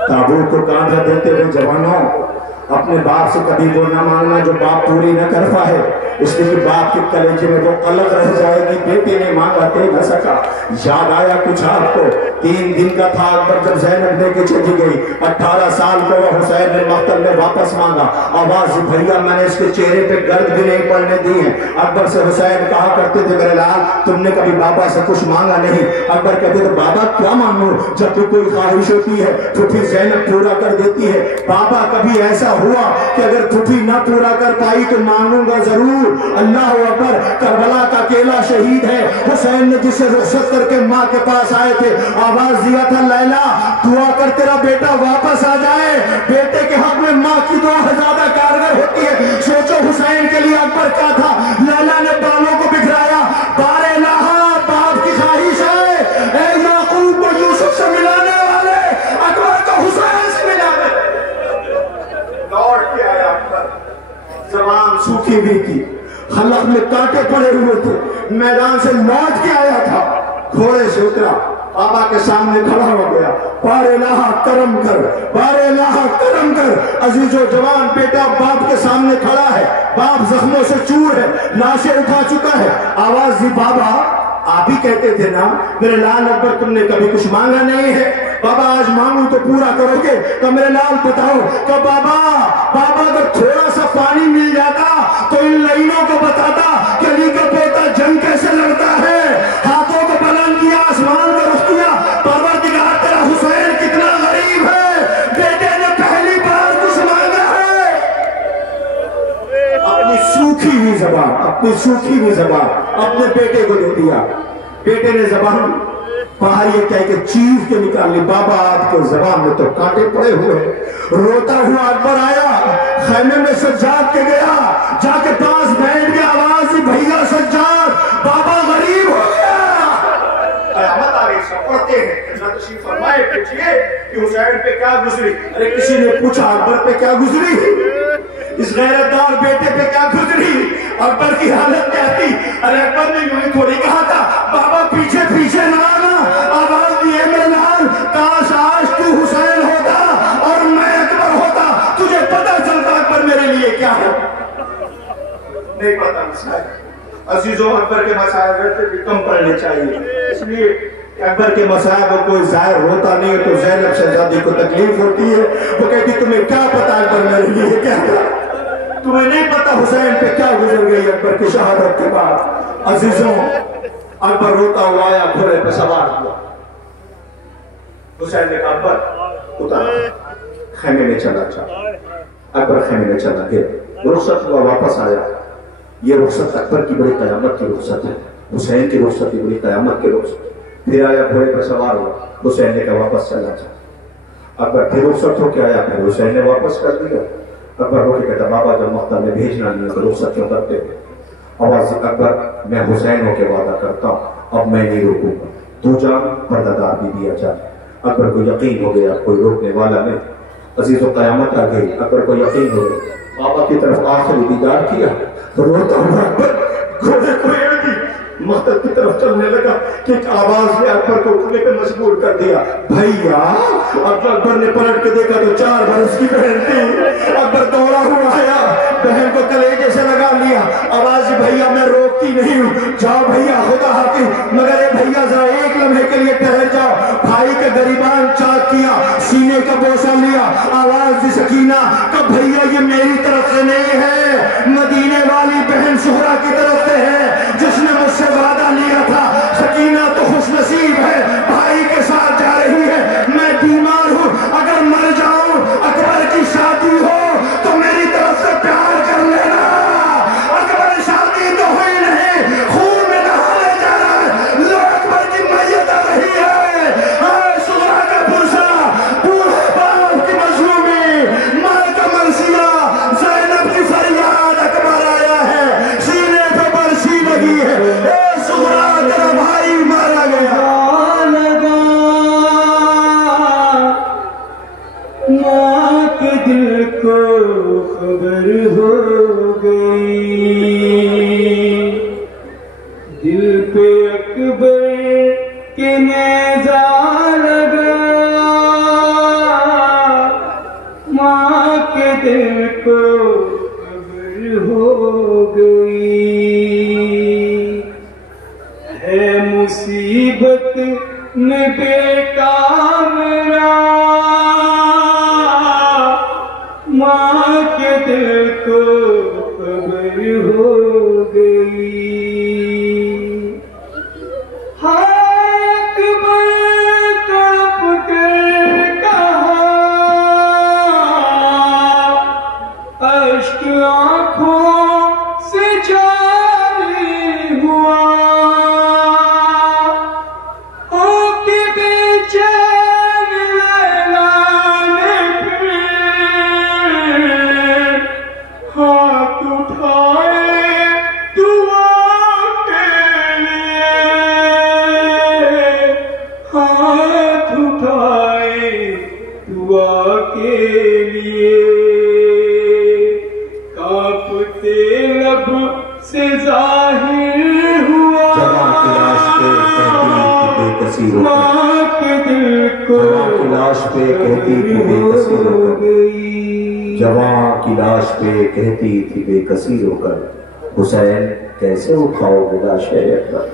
تابوت کو کاندھا دیتے ہوئے جوانوں اپنے باپ سے کبھی وہ نہ ماننا جو باپ پوری نہ کر پائے، اس لیے کہ باپ کے کلیجے میں وہ قلق رہ جائے گی، بیٹے نے مانگا دے نہ سکا۔ یاد آیا کچھ آپ کو، 3 دن کا تھا اکبر جب زینب لے کے چلی گئی، 18 سال کو وہ حسین نے مقتل میں واپس مانگا۔ آواز بھیا میں نے اس کے چہرے پہ گرد بھی نہیں پڑنے دی ہے۔ اکبر سے حسین کہا کرتے تھے میرے لال تم نے کبھی بابا سے کچھ مانگا نہیں۔ اکبر کہتے تھے بابا کیا مانگوں، جب تو کوئی خواہش ہوتی ہے تو پھر زینب پورا کر دیتی ہے۔ بابا کبھی ایسا ہوا کہ اگر پھوپھی نہ پورا کر پائی تو مانگوں گا ضرور۔ اللہ اکبر، کربلا کا اکیلا شہید ہے حسین نے جسے رخصت کر کے ماں کے پاس آئے تھے، آواز دیا تھا لیلا دعا کر تیرا بیٹا واپس آ جائے۔ بیٹے کے حق میں ماں کی دعا زیادہ کارگر ہوتی ہے۔ سوچو حسین کی ہوئی تھی، حلق میں کانٹے پڑے ہوئے تھے، میدان سے لوٹ کے آیا تھا، گھوڑے سے اترا، بابا کے سامنے کھڑا ہو گیا، بار الہ کرم کر، بار الہ کرم کر۔ عزیز و جوان بیٹا باپ کے سامنے کھڑا ہے، باپ زخموں سے چور ہے، لاشیں اٹھا چکا ہے، آواز دی بابا آپ ہی کہتے تھے نا میرے لال اکبر تم نے کبھی کچھ مانگا نہیں ہے، بابا آج مانگوں تو پورا کرو گے؟ تو میرے لال بتاؤ کہ بابا اگر تھوڑا سا پانی مل جاتا تو ان لائنوں کو بتاتا کہ علی کا پوتا جنگ کیسے لڑتا ہے، ہاتھوں کو بلند کیا، آسمان کو رخ کیا، پروردگار تیرا حسین کتنا غریب ہے، بیٹے نے پہلی بار کچھ مانگا ہے۔ اپنی سوکھی ہوئی زبان اپنے بیٹے کو دے دیا، بیٹے نے زبان باہر یہ کہہ کے چیخ کے نکال لی، بابا آپ کے زبان میں تو کانٹے پڑے ہوئے ہیں۔ روتا ہوا اکبر آیا، خیمے میں سجاد کے گیا، جا کے پاس بیٹھ گیا، آواز دی بھیا سجاد بابا غریب ہو گیا۔ قیامت آ گئی، سب پڑھتے ہیں حضرت تشریف فرمائے پوچھئے کہ حسین پہ کیا گزری؟ ارے کسی نے پوچھا اکبر پہ کیا گزری، اس غیرت دار بیٹے پہ کیا گزری؟ اکبر کی حالت کیا تھی؟ ارے اکبر نے یوں ہی تھوڑی کہا تھا بابا پیچھے پیچھے نہ آنا، آواز دیے میرے لال کاش آج تو حسین ہوتا اور میں اکبر ہوتا، تجھے پتہ چلتا اکبر میرے لیے کیا ہے۔ نہیں پتا مسائل عزیزوں، اکبر کے مسائل ویسے بھی کم پڑھنے چاہیے، اس لیے اکبر کے مسائل کو کوئی ظاہر ہوتا نہیں ہے تو زینب شہزادی کو تکلیف ہوتی ہے، وہ کہتی تمہیں کیا پتا اکبر میرے لیے کیا تھا، تمہیں نہیں پتا حسین پہ کیا گزر گئی اکبر کی شہادت کے بعد۔ عزیزوں اکبر روتا ہوا آیا، گھوڑے پہ سوار ہوا، حسین نے کہا اکبر اتر، خیمے میں چلا جا۔ اکبر خیمے میں چلا گیا، رخصت ہوا، واپس آیا۔ یہ رخصت اکبر کی بڑی قیامت کی رخصت ہے، حسین کی رخصت کی بڑی قیامت کی رخصت۔ پھر آیا گھوڑے پر سوار ہوا، حسین نے کہا واپس چلا جا۔ اکبر پھر رخصت ہو کے آیا، پھر حسین نے واپس کر دیا۔ اکبر رو کے کہتا بابا جب مختار میں بھیجنا نہیں تو رخصت کیوں کرتے ہو؟ آواز اکبر میں حسین ہو کے وعدہ کرتا ہوں اب میں نہیں روکوں گا، تو جان پردہ دار بھی دیا جائے۔ اکبر کو یقین ہو گیا کوئی روکنے والا نہیں۔ عزیز و قیامت آ گئی، اکبر کو یقین ہو گیا، بابا کی طرف آخری دیدار کیا، روتا ہوا اکبر گھوڑے کو ایڑ دی، مختار کی طرف چلنے لگا کہ ایک آواز نے اکبر کو اٹھنے پہ مجبور کر دیا، بھیا۔ اکبر نے پلٹ کے دیکھا تو 4 برس کی بہن تھی۔ اکبر دوڑا ہوا آیا، بہن کو کلیجے سے لگا لیا، آواز بھیا میں روکتی نہیں ہوں، جاؤ بھیا خدا حافظ، مگر اے بھیا ذرا ایک لمحے کے لیے ٹھہر جاؤ۔ بھائی کے گریبان چاک کیا، سینے کا بوسہ لیا، آواز دی سکینہ کہ بھیا یہ میری طرف سے نہیں ہے، مدینے والی بہن سہرا کی طرف سے ہے جس نے مجھ سے وعدہ لیا تھا۔ سکینہ تو خوش نصیب ہے، بھائی کے ساتھ جا رہی ہے، میں بیمار ہوں، اگر مر جاؤں اکبر کی شادی ہو تو میری طرف سے پیار کر لینا۔ اکبر شادی تو ہوئی نہیں، خون میں نہانے جا رہا ہے، لو اکبر کی میت آ رہی ہے، سہرا کا پرسا، بوڑھے باپ کی مظلومی، ماں کا مرثیہ، زینب کی فریاد، اکبر آیا ہے، سینے پہ برسی لگی ہے، اے سہرا تیرا بھائی مارا گیا۔ ماں کے دل کو خبر ہو گئی، دل پہ اکبر کے نیزہ لگا، ماں کے دل کو خبر ہو گئی، ہے مصیبت میں بیٹا میرا، ماں کے دل کو خبر ہو گئی۔ اکبر تڑپ کر کہا، اشک آنکھوں سے جاری ہوا، او کے بے چین لیلا نے پھر ہاتھ اٹھائے دعا کے لیے، ہاتھ اٹھائے دعا کے لیے، کانپتے کہتی تھی بے کسی رو کر، جوان کی لاش پہ کہتی تھی بے کسی رو کر، حسین کیسے اٹھاؤ گے لاش اکبر؟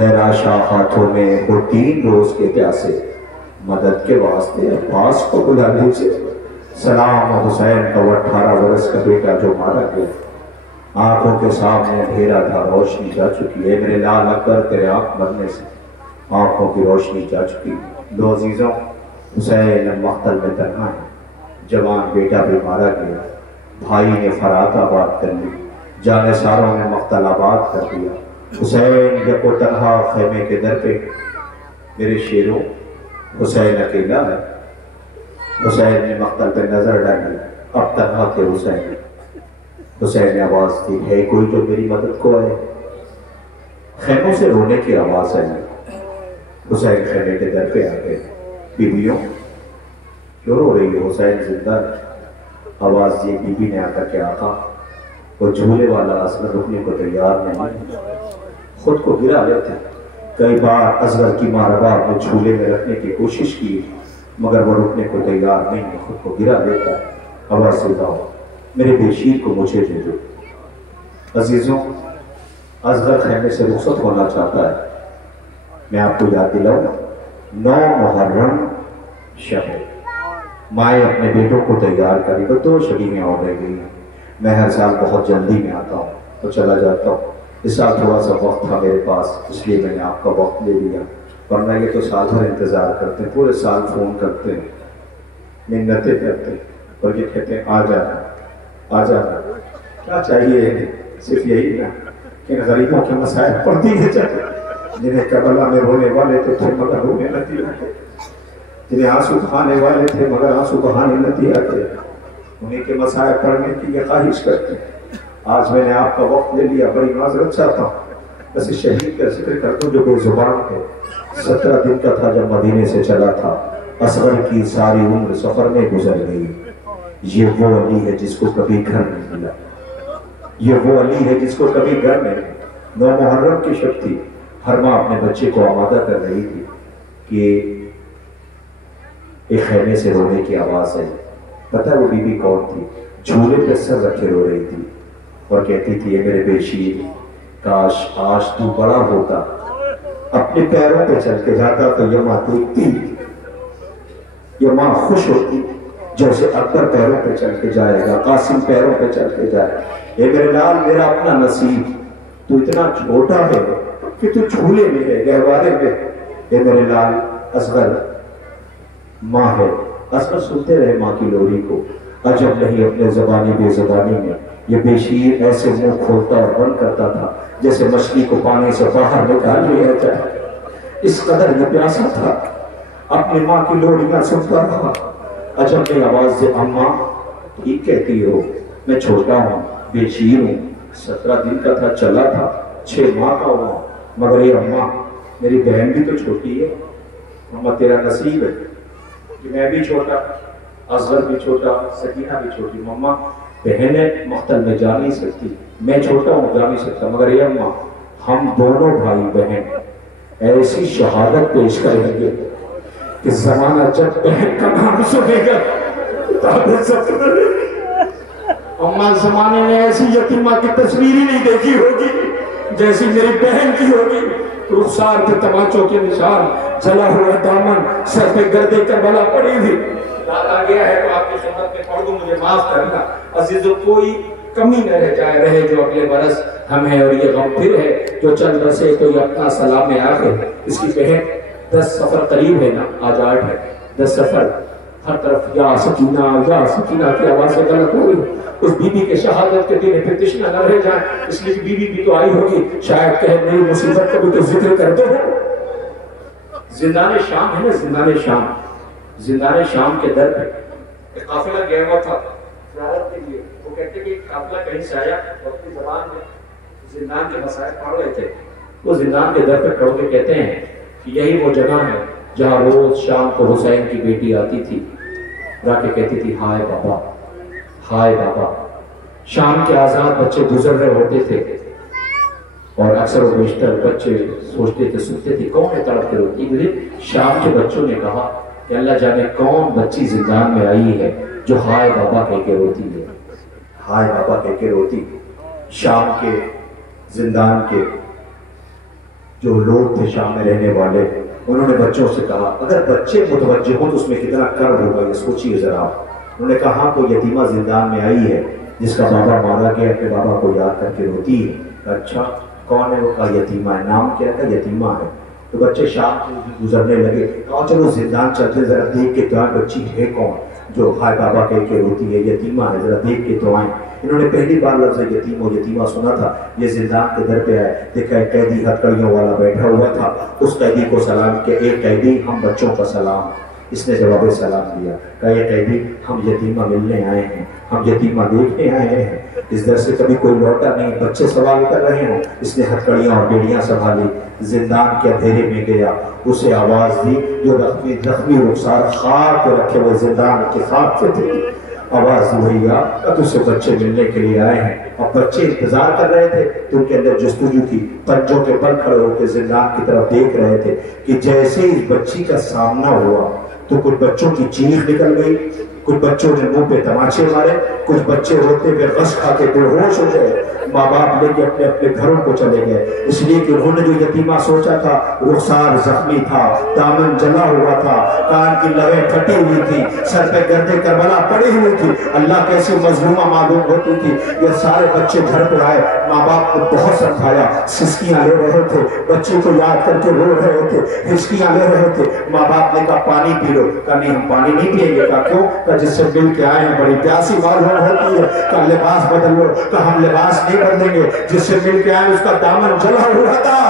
ہے راشا ہاتھوں میں وہ 3 روز کے پیاسے، مدد کے واسطے عباس کو بلا لیجیے۔ سلام حسین کا وہ 18 برس کا بیٹا جو مارا گیا، آنکھوں کے سامنے اندھیرا تھا، روشنی جا چکی ہے میرے لال اکبر، تیرے آنکھ مرنے سے آنکھوں کی روشنی جا چکی۔ دو عزیزوں، حسین مقتل میں تنہا ہے، جوان بیٹا بھی مارا گیا، بھائی نے فرات آباد کر لی، جانے ساروں نے مقتل آباد کر دیا۔ حسین یک و تنہا خیمے کے در پہ، میرے شیروں حسین اکیلا ہے۔ حسین نے مقتل پہ نظر ڈالی، اب تنہا تھے حسین۔ حسین نے آواز دی، ہے کوئی جو میری مدد کو آئے؟ خیموں سے رونے کی آواز آئی۔ حسین خیمے کے در پہ آ گئے، بیویوں کیوں رو رہی ہے؟ حسین زندہ ہے۔ آواز دی، بی نے آ کر کے آقا وہ جھولے والا اصغر رکنے کو تیار نہیں، خود کو گرا لیتے۔ کئی بار اصغر کی ماں رباب نے جھولے میں رکھنے کی کوشش کی مگر وہ رکنے کو تیار نہیں ہے، خود کو گرا لیتا ہے۔ آواز دیتا ہوں، میرے بے شیر کو مجھے دے دو۔ عزیزوں، اصغر خیمے سے رخصت ہونا چاہتا ہے۔ میں آپ کو یاد دلاؤں، 9 محرم شب ہے، مائیں اپنے بیٹوں کو تیار کری، تو 2 شبیہیں اور رہ گئی ہیں۔ میں ہر سال بہت جلدی میں آتا ہوں اور چلا جاتا ہوں، اس سال تھوڑا سا وقت تھا میرے پاس، اس لیے میں نے آپ کا وقت لے لیا، ورنہ یہ تو سال بھر انتظار کرتے ہیں، پورے سال فون کرتے ہیں، منتیں کرتے ہیں اور یہ کہتے ہیں آ جانا آ جانا۔ کیا چاہیے؟ صرف یہی نا کہ ان غریبوں کے مسائل پڑتی ہے چاہتے، جنہیں کربلا میں رونے والے تو تھے مگر رونے نہ دیا تھے، جنہیں آنسو بہانے والے تھے مگر آنسو بہانے نہ دیا تھے، انہیں کے مسائل پڑھنے کی یہ خواہش کرتے ہیں۔ آج میں نے آپ کا وقت لے لیا، بڑی معذرت چاہتا ہوں، بس اس شہید کا ذکر کر دوں جو بے زبان ہے۔ 17 دن کا تھا جب مدینے سے چلا تھا، اصغر کی ساری عمر سفر میں گزر گئی۔ یہ وہ علی ہے جس کو کبھی گھر نہیں ملا، یہ وہ علی ہے جس کو کبھی گھر نہیں۔ 9 محرم کی شب تھی، ہر ماں اپنے بچے کو آمادہ کر رہی تھی کہ ایک خیمے سے رونے کی آواز ہے۔ پتہ وہ بی بی کون تھی؟ جھولے پہ سر رکھے رو رہی تھی اور کہتی تھی، اے میرے بے شیر، کاش آج تو بڑا ہوتا، اپنے پیروں پہ چل کے جاتا تو یہ ماں دیکھتی، یہ ماں خوش ہوتی جیسے اکبر پیروں پہ چل کے جائے گا، قاسم پیروں پہ چل کے جائے گا۔ اے میرے لال، میرا اپنا نصیب، تو اتنا چھوٹا ہے کہ تو جھولے میں ہے، گہوارے میں۔ اے میرے لال، اصغر ماں ہے۔ اصغر سنتے رہے ماں کی لوری کو، عجب نہیں اپنے زبانی بے زبانی میں یہ بے شیر ایسے منہ کھولتا اور بند کرتا تھا جیسے مچھلی کو پانی سے باہر نکال لیا جائے، اس قدر یہ پیاسا تھا۔ اپنی ماں کی لوریاں سنتا رہا، عجب نہیں آواز سے، اماں ٹھیک کہتی ہو، میں چھوٹا ہوں، بے شیر ہوں، 17 دن کا تھا چلا تھا، 6 ماہ کا ہوا، مگر یہ اماں میری بہن بھی تو چھوٹی ہے۔ اماں تیرا نصیب ہے کہ میں بھی چھوٹا، اصغر بھی چھوٹا، سکینہ بھی چھوٹی۔ مما بہنیں مقتل میں جا نہیں سکتی، میں چھوٹا ہوں جا نہیں سکتا، مگر یہ اماں ہم دونوں بھائی بہن ایسی شہادت پیش کریں گے کہ زمانہ جب بہن کا نام سنے گا اماں زمانے میں ایسی یتیمہ کی تصویر ہی نہیں دیکھی ہوگی جیسی میری بہن کی ہوگی۔ رخسار پہ تماچوں کے نشان، جلا ہوا دامن، سر پہ گردے کربلا پڑی ہوئی۔ یاد آ گیا ہے تو آپ کی خدمت میں پڑھ دوں، مجھے معاف کرنا۔ عزیزو، کوئی کمی نہ رہ جائے، رہے جو اگلے برس ہمیں، اور یہ غم پھر ہے جو چل بسے تو یہ اپنا سلام آخر۔ اس کی بہن 10 سفر قریب ہے نا، آج 8 ہے، 10 سفر، ہر طرف یا سکینہ کی آوازیں غلط ہو گئی۔ اس بی بی کے شہادت کے دن پھر تشنہ نہ رہ جائیں، اس لیے بی بی بھی تو آئی ہوگی، شاید کہے میری مصیبت کا بھی تو ذکر کر دو۔ زندان شام ہے نا، زندان شام کے در پہ ایک قافلہ گیا ہوا تھا زیارت کے لیے۔ وہ کہتے کہ قافلہ کہیں سے آیا، اپنی زبان میں زندان کے مسائل پڑھ رہے تھے۔ وہ زندان کے در پہ کھڑ کے کہتے ہیں کہ یہی وہ جگہ ہے جہاں روز شام کو حسین کی بیٹی آتی تھی، را کے کہتی تھی، ہائے بابا، ہائے بابا۔ شام کے آزاد بچے گزر رہے ہوتے تھے اور اکثر و بیشتر بچے سوچتے تھے، سنتے تھے، کون ہے تڑپ کے روتی؟ شام کے بچوں نے کہا کہ اللہ جانے کون بچی زندان میں آئی ہے جو ہائے بابا کہہ کے روتی ہے، ہائے بابا کہہ کے روتی۔ شام کے زندان کے جو لوگ تھے شام میں رہنے والے، انہوں نے بچوں سے کہا اگر بچے متوجہ ہوں تو اس میں کتنا کرب ہوگا، یہ سوچیے ذرا۔ انہوں نے کہا کوئی یتیمہ زندان میں آئی ہے جس کا بابا مارا گیا، اپنے بابا کو یاد کر کے روتی ہے۔ اچھا کون ہے؟ وہ کہا یتیمہ ہے۔ نام کیا تھا؟ یتیمہ ہے۔ تو بچے شام سے گزرنے لگے، کہا چلو زندان چلتے ذرا دیکھ کے تو آئیں بچی ہے کون جو ہائے بابا کہہ کے روتی ہے، یتیمہ ہے، ذرا دیکھ کے تو آئیں۔ انہوں نے پہلی بار لفظ یتیم و یتیمہ سنا تھا، یہ زندان کے در پہ آئے، دیکھا ایک قیدی ہتھکڑیوں والا بیٹھا ہوا تھا، اس قیدی کو سلام کیا، ایک قیدی ہم بچوں کا سلام۔ اس نے جواب سلام دیا، کہا یہ قیدی ہم یتیمہ ملنے آئے ہیں، ہم یتیمہ دیکھنے آئے ہیں، اس در سے کبھی کوئی لوٹا نہیں، بچے سوال کر رہے ہوں۔ اس نے ہتھکڑیاں اور بیڑیاں سنبھالی، زندان کے اندھیرے میں گیا، اسے آواز دی جو زخمی رخسار خاک پہ رکھے ہوئے زندان کے خاک سے تھی، آواز دی بھیا تجھ سے بچے ملنے کے لیے آئے ہیں۔ اور بچے انتظار کر رہے تھے تو ان کے اندر جستجو تھی، پنجوں کے بل کھڑے ہو کے زندان کی طرف دیکھ رہے تھے کہ جیسے اس بچی کا سامنا ہوا تو کچھ بچوں کی چیخ نکل گئی، کچھ بچوں نے منہ پہ تماچے مارے، کچھ بچے روتے ہوئے غش کھا کے بے ہوش ہو گئے، ماں باپ لے کے اپنے اپنے گھروں کو چلے گئے، اس لیے کہ انہوں نے جو یتیمہ سوچا تھا رخسار زخمی تھا، دامن جلا ہوا تھا، کان کی لویں پھٹی ہوئی تھی، سر پہ گردے کربلا پڑی ہوئی تھی، اللہ کیسی مظلومہ معلوم ہوتی تھی۔ یہ سارے بچے گھر پہ آئے، ماں باپ کو بہت سمجھایا، سسکیاں لے رہے تھے، بچے کو یاد کر کے رو رہے تھے، ہچکیاں لے رہے تھے۔ ماں باپ نے کہا پانی پی لو، کہا نہیں ہم پانی نہیں پیئیں گے۔ کہا کیوں؟ کہا جس سے مل کے آئے ہیں بڑی پیاسی معلوم ہوتی ہے، کہا لباس بدل لو، کہا ہم لباس نہیں بدلیں گے، جس سے مل کے آئے اس کا دامن جلا ہوا تھا۔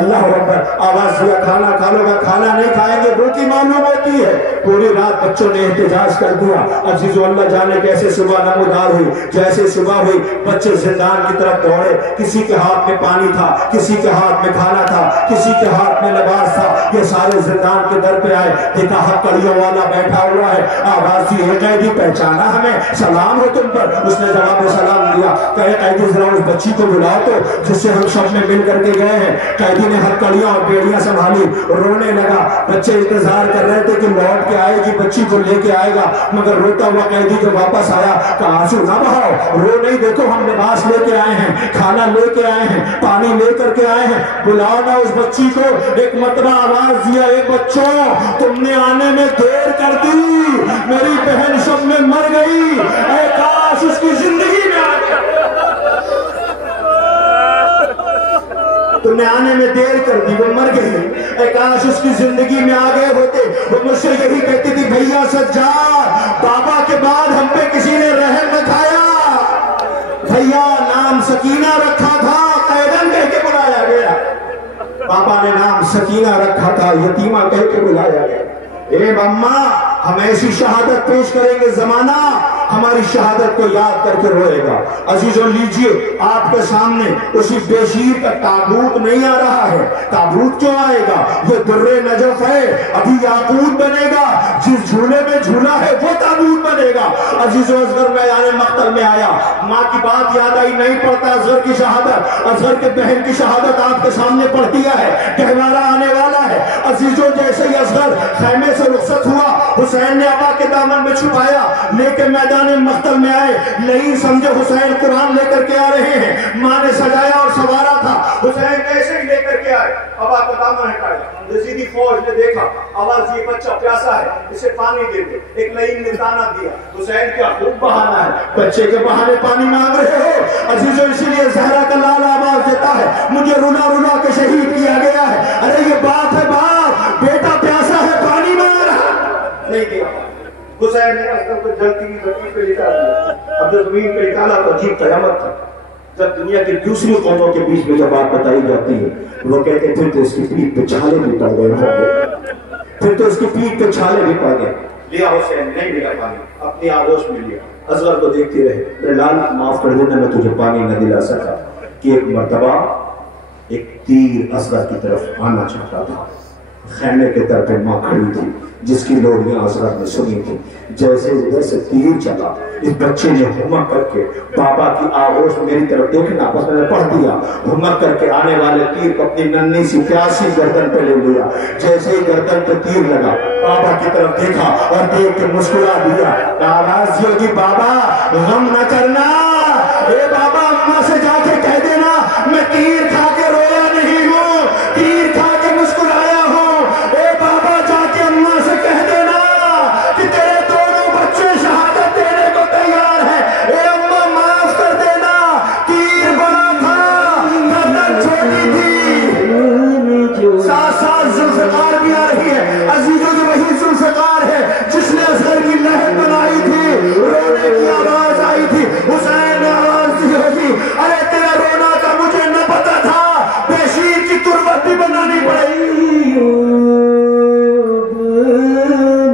اللہ اکبر، آواز دیا کھانا کھا لو، کا کھانا نہیں کھائیں گے، بھوکی معلوم ہوتی ہے۔ پوری رات بچوں نے احتجاج کر دیا۔ عزیزو اللہ جانے کیسے صبح نمودار ہوئی، جیسے صبح ہوئی بچے زندان کی طرف دوڑے، کسی کے ہاتھ میں پانی تھا، کسی کے ہاتھ میں کھانا تھا، کسی کے ہاتھ میں لباس تھا۔ یہ سارے زندان کے در پہ آئے، دیکھا ہتھکڑیوں والا بیٹھا ہوا ہے، آواز دی اے قیدی پہچانا ہمیں، سلام ہو تم پر؟ اس نے جواب سلام دیا، کہ قیدی ذرا اس بچی کو بلاؤ تو جس سے ہم سب میں مل کر کے گئے ہیں۔ قیدی نے ہتھکڑیاں اور بیڑیاں سنبھالی، رونے لگا۔ بچے انتظار کر رہے تھے کہ لوٹ کے آئے گی، بچی کو لے کے آئے گا، مگر روتا ہوا قیدی جو واپس آیا کہا آنسو نہ بہاؤ، رو نہیں، دیکھو ہم لباس لے کے آئے ہیں، کھانا لے کے آئے ہیں، پانی لے کر کے آئے ہیں، بلاؤ نا اس بچی کو۔ ایک مرتبہ آواز دیا، اے بچوں تم نے آنے میں دیر کر دی، میری بہن شب میں مر گئی، اے کاش اس کی زندگی میں آ گیا، تم نے آنے میں دیر کر دی، وہ مر گئی، اے کاش اس کی زندگی میں آ گئے ہوتے۔ وہ مجھ سے یہی کہتی تھی بھیا سجاد بابا کے بعد ہم پہ کسی نے رحم دکھایا، بھیا نام سکینہ رکھا تھا، قیدن کہہ کے بلایا گیا، بابا نے نام سکینہ رکھا تھا، یتیمہ کہہ کے بلایا گیا۔ اے ماما ہم ایسی شہادت پیش کریں گے، زمانہ ہماری شہادت کو یاد کر کے روئے گا۔ عزیزوں لیجئے آپ کے سامنے اسی بے شیر کا تابوت نہیں آ رہا ہے۔ تابوت کیوں آئے گا؟ یہ در نجف ہے، ابھی یاقوت بنے گا، جس جھولے میں جھولا ہے وہ تابوت بنے گا۔ عزیزوں اصغر میدان مقتل میں آیا، ماں کی بات یاد آئی، نہیں پڑھتا اصغر کی شہادت، اصغر کے بہن کی شہادت آپ کے سامنے پڑھ دیا ہے، گہوارہ آنے والا ہے۔ عزیزوں جیسے ہی اصغر خیمے سے رخصت ہوا، حسین نے ابا کے دامن میں چھپایا، لے کے میدان مقتل میں آئے، نہیں سمجھے حسین قرآن لے کر کے آ رہے ہیں، ماں نے سجایا اور سوارا تھا، حسین کیسے ہی لے کر کے آئے، ابا کا دامن ہٹایا، یزیدی فوج نے دیکھا، آواز یہ بچہ پیاسا ہے، اسے پانی دے دو، ایک لئیم نے دانا دیا، حسین کیا خوب بہانا ہے، بچے کے بہانے پانی مانگ رہے ہو۔ عزیزوں اسی لیے زہرا کا لال آواز دیتا ہے، مجھے رونا رونا کے شہید کیا گیا ہے، ارے یہ بات ہے باپ، بیٹا پیاسا ہے پانی مانگ رہا نہیں دیا۔ حسین نے اصغر کو جلتی کی زمین پہ نکال دیا، اب جو زمین پہ نکالا تو عجیب قیامت تھا، جب دنیا کی دوسری قوموں کے بیچ میں جب بات بتائی جاتی ہے وہ کہتے ہیں پھر تو اس کی پیٹھ پہ چھالے بھی پڑ گئے ہوں گے، پھر تو اس کی پیٹھ پہ چھالے بھی پڑ گئے۔ لیا حسین نہیں ملا پانی، اپنی آغوش میں لیا، اصغر کو دیکھتی رہے، میرے لال معاف کر دینا میں تجھے پانی نہ دلا سکا، کہ ایک مرتبہ ایک تیر اصغر کی طرف آنا چاہتا تھا، خیمے کے در پہ ماں کھڑی تھی جس کی لوریاں حضرت نے سنی تھی. جیسے ادھر سے تیر چلا اس بچے نے ہمت کر کے بابا کی آغوش میری طرف دیکھنا بس میں نے پڑھ دیا. ہمت کر کے آنے والے تیر کو اپنی ننھی سی پیاسی گردن پہ لے لیا. جیسے ہی گردن پہ تیر لگا بابا کی طرف دیکھا اور دیکھ کے مسکرا دیا. ناراض ہوگی بابا غم نہ کرنا. اے بابا اماں سے جا کے کہہ دینا میں تیر کھا کے رویا نہیں ہوں, تیر کھا کے مسکرایا ہوں. اے بابا جا کے اماں سے کہہ دینا کہ تیرے دونوں بچے شہادت دینے کو تیار ہیں. اے اماں معاف کر دینا, تیر بڑا تھا گردن چھوٹی تھی. ساتھ ساتھ ذوالفقار بھی آ رہی ہے. عزیزوں جو وہی ذوالفقار ہے جس نے اصغر کی لہر بنائی تھی, رونے کی آواز آئی تھی. حسین نے آواز دی ہوگی ارے تیرا رونا تھا مجھے نہ پتا تھا, بے شیر کی تربت بھی بنانی پڑی.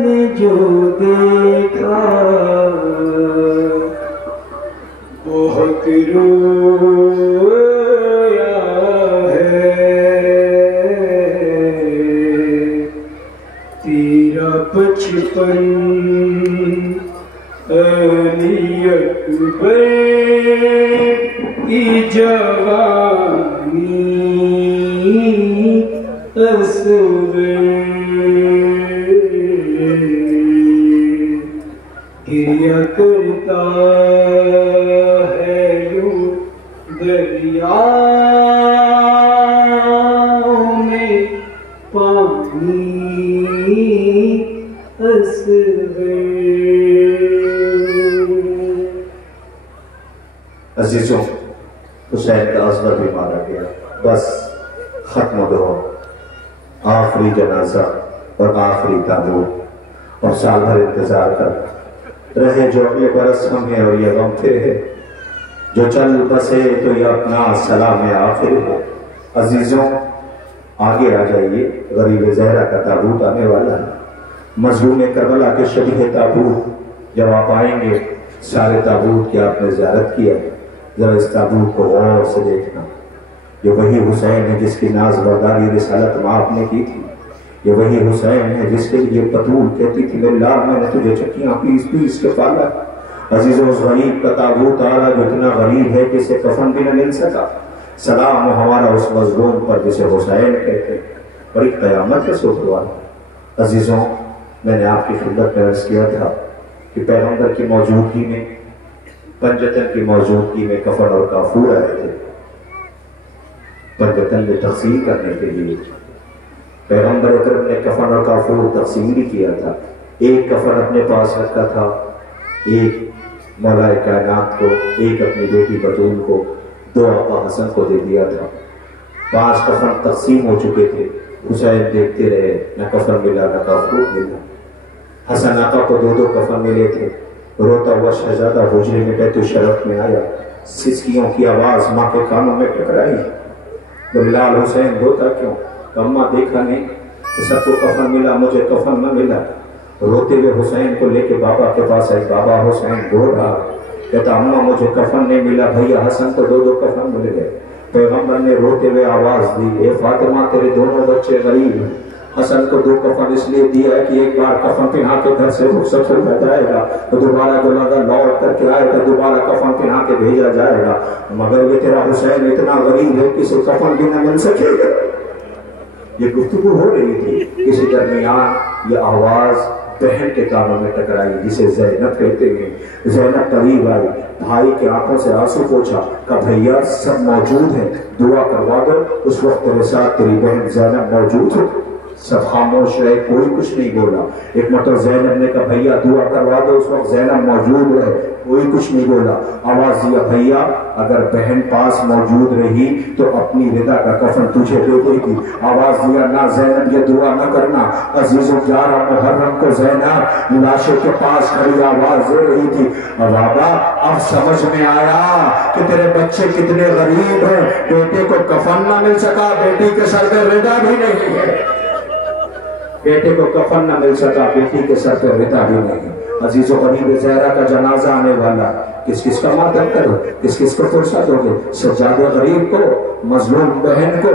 نے جو دیکھا بہت رویا ہے, تیرا بچپن علی اکبر کی جوانی اصغر گریا کرتا ہے یوں دریا میں پانی اصغر. عزیزوں حسین کا اصغر بھی مارا گیا. بس ختم دور, آخری جنازہ اور آخری تابوت, اور سال بھر انتظار کر رہے جو اگلے برس ہم ہیں اور یہ غم پھر ہے, جو چل بسے تو یہ اپنا سلام آخر ہے. عزیزوں آگے آ جائیے, غریب زہرا کا تابوت آنے والا ہے. مظلوم کربلا کے شبیہ تابوت جب آپ آئیں گے, سارے تابوت کی آپ نے زیارت کیا, ذرا اس تابوت کو غور سے دیکھنا. یہ وہی حسین ہے جس کی ناز برداری رسالت آپ نے کی تھی. یہ وہی حسین ہے جس کے لیے بطول کہتی تھی میرے لال میں نے تجھے چکیاں پیس پیس کے پالا. عزیزوں اس غریب کا تابوت آ رہا جو اتنا غریب ہے کہ اسے کفن بھی نہ مل سکا. سلام ہمارا اس مظلوم پر جسے حسین کہتے, بڑی قیامت کے سوچوا. عزیزوں میں نے آپ کی خدمت میں عرض کیا تھا کہ پیغمبر کی موجودگی میں, پنجتن کی موجودگی میں کفن اور کافور آئے تھے پنجتن میں تقسیم کرنے کے لیے. پیغمبر اکرم نے کفن اور کافور تقسیم بھی کیا تھا. ایک کفن اپنے پاس رکھا تھا, ایک مولا کائنات کو, ایک اپنی بیٹی بطول کو, 2 آقا حسن کو دے دیا تھا. 5 کفن تقسیم ہو چکے تھے. حسین دیکھتے رہے, نہ کفن ملا نہ کافور ملا. حسن آقا کو 2 کفن ملے تھے. روتا ہوا شہزادہ حجرے میں بیت الشرف میں آیا, سسکیوں کی آواز ماں کے کانوں میں ٹکرائی. بلال حسین روتا کیوں؟ اماں دیکھا نہیں کہ سب کو کفن ملا, مجھے کفن نہ ملا. روتے ہوئے حسین کو لے کے بابا کے پاس آئی. بابا حسین رو رہا, کہتا اماں مجھے کفن نہیں ملا, بھیا حسن کو 2 کفن مل گئے. پیغمبر نے روتے ہوئے آواز دی, اے فاطمہ تیرے دونوں بچے غریب ہیں. حسن کو 2 کفن اس لیے دیا ہے کہ ایک بار کفن پہنا کے گھر سے رخصت ہو جائے گا تو دوبارہ جو لگا لوٹ کر کے آئے گا دوبارہ کفن پہنا کے بھیجا جائے گا. مگر یہ تیرا حسین اتنا غریب ہے کہ اسے کفن بھی نہ مل سکے گا. یہ گفتگو ہو رہی تھی, اسی درمیان یہ آواز بہن کے کانوں میں ٹکرائی جسے زینب کہتے ہیں. زینب قریب آئی, بھائی کے آنکھوں سے آنسو پوچھا, کہا بھیا سب موجود ہیں, دعا کروا دو. اس وقت تیرے ساتھ تیری بہن زینب موجود ہے. سب خاموش رہے, کوئی کچھ نہیں بولا. ایک مرتبہ زینب نے کہا بھیا دعا کروا دو. اس وقت زینب موجود رہے, کوئی کچھ نہیں بولا. آواز دیا بھیا اگر بہن پاس موجود رہی تو اپنی رضا کا کفن تجھے دے دے گی. آواز دیا نہ زینب یہ دعا نہ کرنا. عزیزوں 11 محرم کو زینب لاشے کے پاس کھڑی آواز دے رہی تھی, بابا اب سمجھ میں آیا کہ تیرے بچے کتنے غریب ہیں. بیٹے کو کفن نہ مل سکا, بیٹی کے سر پہ رضا بھی نہیں ہے. بیٹے کو کفن نہ مل سکا, بیٹی کے سر پہ رضا بھی نہیں. عزیزوں غریب زہرا کا جنازہ آنے والا, کس کس کا ماتم کرو، کس کس کو فرصت دو گے؟ سجاد غریب کو، مظلوم بہن کو،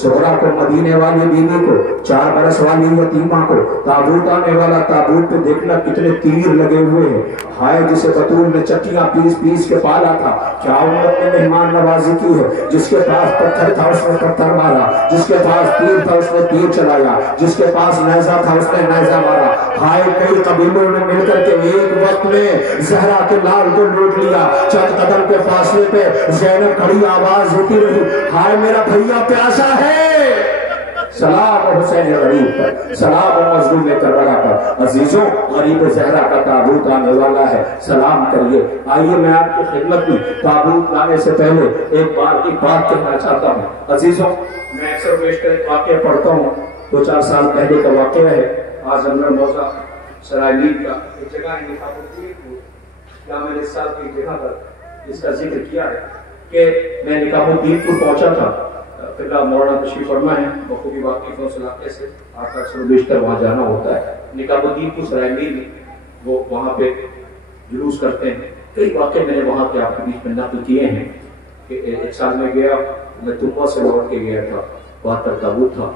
سغرا کو، مدینے والی بیوی کو، 4 برس والی یتیمہ کو، تابوت آنے والا، تابوت پہ دیکھنا کتنے تیر لگے ہوئے ہیں، ہائے جسے بطول نے چٹیاں پیس پیس کے پالا تھا، کیا امت نے مہمان نوازی کی ہے؟ جس کے پاس پتھر تھا اس نے پتھر مارا، جس کے پاس تیر تھا اس نے تیر چلایا، جس کے پاس نیزہ تھا اس نے نیزہ مارا، ہائے کئی قبیلوں نے مل کر کے ایک وقت میں زہرا کے لال کو لوٹ لیا، چند قدم کے فاصلے پہ زینب کھڑی آواز ہوتی رہی، ہائے میرا بھیا پیاسا ہے، سلام حسین غریب پر، سلام مظلوم کربلا پر۔ عزیزوں غریب زہرا کا تابوت آنے والا ہے، سلام کریے۔ آئیے میں آپ کی خدمت میں تابوت لانے سے پہلے ایک بات کہنا چاہتا ہوں۔ عزیزوں میں اکثر بیشتر ایک واقعہ پڑھتا ہوں، 2-4 سال پہلے کا واقعہ ہے۔ اعظم موضع سرائیلی کا ایک جگہ ہے جامع الاسلام کی جگہ پر اس کا ذکر کیا ہے کہ میں نکاح الدین پور پہنچا تھا۔ قبلہ مولانا تشریف فرما ہے، بخوبی واقف ہوں اس علاقے سے، آپ کا اکثر بیشتر وہاں جانا ہوتا ہے۔ نکاح الدین پور سرائیلی میں وہ وہاں پہ جلوس کرتے ہیں۔ کئی واقعے میں نے وہاں کے آپ کے بیچ میں نقل کیے ہیں کہ ایک سال میں گیا، میں تنبا سے لوٹ کے گیا تھا، وہاں پر تابوت تھا،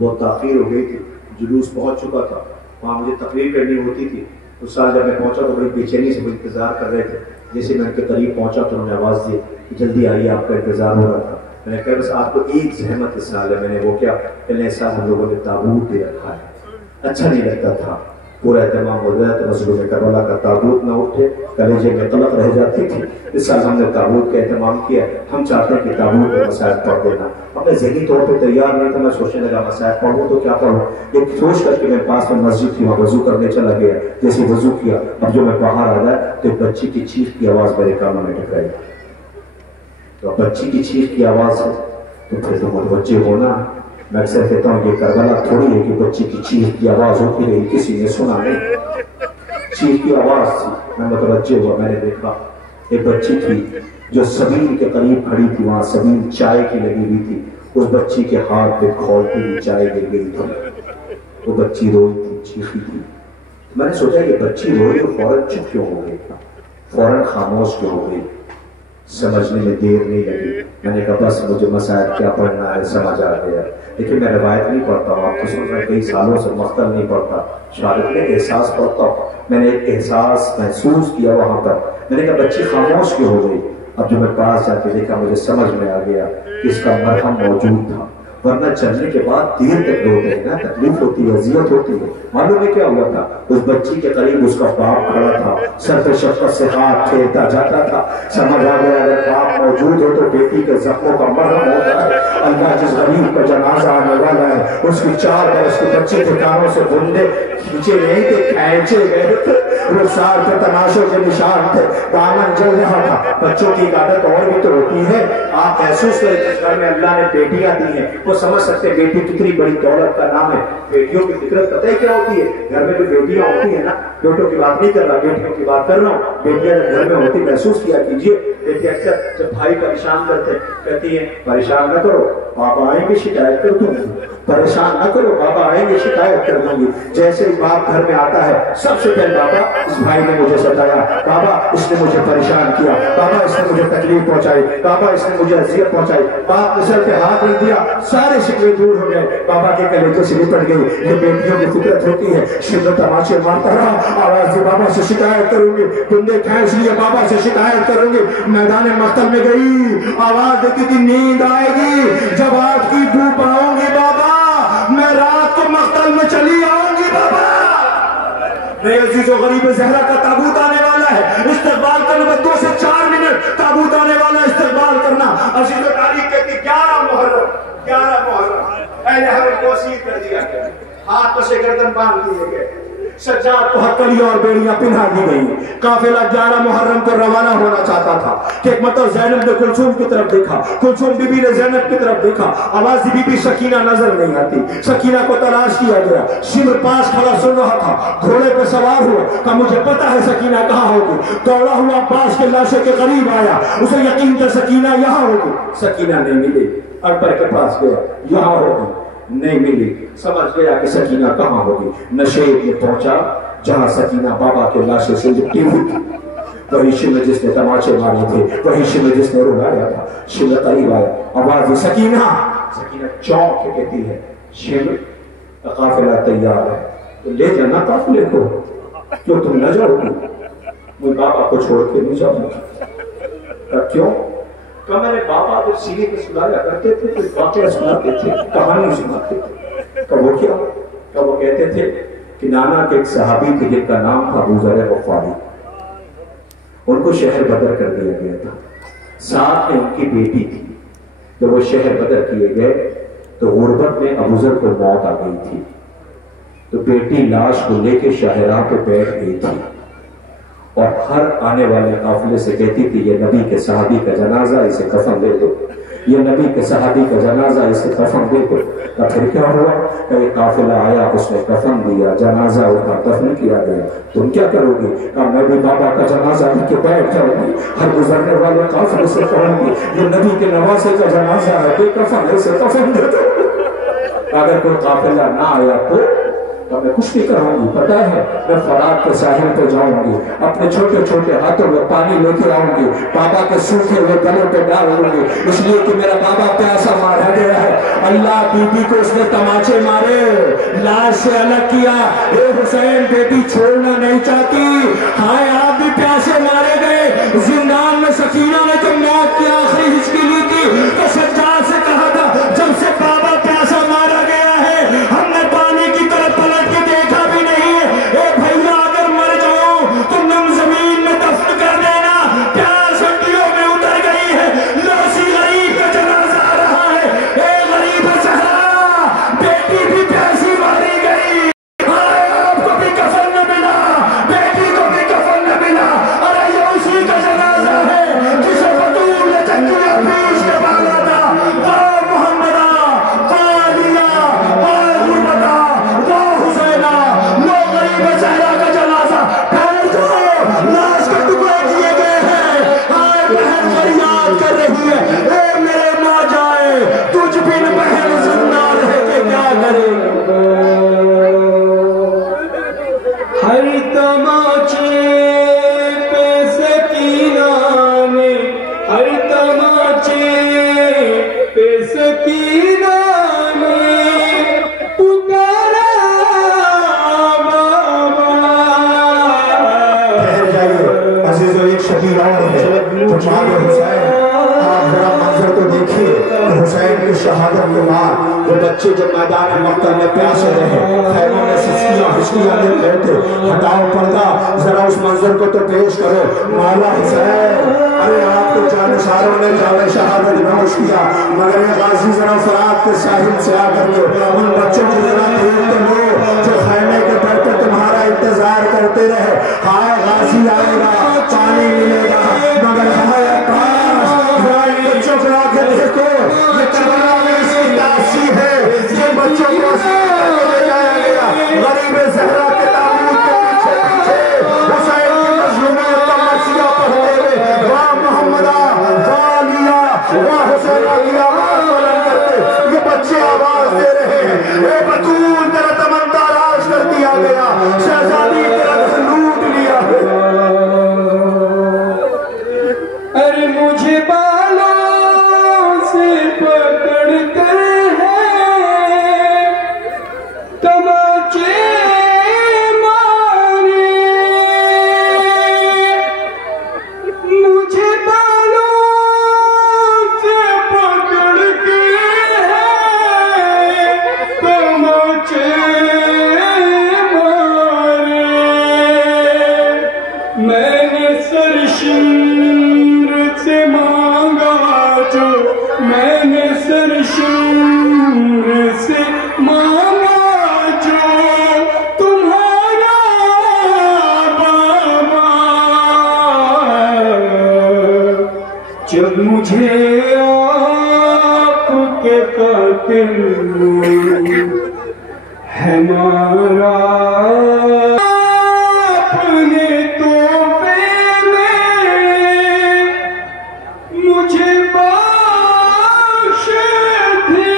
بہت تاخیر ہو گئی تھی، جلوس پہنچ چکا تھا، وہاں مجھے تقریر کرنی ہوتی تھی۔ اس سال جب میں پہنچا تو بڑی بے چینی سے وہ انتظار کر رہے تھے۔ جیسے میں ان کے قریب پہنچا تو انہوں نے آواز دی کہ جلدی آئیے، آپ کا انتظار ہو رہا تھا۔ میں نے کہا بس آپ کو ایک زحمت اس سال ہے۔ میں نے وہ کیا پہلے سال ہم لوگوں نے تابوت دے رکھا ہے، اچھا نہیں لگتا تھا، پورا اہتمام ہو گیا تو مظلوم کربلا کا تابوت نہ اٹھے، کلیجے میں قلق رہ جاتی تھی۔ اس سال ہم نے تابوت کا اہتمام کیا۔ ہم چاہتے ہیں کہ تابوت میں مسائل پڑھ دینا۔ اب میں ذہنی طور پہ تیار نہیں تھا، میں سوچنے لگا مسائل پڑھوں تو کیا پڑھوں، ایک سوچ کر کے میں پاس میں مسجد تھی، وہاں وضو کرنے چلا گیا۔ جیسے وضو کیا، اب جو میں باہر آ گیا تو ایک بچی کی چیخ کی آواز میرے کانوں میں ٹکرائی۔ تو بچی کی چیخ کی آواز ہے تو پھر تو متوجہ ہونا۔ میں اکثر کہتا ہوں یہ کربلا تھوڑی ہے کہ بچی کی چیخ کی آواز ہوتی رہی، کسی نے سنا نہیں، چیخ کی آواز تھی۔ میں متوجہ ہوا، میں نے دیکھا ایک بچی تھی جو سبیل کے قریب کھڑی تھی، وہاں سبیل چائے کی لگی ہوئی تھی، اس بچی کے ہاتھ پہ کھولتی ہوئی چائے گر گئی تھی، وہ بچی روئی تھی، چیخی تھی۔ میں نے سوچا کہ بچی روئی تو فوراً چپ کیوں ہو گئی، فوراً خاموش کیوں ہو گئی، سمجھنے میں دیر نہیں لگی۔ میں نے کہا بس مجھے مسائل کیا پڑھنا ہے سمجھ آ گیا۔ لیکن میں روایت نہیں پڑھتا ہوں، آپ تو سن رہے کئی سالوں سے مختل نہیں پڑھتا، شاید میں احساس پڑھتا ہوں۔ میں نے ایک احساس محسوس کیا وہاں پر۔ میں نے کہا بچی خاموش کیوں ہو گئی؟ اب جو میں پاس جا کے دیکھا مجھے سمجھ میں آ گیا کہ اس کا مرہم موجود تھا، ورنہ چلنے کے بعد دیر تک روتے ہیں نا، تکلیف ہوتی ہے، اذیت ہوتی ہے۔ معلوم ہے کیا ہوا تھا؟ اس بچی کے قریب اس کا باپ کھڑا تھا، سر پہ شفقت سے ہاتھ پھیرتا جاتا تھا۔ سمجھ آ گیا اگر باپ موجود ہو تو بیٹی کے زخموں کا مرہم ہوتا ہے۔ اللہ جس غریب کا جنازہ آنے والا ہے اس کی 4 برس کی بچی کے کانوں سے بندے کھینچے نہیں تھے، کھینچے گئے تھے، رخسار پہ تماشوں کے نشان تھے، دامن جل رہا تھا۔ بچوں کی عادت اور بھی تو ہوتی ہے، آپ محسوس کریں کہ گھر میں اللہ نے بیٹیاں دی ہیں، وہ سمجھ سکتے ہیں بیٹی کتنی بڑی دولت کا نام ہے۔ بیٹیوں کی فکرت پتہ ہے کیا ہوتی ہے؟ گھر میں جو بیٹیاں ہوتی ہیں نا، بیٹوں کی بات نہیں کر رہا، بیٹیوں کی بات کر رہا ہوں۔ بیٹیاں جب گھر میں ہوتی محسوس کیا کیجیے، بیٹی اکثر جب بھائی پریشان کرتے کہتی ہیں پریشان نہ کرو، پاپا آئیں گے شکایت کر دوں گی، پریشان نہ کرو، پاپا آئیں گے شکایت کر دوں گی۔ جیسے ہی باپ گھر میں آتا ہے سب سے پہلے بابا اس بھائی نے مجھے ستایا، بابا اس نے مجھے پریشان کیا، بابا اس نے مجھے تکلیف پہنچائی، بابا اس نے مجھے اذیت پہنچائی۔ باپ نے سر پہ ہاتھ نہیں دیا، سارے شکوے دور ہو گئے، بابا کے کلیجے سے لپٹ گئی۔ یہ بیٹیوں کی فطرت ہوتی ہے، شدت تماچے مارتا رہا، آواز دی بابا سے شکایت کروں گی، بندے کھینچ لیے بابا سے شکایت کروں گی۔ میدان مقتل میں گئی، آواز دیتی تھی نیند آئے گی جب آگ کی بو پاؤں گی بابا، میں رات کو مقتل میں چلی آؤں گی بابا۔ میرے عزیز و غریب زہرا کا تابوت آنے والا ہے، استقبال کرنے میں 2 سے 4 منٹ، تابوت آنے والا ہے، استقبال کرنا۔ عزیز و تاریخ کہتی 11 محرم اہل حرم کو اسیر کر دیا گیا، ہاتھ سے گردن باندھ دیے گئے، سجاد کو ہتھکڑیاں اور بیڑیاں پہنا دی گئی۔ قافلہ 11 محرم کو روانہ ہونا چاہتا تھا کہ ایک مرتبہ زینب نے کلثوم کی طرف دیکھا، کلثوم بی بی نے زینب کی طرف دیکھا، آواز بی بی سکینہ نظر نہیں آتی، سکینہ کو تلاش کیا گیا، شمر پاس کھڑا سن رہا تھا، گھوڑے پہ سوار ہوا کہ مجھے پتا ہے سکینہ کہاں ہوگی، دوڑا ہوا عباس کے لاشے کے قریب آیا، اسے یقین تھا سکینہ یہاں ہوگی، سکینہ نہیں ملی، اکبر کے پاس گیا، یہاں ہوگی، نہیں ملی، سمجھ گیا کہ سکینہ کہاں ہوگی۔ نشیب میں پہنچا جہاں سکینہ بابا کے لاشے سے لپٹی ہوئی تھی، وہی شمر جس نے تماچے مارے تھے، وہی شمر جس نے رلایا تھا۔ شمر قریب آیا، آواز سکینہ، سکینہ چونک کے کہتی ہے شمر کا قافلہ تیار ہے، تو لے جانا قافلے کو، کیوں تم نہ جاؤ گی؟ مجھے بابا کو چھوڑ کے نہیں جاؤں گا۔ کیوں؟ کہ میں نے بابا جب سینے پہ سلایا کرتے تھے تو واقعہ سناتے تھے، کہانی سناتے تھے۔ کہ وہ کیا؟ کہ وہ کہتے تھے کہ نانا کے ایک صحابی تھے جن کا نام تھا ابو ذر غفاری، ان کو شہر بدر کر دیا گیا تھا، ساتھ میں ان کی بیٹی تھی۔ جب وہ شہر بدر کیے گئے تو غربت میں ابو ذر کو موت آ گئی تھی، تو بیٹی لاش کو لے کے شاہراہ پہ بیٹھ گئی تھی اور ہر آنے والے قافلے سے کہتی تھی یہ نبی کے صحابی کا جنازہ، اسے کفن دے دو، یہ نبی کے صحابی کا جنازہ، اسے کفن دے دو۔ تو پھر کیا ہوا کہ ایک قافلہ آیا، اس نے کفن دیا، جنازہ ان کا دفن کیا گیا۔ تم کیا کرو گی؟ کہ میں بھی بابا کا جنازہ لے کے بیٹھ جاؤں گی، ہر گزرنے والے قافلے سے کہوں گی یہ نبی کے نواسے کا جنازہ ہے، بے کفن ہے، اسے کفن دے دو۔ اگر کوئی قافلہ نہ آیا تو میں کچھ نہیں کروں گی، پتہ ہے میں فرات کے ساحل پہ جاؤں گی، اپنے چھوٹے چھوٹے ہاتھوں میں پانی لے کے آؤں گی، بابا کے سوکھے ہوئے گلوں پہ ڈالوں گی، اس لیے کہ میرا بابا پیاسا مارا گیا ہے۔ اللہ بی بی کو اس نے تماچے مارے، لاش سے الگ کیا۔ اے حسین، بیٹی چھوڑنا نہیں چاہتی، ہائے آپ بھی پیاسے مارے گئے۔ زندان میں سکینہ نے جب موت کی آخری ہچکی لی تھی تو سجاد سے کہا تھا جب سے بابا پیاسا مارا گیا ہے ہم نے پانی کی طرف پلٹ کے دیکھا بھی نہیں ہے۔ اے بھائیا، اگر مر جاؤں تو نم زمین میں دفن کر دینا، پیاس ہڈیوں میں اتر گئی ہے، لوسی غریب کا جنازہ آ رہا ہے۔ اے غریب صحرا، بیٹی بھی پیاسی ماری گئی، ہائے آپ کو بھی کفن نہ ملا، بیٹی کو بھی کفن نہ ملا۔ ارے یہ اسی کا جنازہ ہے جسے بطول نے چکیا پیش کے بالا تھا۔ واہ محمدہ، واہ علیہ، واہ غربتہ، واہ حسینہ، لو غریب صحرا کا جنازہ، پھیل جاؤ، لاش کے ٹکڑے کیے گئے ہیں، ہائے بہن فریاد کر رہی ہے، اے میرے ماں جائے، تجھ بن بہن زندہ رہ کے کیا کرے۔ ہر تماچے پہ سکینہ نے، ہر تماچے پہ سکینہ نے پکارا بابا۔ ٹھہر جائیے عزیزو، ایک شبیر اور ہے تو جناب حسین، آپ ذرا منظر کو دیکھیے کہ حسین کی شہادت کے بعد وہ بچے جب میدان مقتل میں پیاسے رہے، خیموں میں سسکیاں ہچکیاں لے رہے تھے، ہٹاؤ پردہ، ذرا اس منظر کو تو پیش کرو۔ مولا حسین، ارے آپ کو جانشاروں نے جام شہادت نوش کیا، مگر یہ غازی ذرا فرات کے ساحل سے آ کر کے ان بچوں کو ذرا دیکھ تو لو جو خیمے کے در پہ تمہارا انتظار کرتے رہے۔ ہائے غازی آئے گا، پانی ملے گا، مگر ہائے کاش ذرا ان بچوں کو آ کے دیکھو، یہ کربلا میں اس کی تاثی ہے، جن بچوں کو لے جایا گیا غریب زہرا کے تابوت کے پیچھے پیچھے حسین کی مظلومیت کا مرثیہ پڑھتے ہوئے، واہ محمدہ، واہ علیہ، واہ حسینہ کی آواز بلند کرتے یہ بچے آواز دے رہے ہیں، اے بطول تیرا تمنا راج کر دیا گیا، شہزادی تیرا گھر لوٹ لیا ہے۔ ارے مجھے بالوں سے پکڑ کر ہے تماچے مارے، مجھے بالوں سے پکڑ کے ہے تماچے مارے۔ میں نے سرشمر سے مانگا جو، میں نے سرشمر سے مانگا جو تمہارا بابا، جب مجھے آپ کے قاتل ہے مارا، اپنے تحفے میں مجھے بخش دے۔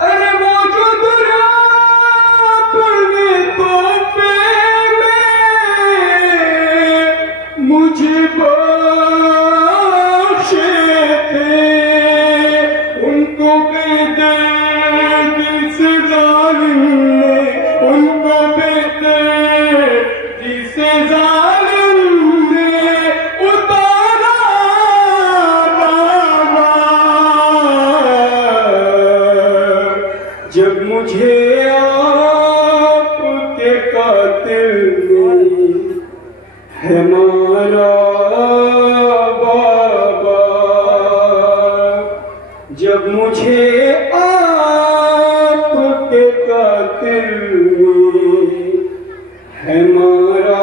ارے وہ جو دریا اپنے تحفے میں قاتل ہے ہمارا بابا، جب مجھے آپ کے قاتل ہے ہمارا